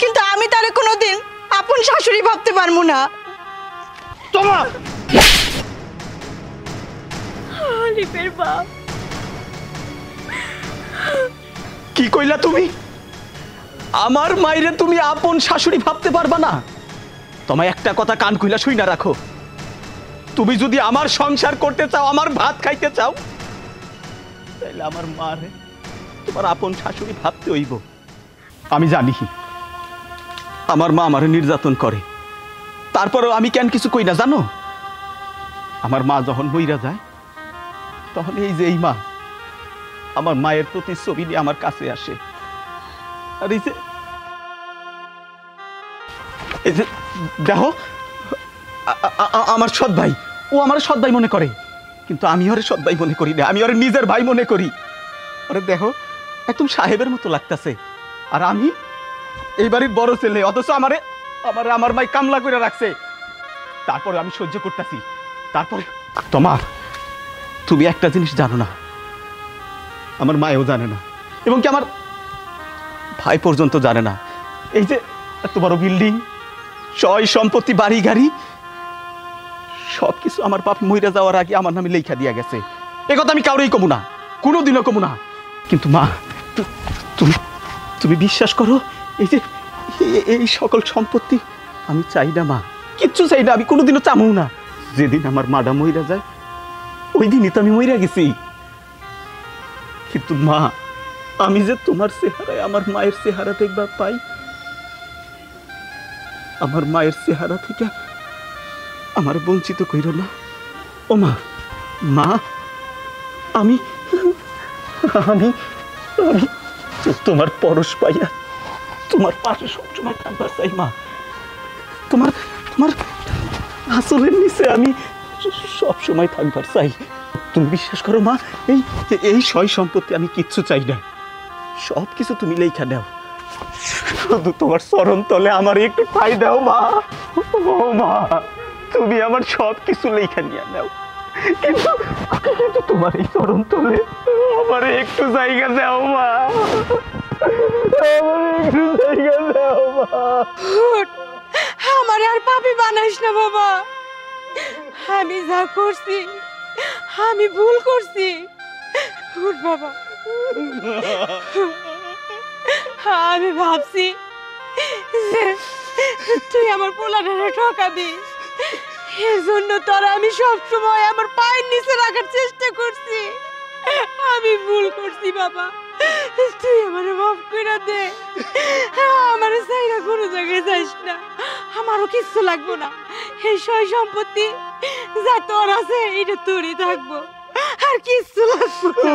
কিন্তু আমি তারে কোনোদিন আপন শাশুড়ি ভাবতে পারবো না। তোমা, আলিফের বাপ, কি কইলা তুমি? আমার মাইরে তুমি আপন শাশুড়ি ভাবতে পারবা না? তোমায় একটা কথা কান খুইলা শুই না রাখো, তুমি যদি আমার সংসার করতে চাও, আমার ভাত খাইতে চাও, তাহলে আমার মারে তোমার আপন শাশুড়ি ভাবতে হইব। আমি জানি আমার মা আমারে নির্যাতন করে, তারপরেও আমি কেন কিছু কই না জানো? আমার মা যখন মইরা যায়, তখন এই যে এই মা আমার মায়ের প্রতিচ্ছবি নিয়ে আমার কাছে আসে, আর এই যে দেখো আমার সৎ ভাই, ও আমার সৎ ভাই মনে করে, কিন্তু আমি ওরে সৎ ভাই মনে করি না, আমি ওরে নিজের ভাই মনে করি। আরে দেখো একদম সাহেবের মতো লাগতেছে, আর আমি এই বাড়ির বড় ছেলে, অথচ আমার ভাই কামলা করে রাখছে, তারপরে আমি সহ্য করতেছি। তারপরে তোমার তুমি একটা জিনিস জানো না, আমার মায়েও জানে না, এবং কি আমার ভাই পর্যন্ত জানে না, এই যে এত বড় বিল্ডিং, সয় সম্পত্তি, বাড়ি গাড়ি, সবকিছু আমার বাপ মইরা যাওয়ার আগে আমার নামে লেখা দিয়া গেছে। এ কথা আমি কাউরেই কমু না, কোনোদিনও কমু না। কিন্তু মা, তুমি বিশ্বাস করো, এই যে এই সকল সম্পত্তি আমি চাই না মা, কিচ্ছু চাই না, আমি কোনোদিনও চামু না। যেদিন আমার মাডা মইরা যায় ওই দিনই তো আমি মইরা গেছি। কিন্তু মা, আমি যে তোমার চেহারায় আমার মায়ের চেহারা দেখবার পাই, আমার মায়ের চেহারা থেকে আমার বঞ্চিত কইরো না। ও মা, মা আমি আমি আমি তোমার পরশ পাইয়া তোমার পাশে সবসময় থাকবার চাই মা। তোমার তোমার আসলের নিচে আমি সবসময় থাকবার চাই। তুমি বিশ্বাস করো মা, এই সয় সম্পত্তি আমি কিচ্ছু চাই না, সব কিছু তুমি লেখা দাও, শুধু তোমার চরণ তলে আমার একটু ঠাই দাও মা। ও মা, তুমি আমার সব কিছু লেখা নিয়ে নাও, কিন্তু তোমার এই চরণ তলে আমার একটু জায়গা দাও মা, আমার একটু জায়গা দাও মা। আমার আর পাপী বানাইস না বাবা, আমি যা করছি আমি ভুল করছি। উঠ বাবা, আমি ভাবছি যে তুই আমার পোলাটারে ঠকাবি, এর জন্য তোরা আমি সবসময় আমার পায়ের নিচে রাখার চেষ্টা করছি। আমি ভুল করছি বাবা, তুই আমার মাফ করে দে, আমার জায়গা কোনো জায়গায় যাইস না, আমারও কিচ্ছু লাগবো না, এই সয় সম্পত্তি যা তোর আছে এটা তোরই থাকবো, আর কিচ্ছু লাগবো না।